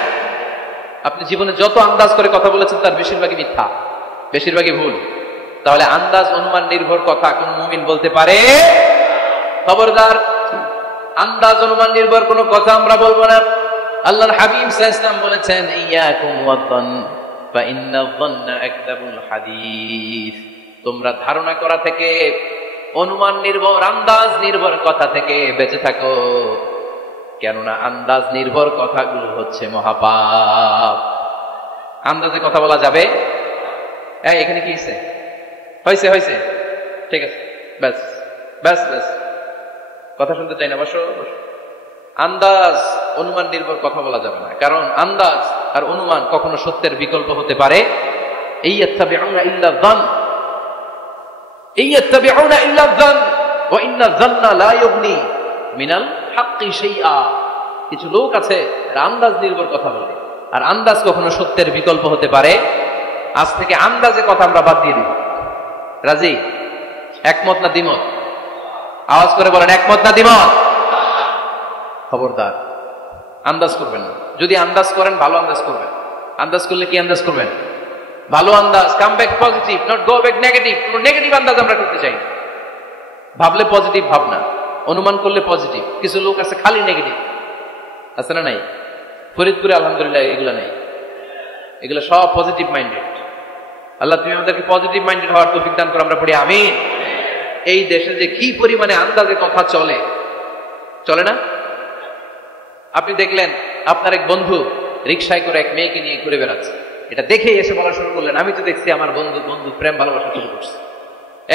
আপনি জীবনে যত আন্দাজ করে কথা বলেছেন তার বেশিরভাগই মিথ্যা, বেশিরভাগই ভুল। তাহলে আন্দাজ অনুমান নির্ভর কথা কোন মুমিন বলতে পারে? খবরদার, আন্দাজ অনুমান নির্ভর কোন কথা আমরা বলবো না। আল্লাহর হাবিব সাল্লাল্লাহু আলাইহি ওয়াসাল্লাম বলেছেন ইয়্যাকুম ওয়াদ-যান ফা ইন্নায-যান্না আকযাবুল হাদিস, তোমরা ধারণা করা থেকে, অনুমান নির্ভর, আন্দাজ নির্ভর কথা থেকে বেঁচে থাকো, কেননা আন্দাজ নির্ভর কথাগুলো হচ্ছে মহাপাপ। আন্দাজে কথা বলা যাবে? এখানে কি হয়েছে? হয়েছে, ঠিক আছে, ব্যাস ব্যাস ব্যাস, কথা শুনতে চাই না, বসো। আন্দাজ, অনুমান নির্ভর কথা বলা যাবে না, কারণ আন্দাজ আর অনুমান কখনো সত্যের বিকল্প হতে পারে। ইত্তাবিউনা ইল্লা যান, ইত্তাবিউনা ইল্লা যান ওয়া ইন্না যান্না লা ইউগনি মিনাল হাক্কি শাইআ। কিছু লোক আছে আন্দাজ নির্ভর কথা বলে, আর আন্দাজ কখনো সত্যের বিকল্প হতে পারে। আজ থেকে আন্দাজে কথা আমরা বাদ দিয়ে দিব। রাজি? একমত না দ্বিমত? আওয়াজ করে বলেন, একমত না দ্বিমত? খবরদার আন্দাজ করবেন না। যদি আন্দাজ করেন, ভালো আন্দাজ করবেন। আন্দাজ করলে কি আন্দাজ করবেন? ভালো আন্দাজ। Come back positive, not go back negative. কোন নেগেটিভ আন্দাজ আমরা করতে চাই। ভাবলে পজিটিভ ভাবনা, অনুমান করলে পজিটিভ। কিছু লোক আছে খালি নেগেটিভ, আছে না নাই? ফরিদপুরে আলহামদুলিল্লাহ এগুলা নেই, এগুলো সব পজিটিভ মাইন্ডেড। আল্লাহ তুমি আমাদেরকে পজিটিভ মাইন্ডেড হওয়ার তৌফিক দান করো, আমরা পড়ি আমিন। এই দেশে যে কি পরিমাণে আন্দাজে কথা চলে, চলে না? আপনি দেখলেন আপনার এক বন্ধু রিকশায় করে এক মেয়েকে নিয়ে ঘুরে বেড়াচ্ছে, এটা দেখে এসে বলা শুরু করলেন, আমি তো দেখছি আমার বন্ধু প্রেম ভালোবাসা শুরু করছে,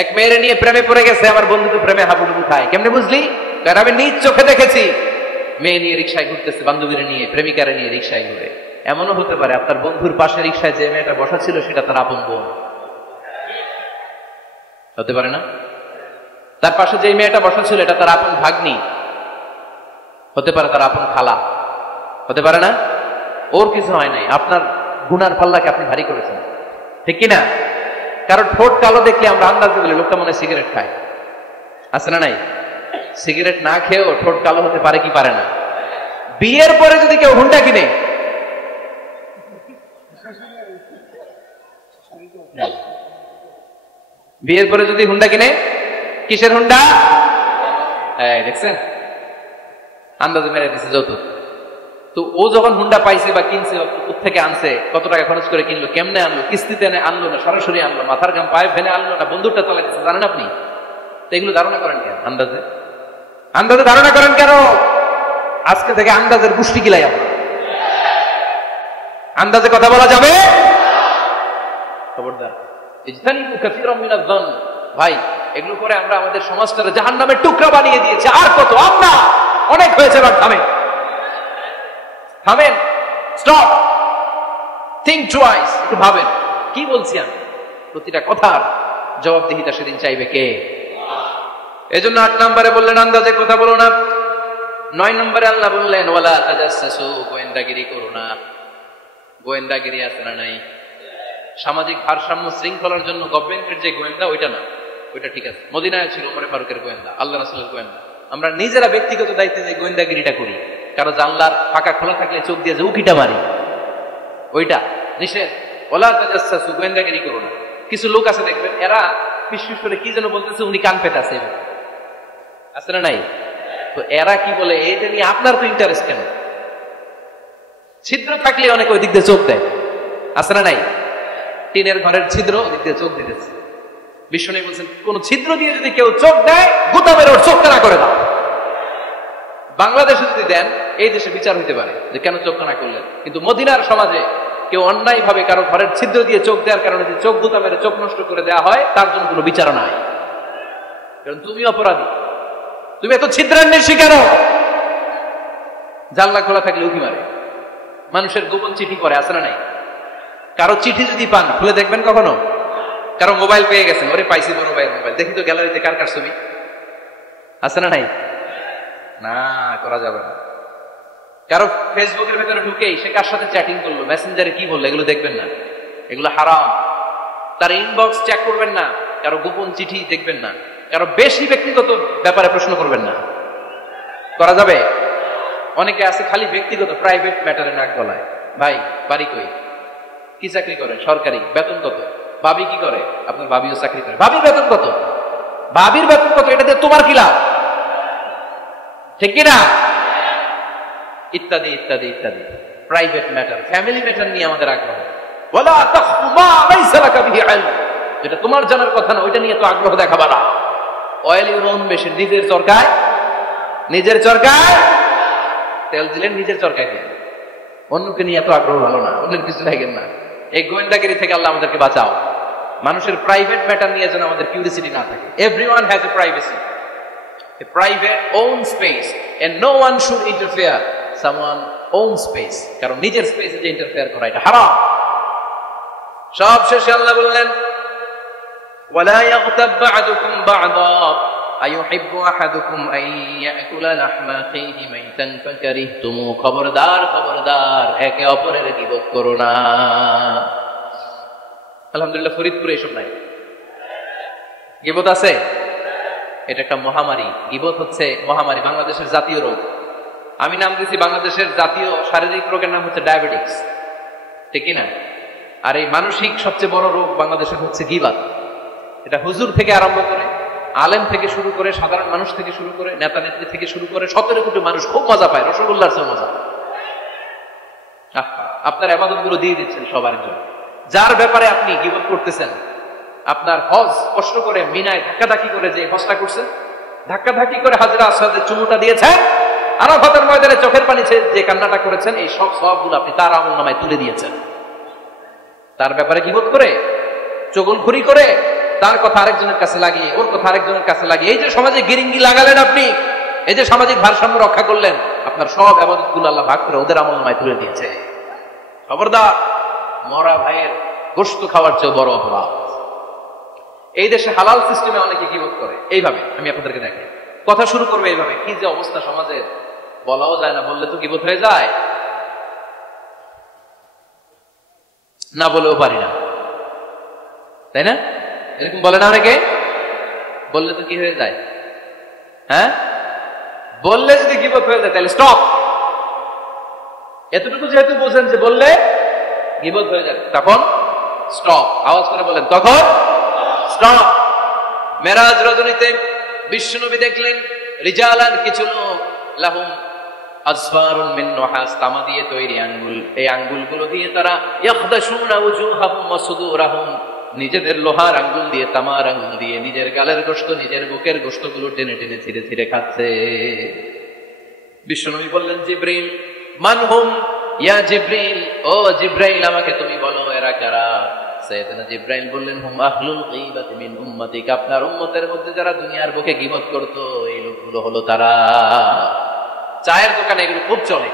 এক মেয়েরে নিয়ে প্রেমে পড়ে গেছে, আমার বন্ধু তো প্রেমে হাবুডুবু খায়। কেমনে বুঝলি? কারণ আমি নিজ চোখে দেখেছি। মেয়ে নিয়ে রিকশায় ঘুরতেছে, বান্ধবীরা নিয়ে, প্রেমিকারা নিয়ে রিকশায় ঘুরে। এমনও হতে পারে আপনার বন্ধুর পাশে রিকশায় যে মেয়েটা বসা ছিল সেটা তার আপন বোন হতে পারে না? তার পাশে যে মেয়েটা বসা ছিল এটা তার আপন ভাগ্নি হতে পারে, তার আপন খালা হতে পারে না? ওর কিছু হয় নাই, আপনার গুনার পাল্লাকে আপনি ভারী করেছেন, ঠিক কিনা? কারণ ঠোঁট কালো দেখলে আমরা আন্দাজে বলি লোকটা মনে সিগারেট খায়, আছে না নাই? সিগারেট না খেয়েও ঠোঁট কালো হতে পারে কি পারে না? বিয়ের পরে যদি কেউ হুন্ডা কিনে, বিয়ের পরে যদি হুন্ডা কিনে, কিসের হুন্ডা? দেখছেন, আন্দাজে মেরে দিচ্ছে যৌতুক। তো ও যখন হুন্ডা পাইছে বা কিনছে, থেকে আনছে, কত টাকা খরচ করে কিনলো, কেমনে আনলো, কিস্তিতে আনলো না সরাসরি আনলো, মাথার গাম পায়ে ফেলে আনলো না বন্দুকটা চালাইতেছে, জানেন আপনি? তো এগুলো ধারণা করেন কেন? আন্দাজে আন্দাজে ধারণা করেন কেন? আজকে থেকে আন্দাজের গোষ্ঠী গিলাই আমরা। আন্দাজে কথা বলা যাবে? খবরদার। ইজতানিবু কাসীরাম মিনাজ যান। ভাই, এগুলো করে আমরা আমাদের সমাজটাকে জাহান্নামের টুকরা বানিয়ে দিয়েছি। আর কত? আমরা অনেক হয়েছে, এবার থামেন, থামেন, স্টপ, থিংক টুয়াইস, একটু ভাবেন কি বলছি আমি। প্রতিটা কথার জবাবদিহিতা সেদিন চাইবে কে? এজন্য 8 নম্বরে বললেন আন্দাজে কথা বলো না। 9 নম্বরে আল্লাহ বললেন ওয়ালা তাজাসসু, গোয়েন্দাগিরি করো না। গোয়েন্দাগিরি আছে না নাই? সামাজিক ভারসাম্য শৃঙ্খলার জন্য গভর্নমেন্টের যে গোয়েন্দা, ওইটা না, ওইটা ঠিক আছে। মদিনায় ছিল ওমর ফারুকের গোয়েন্দা, আল্লাহ রাসূলের গোয়েন্দা। আমরা নিজেরা ব্যক্তিগত দায়িত্বে যে গোয়েন্দাগিরিটা করি, কারো জানলার ফাঁকা খোলা থাকলে চোখ দিয়ে যে উকিটা মারি, ওইটা নিষেধ। ওয়ালা তাজাসসু, গোয়েন্দাগিরি করো না। কিছু লোক আছে দেখবেন, এরা ফিসফিস করে কি যেন বলতেছে, উনি কান পেতে আছে, আছে না নাই? তো এরা কি বলে, এটা নিয়ে আপনার তো ইন্টারেস্ট কেন? ছিদ্র থাকলে অনেক ওই দিক দিয়ে চোখ দেয়, আছে না নাই? টিনের ঘরের ছিদ্র, ওই দিক দিয়ে চোখ দিতেছে। বিষ্ণু বলছেন, কোন ছিদ্র দিয়ে যদি কেউ চোখ দেয়, গুতা মেরে ওর চোখ কানা করে দাও। বাংলাদেশে যদি দেন, এই দেশে বিচার হইতে পারে যে কেন চোখ কানা করলেন। কিন্তু মদিনার সমাজে কেউ অন্যায় ভাবে কারো ঘরের ছিদ্র দিয়ে চোখ দেওয়ার কারণে যে চোখ গুতা মেরে চোখ নষ্ট করে দেওয়া হয়, তার জন্য কোনো বিচার নাই। কারণ তুমি অপরাধী, তুমি এত ছিদ্রান্বেষী কেন? জানলা খোলা থাকলে উকি মারে, মানুষের গোপন চিঠি পড়ে, আছে না নাই? কারো চিঠি যদি পান, খুলে দেখবেন কখনো? কারো মোবাইল পেয়ে গেছেন, ওরে পাইছি বড় ভাইয়ের মোবাইল, দেখি তো গ্যালারিতে কার কার ছবি, আছে না নাই? না, করা যাবে না। কারো ফেসবুকের ভেতরে ঢুকেই সে কার সাথে চ্যাটিং করলো, মেসেঞ্জারে কি বললো, এগুলো দেখবেন না, এগুলো হারাম। তার ইনবক্স চেক করবেন না, কারো গোপন চিঠি দেখবেন না, কারো বেশি ব্যক্তিগত ব্যাপারে প্রশ্ন করবেন না। করা যাবে? অনেকে আছে খালি ব্যক্তিগত প্রাইভেট ম্যাটারে নাক গলায়। ভাই, বাড়ি কই, কি চাকরি করে, সরকারি, বেতন কত? ভাবি কি করে? আপনার ভাবিও চাকরি করে, ভাবির বেতন কত? ভাবির বেতন কত? এটা দিয়ে তোমার কি লাভ? ঠিক কিনা? ইত্যাদি ইত্যাদি ইত্যাদি। প্রাইভেট ম্যাটার, ফ্যামিলি ম্যাটার নিয়ে আমাদের আগ্রহ। ওয়ালা তাখফু মা লাইসা লাকা বিহি ইলম। এটা তোমার জানার কথা না, ওইটা নিয়ে তো আগ্রহ দেখাবা না। অয়েল ইউর ওন মেশিন, নিজের চরকায় তেল দিলেন, নিজের চরকায় দিলেন। অন্যকে নিয়ে এত আগ্রহ ভালো না, অন্যের কিছু লাগেন না। এই গোয়েন্দাগিরি থেকে আল্লাহ আমাদেরকে বাঁচাও। মানুষের প্রাইভেট ম্যাটার নিয়ে যেন আমাদের কিউরিসিটি না থাকে। Everyone has a privacy, a private own space, and no one should interfere someone own space, কারণ নিজের স্পেসে যে ইন্টারফেয়ার করা এটা হারাম। সব শেষে আল্লাহ বললেন ওয়ালা ইয়াগতাব বা'দুকুম বা'দা আইয়ুহিব্বু আহাদুকুম আন ইয়াকুলা লাহমা আখিহি মাইতান ফাকারিহতুমু। খবরদার একে অপরের গীবত করো না। আলহামদুলিল্লাহ ফরিদপুরে এসব নাই, গীবত আছে। এটা একটা মহামারী। গীবত হচ্ছে মহামারী, বাংলাদেশের জাতীয় রোগ। আমি নাম দিয়েছি বাংলাদেশের জাতীয় শারীরিক রোগের নাম হচ্ছে ডায়াবেটিক্স, ঠিক কিনা? আর এই মানসিক সবচেয়ে বড় রোগ বাংলাদেশের হচ্ছে গীবত। এটা হুজুর থেকে আরম্ভ করে, আলেম থেকে শুরু করে, সাধারণ মানুষ থেকে শুরু করে, নেতা নেত্রী থেকে শুরু করে 17 কোটি মানুষ খুব মজা পায়, রসগোল্লার চেয়ে মজা। আপনার ইবাদত গুলো দিয়ে দিচ্ছেন সবার জন্য। যার ব্যাপারে আপনি গীবত করতেছেন, আপনার হজ কষ্ট করে মিনায় ধাক্কাধাক্কি করে যে হজটা করছেন, ধাক্কাধাক্কি করে হাজরা আসওয়াদে চুমুটা দিয়েছেন, আরাফাতের ময়দানে চোখের পানি যে কান্নাটা করেছেন, এই সব সবগুলো আপনি তার আমলনামায় তুলে দিয়েছেন। তার ব্যাপারে গীবত করে, চগলখুরি করে, তার কথা আরেকজনের কাছে লাগিয়ে, ওর কথা আরেকজনের কাছে লাগিয়ে, এই যে সমাজে গিরিঙ্গি লাগালেন আপনি, এই যে সামাজিক ভারসাম্য রক্ষা করলেন, আপনার সব ইবাদতগুলো আল্লাহ ভাগ করে ওদের আমলনামায় তুলে দিয়েছে। খবরদার, মরা ভাইয়ের গোশত খাওয়ার চেয়ে বড় অপরাধ। এই দেশে হালাল সিস্টেমে অনেকে গীবত করে এইভাবে। আমি আপনাদেরকে দেখাই, কথা শুরু করবে এইভাবে। কি যে অবস্থা সমাজের, বলাও যায় না, বললে তো গীবত হয়ে যায়, না বলেও পারি না, তাই না? এরকম বলে না অনেকে? বললে তো কি হয়ে যায়? হ্যাঁ, বললে যদি গীবত হয়ে যায় তাহলে স্টপ। এতটুকু যেহেতু বোঝেন যে বললে গীবত হয়ে যায়, তখন স্টপ। আওয়াজ করে বলেন, তখন স্টপ। মেরাজ রজনীতে বিশ্বনবী দেখলেন রিজালান, কিছু লোক, লাহুম আসফারুন মিন নুহাস, তামা দিয়ে তৈরি আঙ্গুল। এই আঙ্গুলগুলো দিয়ে তারা ইয়াখদাশুনা উজুহাহুম ওয়া সুদুরাহুম, নিজেদের লোহার আঙ্গুল দিয়ে, তামার আঙ্গুল দিয়ে নিজের গালের গোশত, নিজের বুকের গোশতগুলো টেনে টেনে ছিঁড়ে ছিঁড়ে খাচ্ছে। বিশ্বনবী বললেন, জিবরিল মানহুম ইয়া জিবরিল, ও জিবরাইল আমাকে তুমি বলো এরা কারা? সাইয়েদনা জিবরাইল বললেন, হুম আহলুল গীবাতি মিন উম্মতিক, আপনার উম্মতের মধ্যে যারা দুনিয়ার বুকে গীবত করত, এই লোকগুলো হলো তারা। চায়ের দোকানে এগুলো খুব চলে,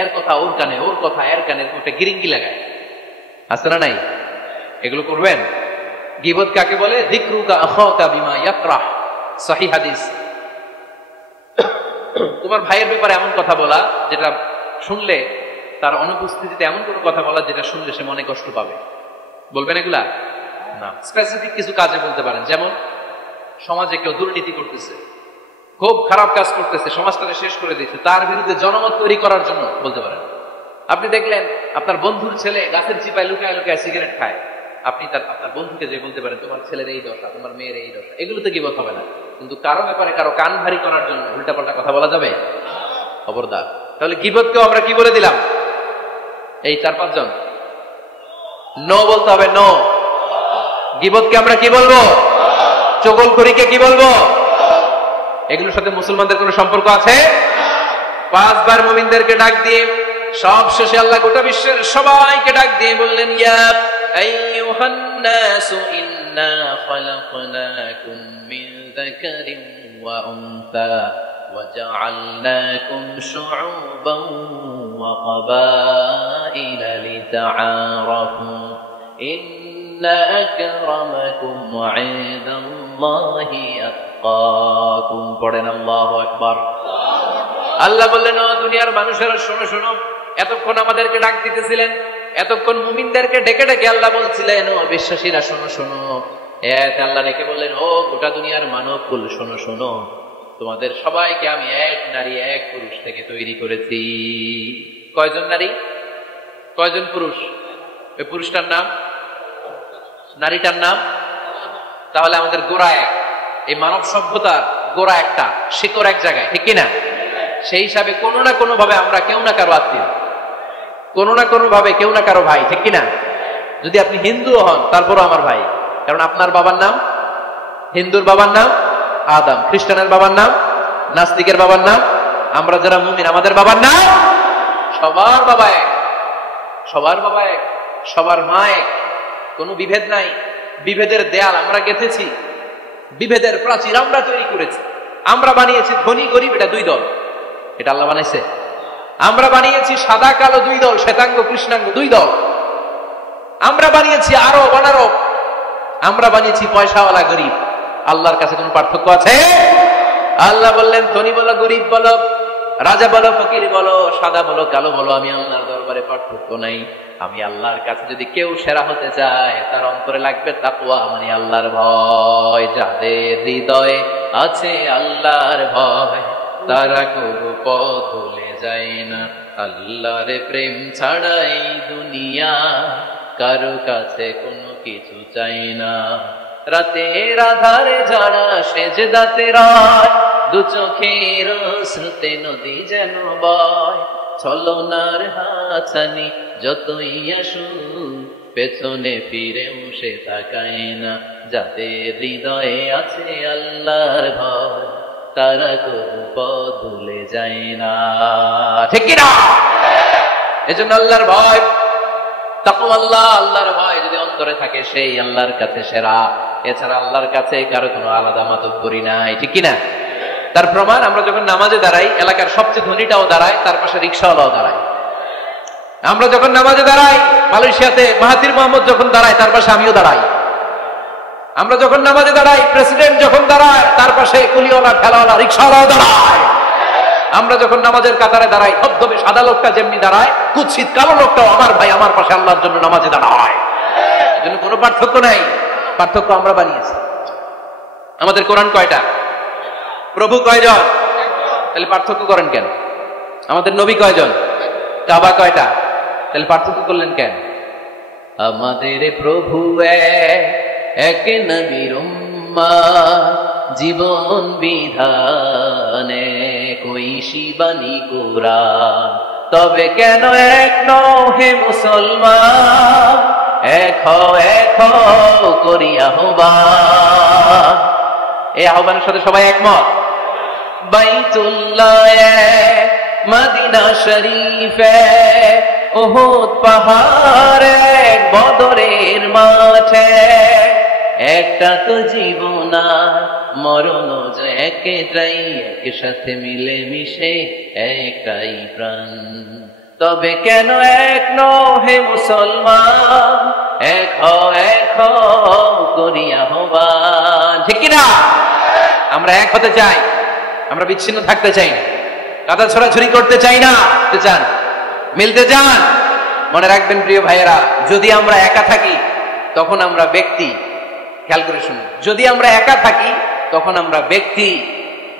এর কথা ওর কানে, ওর কথা এর কানে, একটা গিরিঙ্গি লাগায়, আছে না নাই? এগুলো করবেন। গীবত কাকে বলে? যিকরুকা আখাকা বিমা ইয়াকরাহ, সহিহ হাদিস। তোমার ভাইয়ের ব্যাপারে এমন কথা বলা যেটা শুনলে, তার অনুপস্থিতিতে এমন কোনো কথা বলা যেটা শুনলে সে মনে কষ্ট পাবে। বলবেন এগুলা? না, স্পেসিফিক কিছু কাজে বলতে পারেন। যেমন সমাজে কেউ দুর্নীতি করতেছে, খুব খারাপ কাজ করতেছে, সমাজটাকে শেষ করে দিচ্ছে, তার বিরুদ্ধে জনমত তৈরি করার জন্য বলতে পারেন। আপনি দেখলেন আপনার বন্ধুর ছেলে গাছের চিপায় লুকায় লুকায় সিগারেট খায়, আপনি আপনার বন্ধুকে যে বলতে পারেন তোমার ছেলের এই দশা, তোমার মেয়ের এই দশা। এগুলো তো গীবত হবে না, কিন্তু কারো ব্যাপারে কারো কান ভারী করার জন্য উল্টাপাল্টা কথা বলা যাবে? খবরদার। তাহলে গীবতকেও আমরা কি বলে দিলাম? এই 4-5 জন নো বলতে হবে, নো। গীবতকে আমরা কি বলবো? চগলখুরিকে কি বলবো? এগুলোর সাথে মুসলমানদের কোনো সম্পর্ক আছে? 5 বার মুমিনদেরকে ডাক দিয়ে সব শেষে আল্লাহ গোটা বিশ্বের সবাইকে ডাক দিয়ে বললেন, ইয়া আইয়ুহান নাসু ইন্না খালাকনাকুম মিন যাকারিন ওয়া উনসা ওয়া জাআলনাকুম শুউবান ওয়া ক্বাবাইলা লিতাআরাফু ইন্না আকরামাকুম ইনদাল্লাহি আতকাকুম। পড়েন আল্লাহু আকবার। আল্লাহ বললেন, ও দুনিয়ার মানুষেরা শোনো শোনো, এতক্ষণ আমাদেরকে ডাক দিতেছিলেন, এতক্ষণ মুমিনদেরকে ডেকে ডেকে আল্লাহ বলছিলেন, ও বিশ্বাসীরা শোনো শোনো। আল্লাহ ডেকে বললেন, ও গোটা দুনিয়ার মানব কুল শোনো শোনো, তোমাদের সবাইকে আমি এক নারী এক পুরুষ থেকে তৈরি করেছি। কয়জন নারী, কয়জন পুরুষ? ওই পুরুষটার নাম, নারীটার নাম। তাহলে আমাদের গোড়া এক, এই মানব সভ্যতার গোড়া একটা, শিকড় এক জায়গায়, ঠিক কিনা? সেই হিসাবে কোনো না কোনো ভাবে আমরা কেউ না কারো আত্মীয়, কোনো না কোনো ভাবে কেউ না কারো ভাই, ঠিক কিনা? যদি আপনি হিন্দু হন তারপরও আমার ভাই, কারণ আপনার বাবার নাম, হিন্দুর বাবার নাম আদম, খ্রিস্টানের বাবার নাম, নাস্তিকের বাবার নাম, আমরা যারা মুমিন আমাদের বাবার নাম, সবার বাবা এক, সবার বাবা এক, সবার মা এক, কোনো বিভেদ নাই। বিভেদের দেয়াল আমরা গেঁথেছি, বিভেদের প্রাচীর আমরা তৈরি করেছি, আমরা বানিয়েছি ধনী গরিব এটা দুই দল, এটা আল্লাহ বানাইছে। আমরা বানিয়েছি সাদা কালো দুই দল, শ্বেতাঙ্গ কৃষ্ণাঙ্গ দুই দল, আমরা বানিয়েছি আরব অনারব, আমরা বানিয়েছি পয়সাওয়ালা গরিব। আল্লাহর কাছে কোন পার্থক্য আছে? আল্লাহ বললেন ধনী বলো গরিব বলো, রাজা বলো ফকির বলো, সাদা বলো কালো বলো, আমি আল্লাহর দরবারে পার্থক্য নাই। আমি আল্লাহর কাছে যদি কেউ সেরা হতে চায় তার অন্তরে লাগবে তাকওয়া, মানে আল্লাহর ভয়। যাদের হৃদয়ে আছে আল্লাহর ভয় তারা কবু পথ ভুলে যায় না। আল্লাহর প্রেম ছাড়াই দুনিয়া কারো কাছে কোনো কিছু চাই না। রাতের আধারে যারা সেজদাতে রয়, দু চোখের শ্রুতে নদী যেন বয়। ছলনার হাতছানি যতই আসুক পেছনে ফিরেও সে তাকায় না। যাদের হৃদয়ে আছে আল্লাহর ভয় তারা কোনো পথ ভুলে যায় না। ঠিক কি না? এজন্য আল্লাহর ভয়, তাকওয়াল্লাহ, আল্লাহর ভয় যদি অন্তরে থাকে সেই আল্লাহর কাছে সেরা। এছাড়া আল্লাহর কাছে কারো কোনো আলাদা মাতব্বরি নাই। ঠিক কি না? তার প্রমাণ আমরা যখন নামাজে দাঁড়াই, এলাকার সবচেয়ে ধনীটাও দাঁড়ায়, তার পাশে রিকশাওয়ালাও দাঁড়ায়। আমরা যখন নামাজে দাঁড়াই, মালয়েশিয়াতে মাহাতির মোহাম্মদ যখন দাঁড়ায় তার পাশে আমিও দাঁড়াই। আমরা যখন নামাজে দাঁড়াই, প্রেসিডেন্ট যখন দাঁড়ায় তার পাশে কুলিওয়ালা, ঠেলাওয়ালা, রিকশাওয়ালাও দাঁড়ায়। আমরা যখন নামাজের কাতারে দাঁড়াই, ধবধবে সাদা লোকটা যেমনি দাঁড়ায়, কুৎসিত কালো লোকটাও আমার ভাই, আমার পাশে আল্লাহর জন্য নামাজে দাঁড়ায়। এজন্য কোনো পার্থক্য নাই, পার্থক্য আমরা বানিয়েছি। আমাদের কোরআন কয়টা? প্রভু কয়জন? তাহলে পার্থক্য করেন কেন? আমাদের নবী কয়জন? কাবা কয়টা? তাহলে পার্থক্য করলেন কেন? আমাদের প্রভু এক নবীর উম্মাহ, জীবন বিধানে কই শিবানী কোরআন। তবে কেন এক নও হে মুসলমান, এক হও করি আহ্বান। এই আহ্বানের সাথে সবাই একমত? বাইতুল্লাহ এক, মদিনা শরীফ এক, উহুদ পাহাড় এক, বদরের মাঠ এক। একটা তো জীবন মরণ একটাই, একসাথে মিলে মিশে একটাই প্রাণ। তবে কেন এক নও হে মুসলমান, এক হও করি আহ্বান। ঠিক কিনা? আমরা এক হতে চাই, আমরা বিচ্ছিন্ন থাকতে চাই না, কাদা ছড়াছড়ি করতে চাই না। চান মিলতে চান? মনে রাখবেন প্রিয় ভাইয়েরা, যদি আমরা একা থাকি তখন আমরা ব্যক্তি। খেয়াল করে শুনুন, যদি আমরা একা থাকি তখন আমরা ব্যক্তি,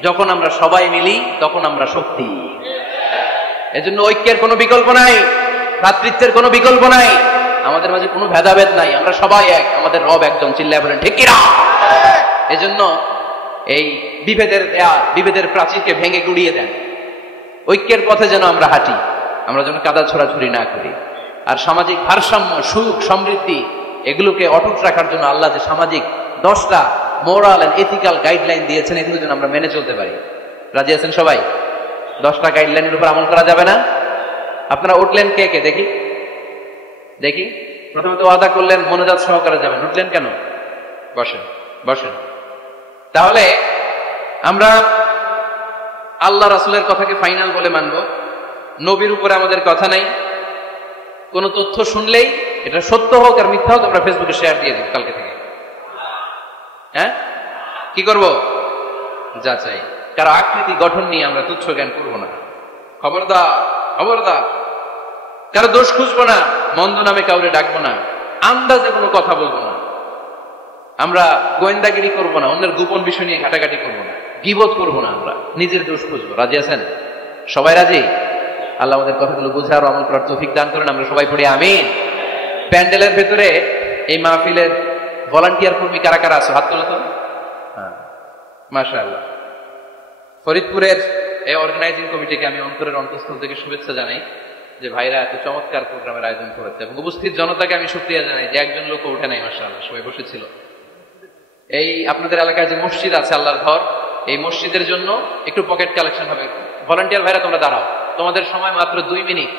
যখন আমরা সবাই মিলি তখন আমরা শক্তি। এজন্য ঐক্যের কোনো বিকল্প নাই, ভ্রাতৃত্বের কোনো বিকল্প নাই, আমাদের মাঝে কোনো ভেদাভেদ নাই, আমরা সবাই এক, আমাদের রব একজন। চিল্লায় বলেন ঠিক কিনা? এজন্য এই বিভেদের প্রাচীরকে ভেঙে গুড়িয়ে দেন, ঐক্যের পথে যেন আমরা হাঁটি, আমরা যেন কাদা ছড়াছড়ি না করি। আর সামাজিক ভারসাম্য, সুখ, সমৃদ্ধি এগুলোকে অটুট রাখার জন্য আল্লাহ যে সামাজিক 10টা মোরাল এন্ড এথিক্যাল গাইডলাইন দিয়েছেন, এগুলো যেন আমরা মেনে চলতে পারি। রাজি আছেন সবাই? 10টা গাইডলাইনের উপর আমল করা যাবে না? আপনারা উঠলেন কে কে? দেখি দেখি। প্রথমে তো ওয়াদা করলেন মনোজাত সহকারে যাবেন, উঠলেন কেন? বসেন বসেন। তাহলে আমরা আল্লাহ রাসূলের কথাকে ফাইনাল বলে মানব, নবীর উপরে আমাদের কথা নাই। কোন তথ্য শুনলেই এটা সত্য হোক আর মিথ্যা হোক আমরা ফেসবুকে শেয়ার দিয়ে দিব কালকে থেকে। হ্যাঁ, কি করব? যাচাই। কারো আকৃতি গঠন নিয়ে আমরা তুচ্ছ জ্ঞান করবো না। খবরদার খবরদার, কারো দোষ খুঁজবো না, মন্দ নামে কাউরে ডাকবো না, আন্দাজে কোনো কথা বলবো না, আমরা গোয়েন্দাগিরি করবো না, অন্যের গোপন বিষয় নিয়ে ঘাটাঘাটি করবো না, গীবত করবো না, আমরা নিজের দোষ খুঁজবো। রাজি আছেন? সবাই রাজি? আল্লাহ আমাদের কথাগুলো বুঝে আর আমল করার তৌফিক দান করেন। আমরা সবাই পড়ি আমিন। প্যান্ডেলের ভেতরে এই মাহফিলের ভলান্টিয়ার কর্মী কারা কারা আছো? হাত তোলো তো। হ্যাঁ, মাশাআল্লাহ। ফরিদপুরের এই অর্গানাইজিং কমিটিকে আমি অন্তরের অন্তঃস্থল থেকে শুভেচ্ছা জানাই। যে ভাইরা এত চমৎকার প্রোগ্রামের আয়োজন করেছে, এবং উপস্থিত জনতাকে আমি শুকরিয়া জানাই যে একজন লোক উঠে নাই, মাশাআল্লাহ সবাই বসেছিল। এই আপনাদের এলাকায় যে মসজিদ আছে আল্লাহর ঘর, এই মসজিদের জন্য একটু পকেট কালেকশন হবে। ভলান্টিয়ার ভাইরা তোমরা দাঁড়াও, তোমাদের সময় মাত্র 2 মিনিট।